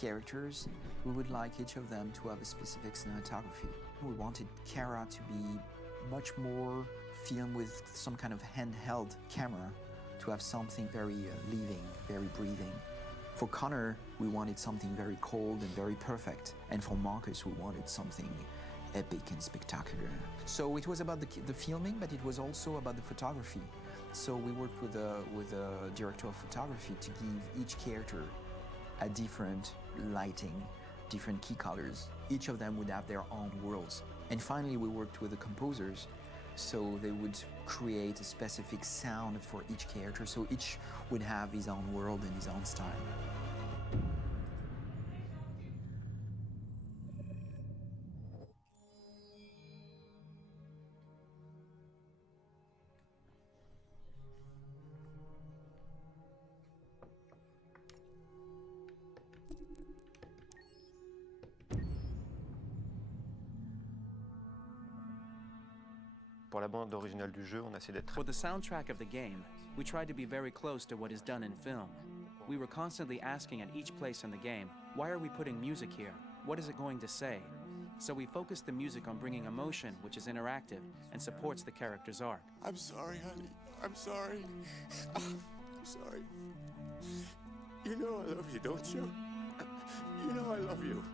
characters. We would like each of them to have a specific cinematography. We wanted Kara to be much more filmed with some kind of handheld camera, to have something very living, very breathing. For Connor, we wanted something very cold and very perfect. And for Marcus, we wanted something epic and spectacular. So it was about the filming, but it was also about the photography. So we worked with a director of photography to give each character a different lighting, different key colors. Each of them would have their own worlds. And finally, we worked with the composers, so they would create a specific sound for each character, so each would have his own world and his own style. Pour la bande originale du jeu, on a essayé d'être... For the soundtrack of the game, we tried to be very close to what is done in film. We were constantly asking at each place in the game, why are we putting music here? What is it going to say? So we focused the music on bringing emotion, which is interactive and supports the character's arc. I'm sorry, honey. I'm sorry. I'm sorry. You know I love you, don't you? You know I love you.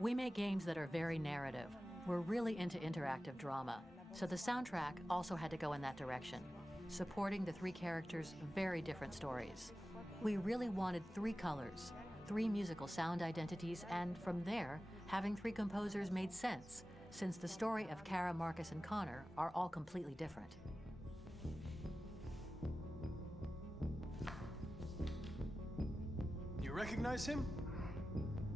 We make games that are very narrative. We're really into interactive drama, so the soundtrack also had to go in that direction, supporting the 3 characters' very different stories. We really wanted 3 colors, 3 musical sound identities, and from there, having 3 composers made sense, since the story of Kara, Marcus, and Connor are all completely different. You recognize him?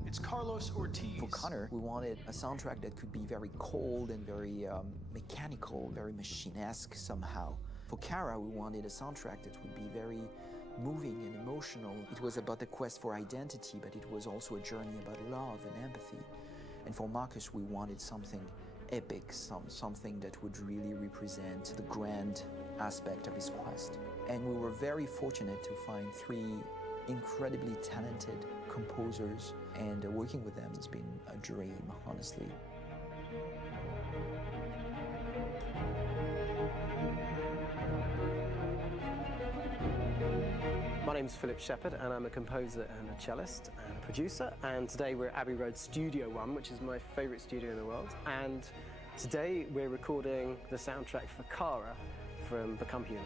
It's Carlos Ortiz. For Connor, we wanted a soundtrack that could be very cold and very mechanical, very machine-esque somehow. For Kara, we wanted a soundtrack that would be very moving and emotional. It was about the quest for identity, but it was also a journey about love and empathy. And for Marcus, we wanted something epic, something that would really represent the grand aspect of his quest. And we were very fortunate to find 3 incredibly talented composers, and working with them has been a dream, honestly. My name's Philip Shepherd, and I'm a composer and a cellist and a producer, and today we're at Abbey Road Studio One, which is my favourite studio in the world, and today we're recording the soundtrack for Kara from Become Human.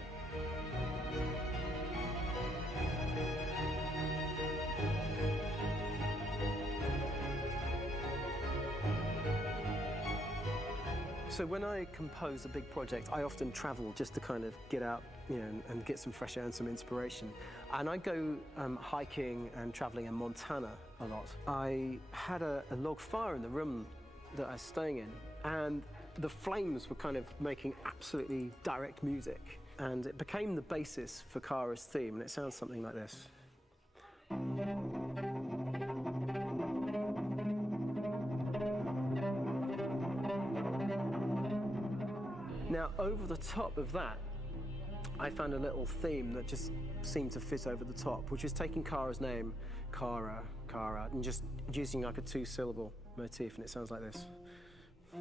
So when I compose a big project, I often travel just to kind of get out, you know, and get some fresh air and some inspiration. And I go hiking and traveling in Montana a lot. I had a log fire in the room that I was staying in, and the flames were kind of making absolutely direct music. And it became the basis for Kara's theme, and it sounds something like this. Now, over the top of that, I found a little theme that just seemed to fit over the top, which is taking Kara's name, Kara, and just using like a two-syllable motif, and it sounds like this. We're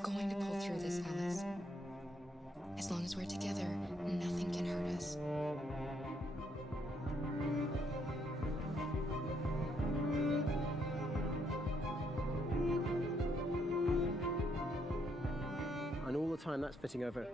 going to pull through this, Alice. As long as we're together, nothing can hurt us. And all the time that's fitting over.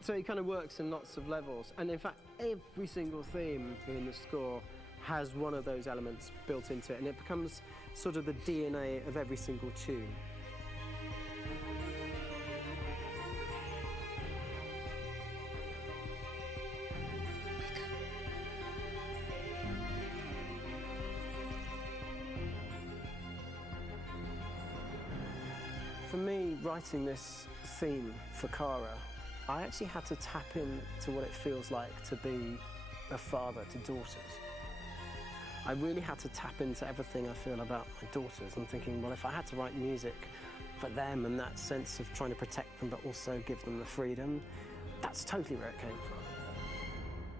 So it kind of works in lots of levels. And in fact, every single theme in the score has one of those elements built into it, and it becomes sort of the DNA of every single tune. For me, writing this theme for Kara, I actually had to tap into what it feels like to be a father to daughters. I really had to tap into everything I feel about my daughters and thinking, well, if I had to write music for them and that sense of trying to protect them but also give them the freedom, that's totally where it came from.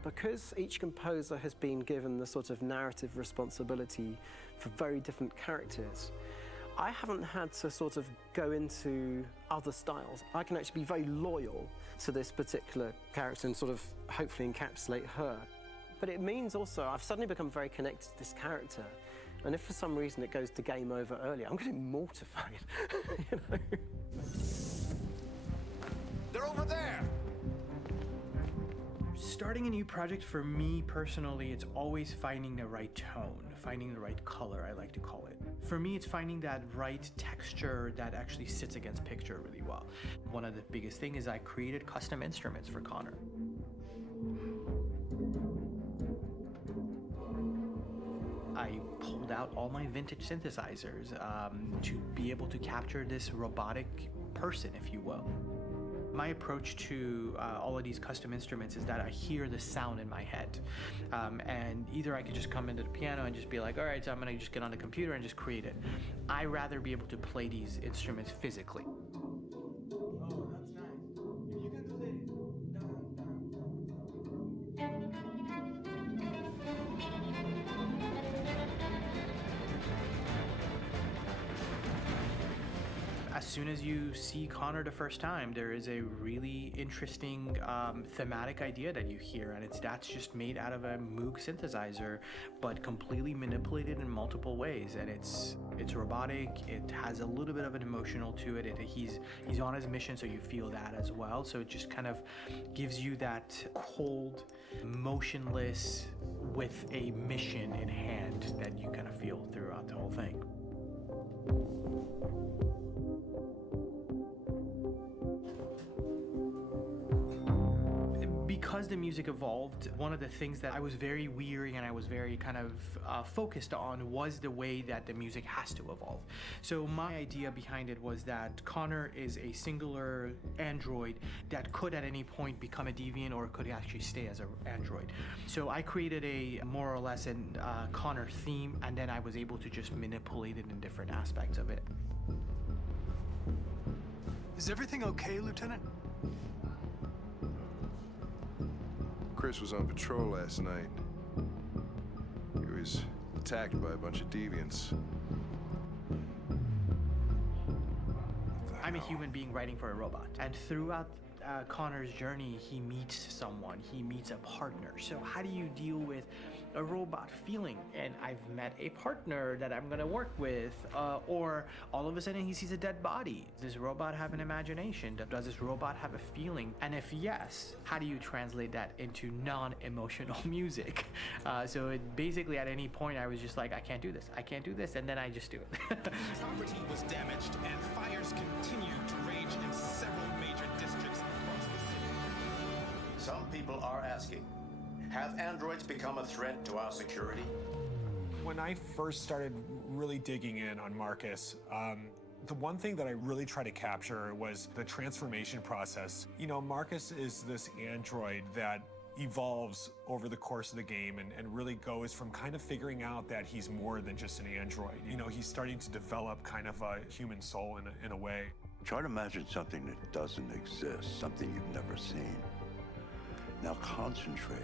Because each composer has been given the sort of narrative responsibility for very different characters, I haven't had to sort of go into other styles. I can actually be very loyal to this particular character and sort of hopefully encapsulate her. But it means also I've suddenly become very connected to this character. And if for some reason it goes to game over early, I'm getting mortified, you know? They're over there! Starting a new project, for me personally, it's always finding the right tone, finding the right color, I like to call it. For me, it's finding that right texture that actually sits against picture really well. One of the biggest things is I created custom instruments for Connor. I pulled out all my vintage synthesizers to be able to capture this robotic person, if you will. My approach to all of these custom instruments is that I hear the sound in my head. And either I could just come into the piano and just be like, all right, so I'm gonna just get on the computer and just create it. I rather be able to play these instruments physically. As soon as you see Connor the first time, there is a really interesting thematic idea that you hear, and that's just made out of a Moog synthesizer, but completely manipulated in multiple ways. And it's robotic. It has a little bit of an emotional to it. He's on his mission, so you feel that as well. So it just kind of gives you that cold, motionless, with a mission in hand that you kind of feel throughout the whole thing. Because the music evolved, one of the things that I was very weary and I was very kind of focused on was the way that the music has to evolve. So my idea behind it was that Connor is a singular android that could at any point become a deviant or could actually stay as an android. So I created a more or less an Connor theme, and then I was able to just manipulate it in different aspects of it. Is everything okay, Lieutenant? Chris was on patrol last night. He was attacked by a bunch of deviants. I'm a human being writing for a robot, and throughout Connor's journey, he meets someone, he meets a partner. So how do you deal with a robot feeling? And I've met a partner that I'm gonna work with, or all of a sudden he sees a dead body. Does this robot have an imagination? Does this robot have a feeling? And if yes, how do you translate that into non-emotional music? So basically at any point I was just like, I can't do this, and then I just do it. Property was damaged and fires continued to rage in several major districts across the city. Some people are asking, have androids become a threat to our security? When I first started really digging in on Marcus, the one thing that I really tried to capture was the transformation process. You know, Marcus is this android that evolves over the course of the game and really goes from kind of figuring out that he's more than just an android. You know, he's starting to develop kind of a human soul in a way. Try to imagine something that doesn't exist, something you've never seen. Now concentrate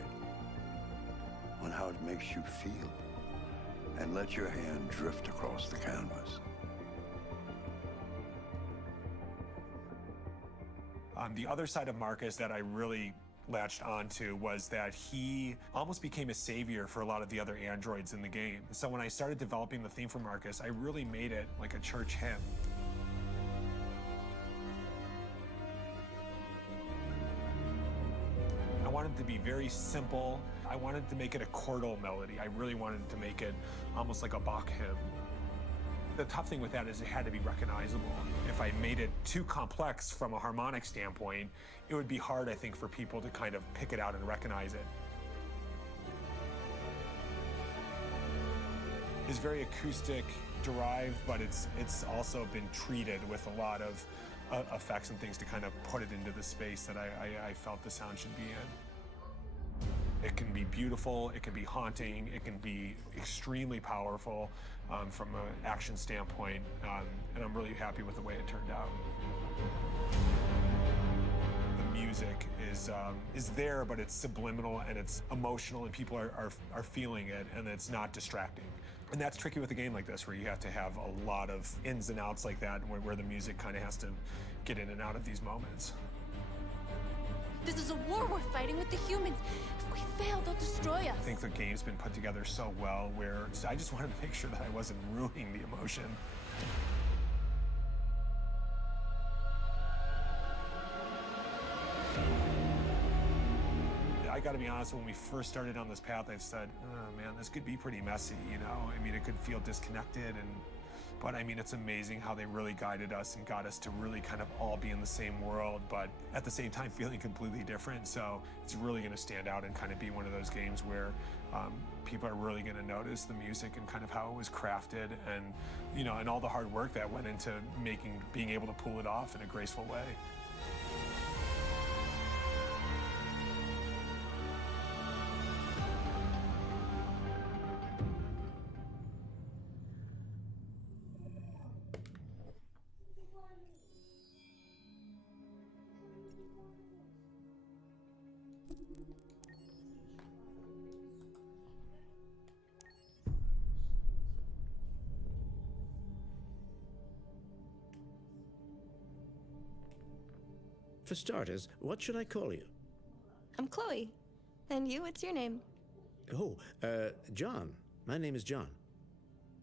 on how it makes you feel and let your hand drift across the canvas. The other side of Marcus that I really latched onto was that he almost became a savior for a lot of the other androids in the game. So when I started developing the theme for Marcus, I really made it like a church hymn. I wanted it to be very simple. I wanted to make it a chordal melody. I really wanted to make it almost like a Bach hymn. The tough thing with that is it had to be recognizable. If I made it too complex from a harmonic standpoint, it would be hard, I think, for people to kind of pick it out and recognize it. It's very acoustic derived, but it's also been treated with a lot of effects and things to kind of put it into the space that I felt the sound should be in. It can be beautiful, it can be haunting, it can be extremely powerful from an action standpoint, and I'm really happy with the way it turned out. The music is there, but it's subliminal and it's emotional, and people are feeling it, and it's not distracting. And that's tricky with a game like this, where you have to have a lot of ins and outs like that, where the music kind of has to get in and out of these moments. This is a war we're fighting with the humans. If we fail, they'll destroy us. I think the game's been put together so well where I just wanted to make sure that I wasn't ruining the emotion. I gotta be honest, when we first started on this path, I said, oh man, this could be pretty messy, you know? I mean, it could feel disconnected, but I mean, it's amazing how they really guided us and got us to really kind of all be in the same world, but at the same time feeling completely different. So it's really gonna stand out and kind of be one of those games where people are really gonna notice the music and kind of how it was crafted, and you know, and all the hard work that went into being able to pull it off in a graceful way. For starters, what should I call you? I'm Chloe. And you, what's your name? Oh, John. My name is John.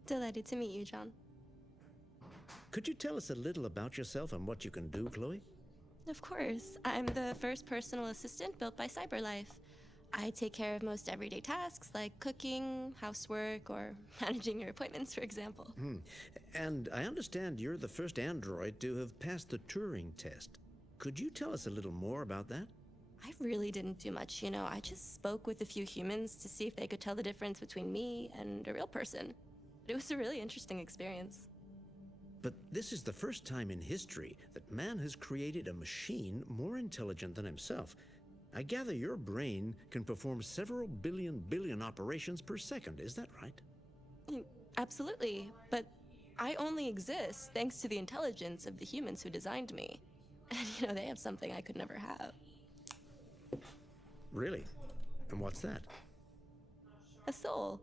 Delighted to meet you, John. Could you tell us a little about yourself and what you can do, Chloe? Of course. I'm the first personal assistant built by CyberLife. I take care of most everyday tasks like cooking, housework, or managing your appointments, for example. And I understand you're the first android to have passed the Turing test. Could you tell us a little more about that? I really didn't do much, you know. I just spoke with a few humans to see if they could tell the difference between me and a real person. It was a really interesting experience. But this is the first time in history that man has created a machine more intelligent than himself. I gather your brain can perform several billion operations per second, is that right? Absolutely, but I only exist thanks to the intelligence of the humans who designed me. And, you know, they have something I could never have. Really? And what's that? A soul.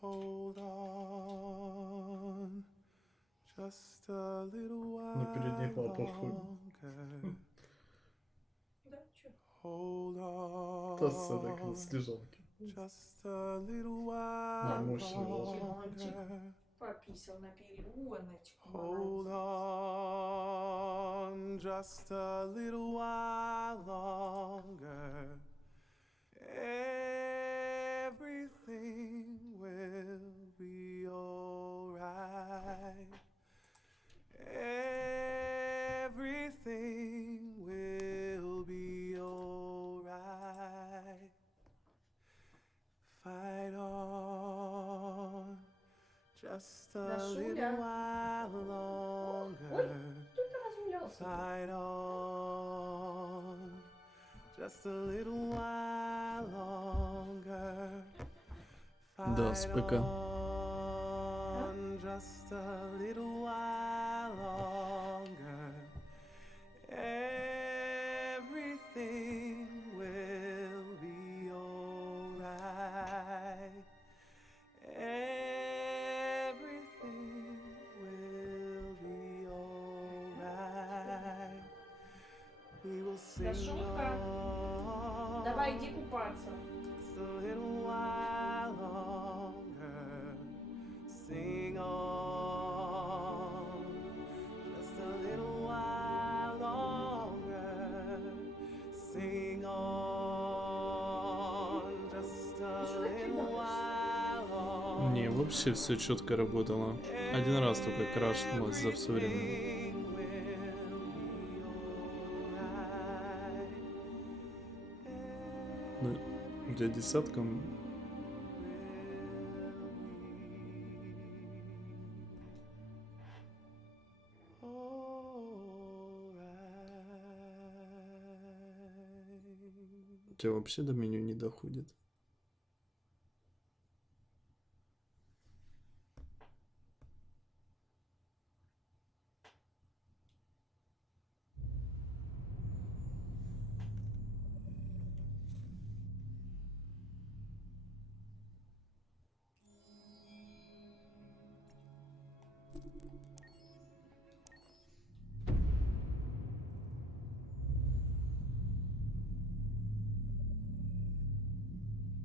Hold on, just a little На передних while лапах. longer. Hold Та це так on, слежанки. just a little while Мощный longer. Пописал на перегоночку. Hold on, just a little while longer. Everything will be alright. Everything will be alright. Fight on, just a little while longer. Fight on, just a little while longer. Да, с ПК. On, just a little while longer. Everything will be alright. Everything will be alright. We will sing on. Давай, иди купаться. Just a little while longer. Sing on. Just a little while longer. Sing on. Just a little while longer. Не, вообще все четко работало. Один раз только крашнулось за все время. Ну, у тебя десятком. У тебя вообще до меню не доходит.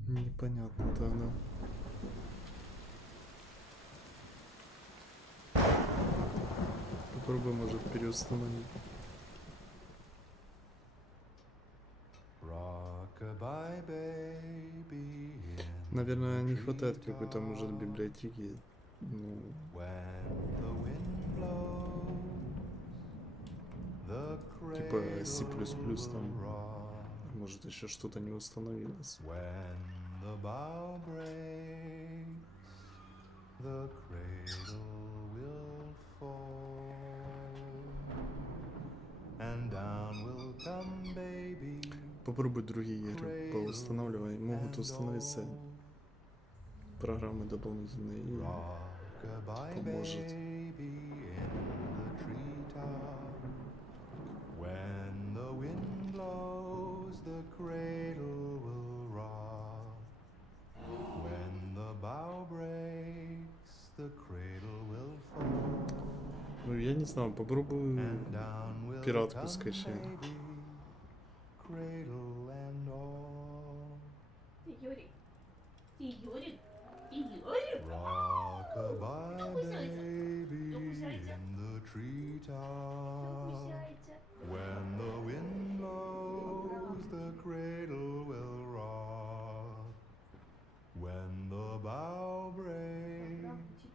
Непонятно тогда. Попробуй, может, переустановить. Наверное, не хватает какой-то, может, библиотеки. Ну, типа C++ там. Может, еще что-то не установилось. The bow breaks, the cradle will fall, and down will come baby. Попробуй другие игры поустанавливай. Могут установиться программы дополнительные и поможет. When the wind blows, the cradle will rock. When the bow breaks, the cradle will fall. Ну, я не знаю, попробую пиратку скачать. Cradle and all. Rock-a-bye, baby, in the treetop. When the wind blows, the cradle will rock. When the bow breaks,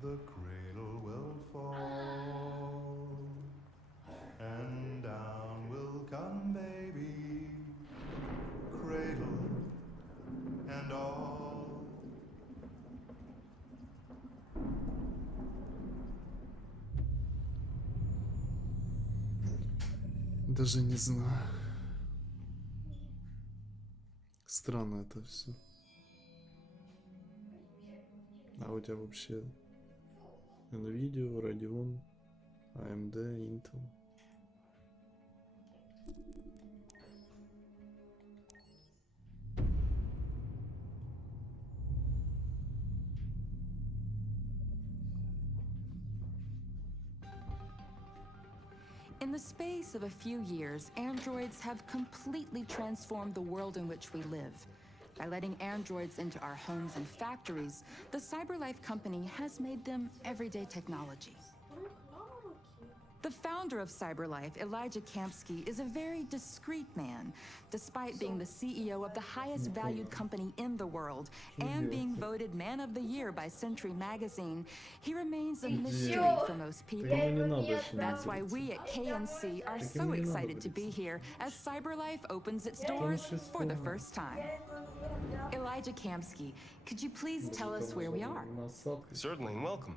the cradle will fall, and down will come baby, cradle and all. Даже не знаю. Странно это все. А у тебя вообще NVIDIA, Radeon, AMD, Intel. In the space of a few years, androids have completely transformed the world in which we live. By letting androids into our homes and factories, the CyberLife company has made them everyday technology. The founder of CyberLife, Elijah Kamsky, is a very discreet man. Despite being the CEO of the highest valued company in the world and being voted Man of the Year by Century Magazine, he remains a mystery for most people. That's why we at KNC are so excited to be here as CyberLife opens its doors for the first time. Elijah Kamsky, could you please tell us where we are? Certainly, and welcome.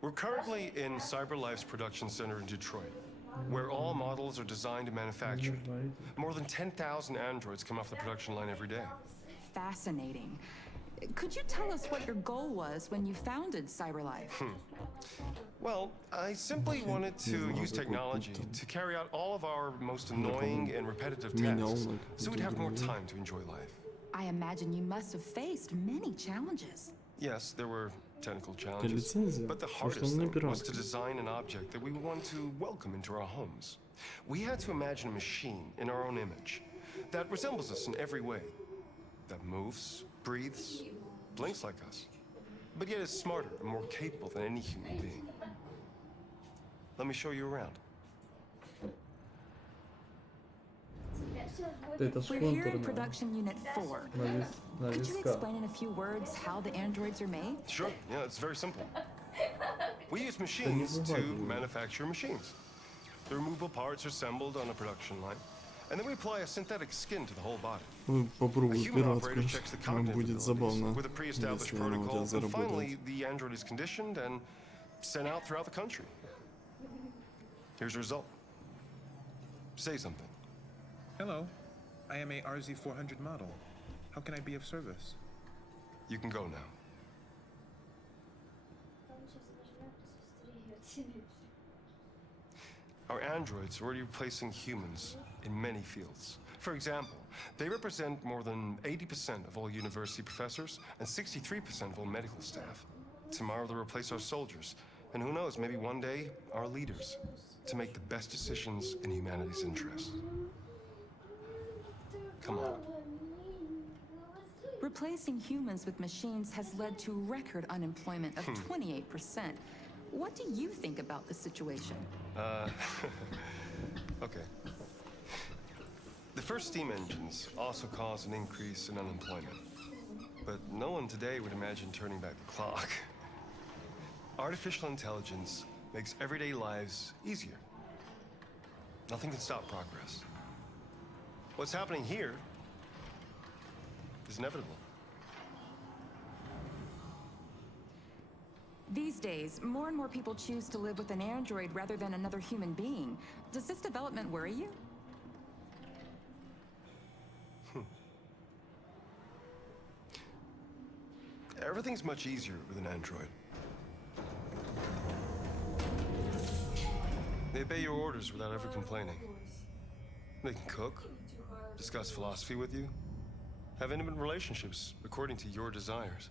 We're currently in CyberLife's production center in Detroit, where all models are designed and manufactured. More than 10,000 androids come off the production line every day. Fascinating. Could you tell us what your goal was when you founded CyberLife? Well, I simply wanted to use technology to carry out all of our most annoying and repetitive tasks, so we'd have more time to enjoy life. I imagine you must have faced many challenges. Yes, there were technical challenges, but the hardest thing was to design an object that we would want to welcome into our homes. We had to imagine a machine in our own image that resembles us in every way, that moves, breathes, blinks like us, but yet is smarter and more capable than any human being. Let me show you around. We're here in production unit 4. Could you explain in a few words how the androids are made? Sure, yeah, it's very simple. We use machines to manufacture machines. The removable parts are assembled on a production line, and then we apply a synthetic skin to the whole body. A human operator checks the cognitive abilities with a pre-established protocol, and finally the android is conditioned and sent out throughout the country. Here's the result. Say something. Hello, I am a RZ400 model. How can I be of service? You can go now. Our androids are already replacing humans in many fields. For example, they represent more than 80% of all university professors and 63% of all medical staff. Tomorrow they'll replace our soldiers, and who knows, maybe one day our leaders, to make the best decisions in humanity's interest. Come on. Replacing humans with machines has led to record unemployment of 28%. What do you think about the situation? Okay. The first steam engines also caused an increase in unemployment. But no one today would imagine turning back the clock. Artificial intelligence makes everyday lives easier. Nothing can stop progress. What's happening here is inevitable. These days, more and more people choose to live with an android rather than another human being. Does this development worry you? Everything's much easier with an android. They obey your orders without ever complaining. They can cook, discuss philosophy with you, have intimate relationships according to your desires.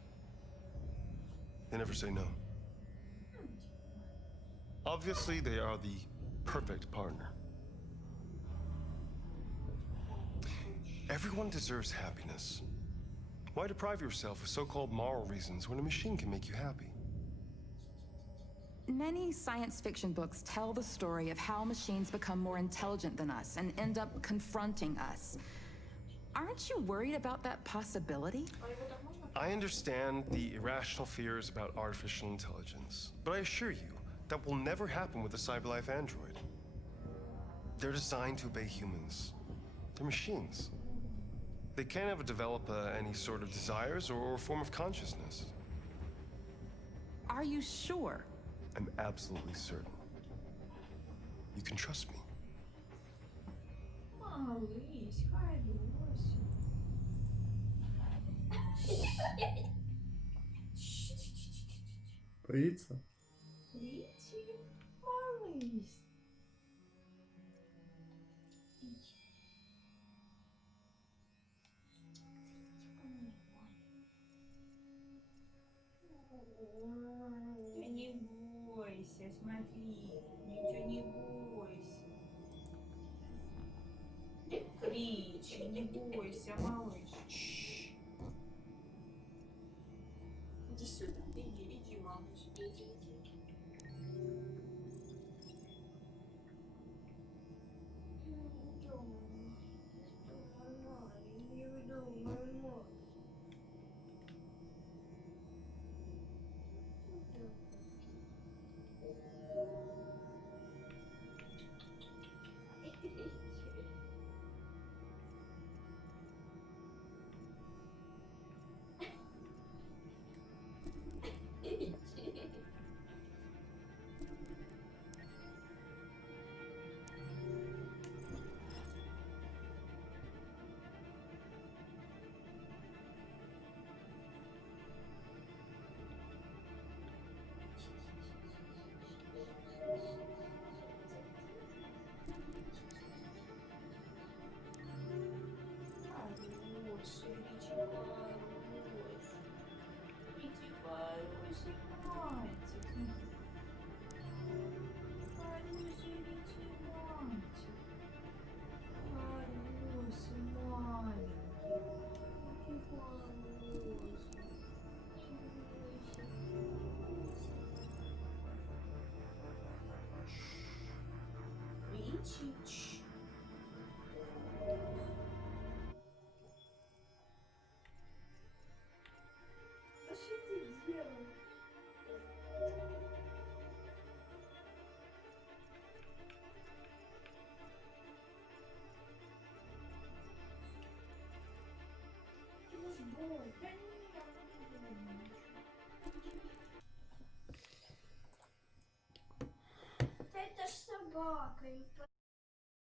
They never say no. Obviously, they are the perfect partner. Everyone deserves happiness. Why deprive yourself of so-called moral reasons when a machine can make you happy? Many science fiction books tell the story of how machines become more intelligent than us and end up confronting us. Aren't you worried about that possibility? I understand the irrational fears about artificial intelligence, but I assure you that will never happen with a CyberLife android. They're designed to obey humans. They're machines. They can't ever develop any sort of desires or form of consciousness. Are you sure? I'm absolutely certain. You can trust me. Боится? Не бойся, смотри, ничего не бойся. Не бойся, малыш. Иди сюда. Иди, малыш. Иди.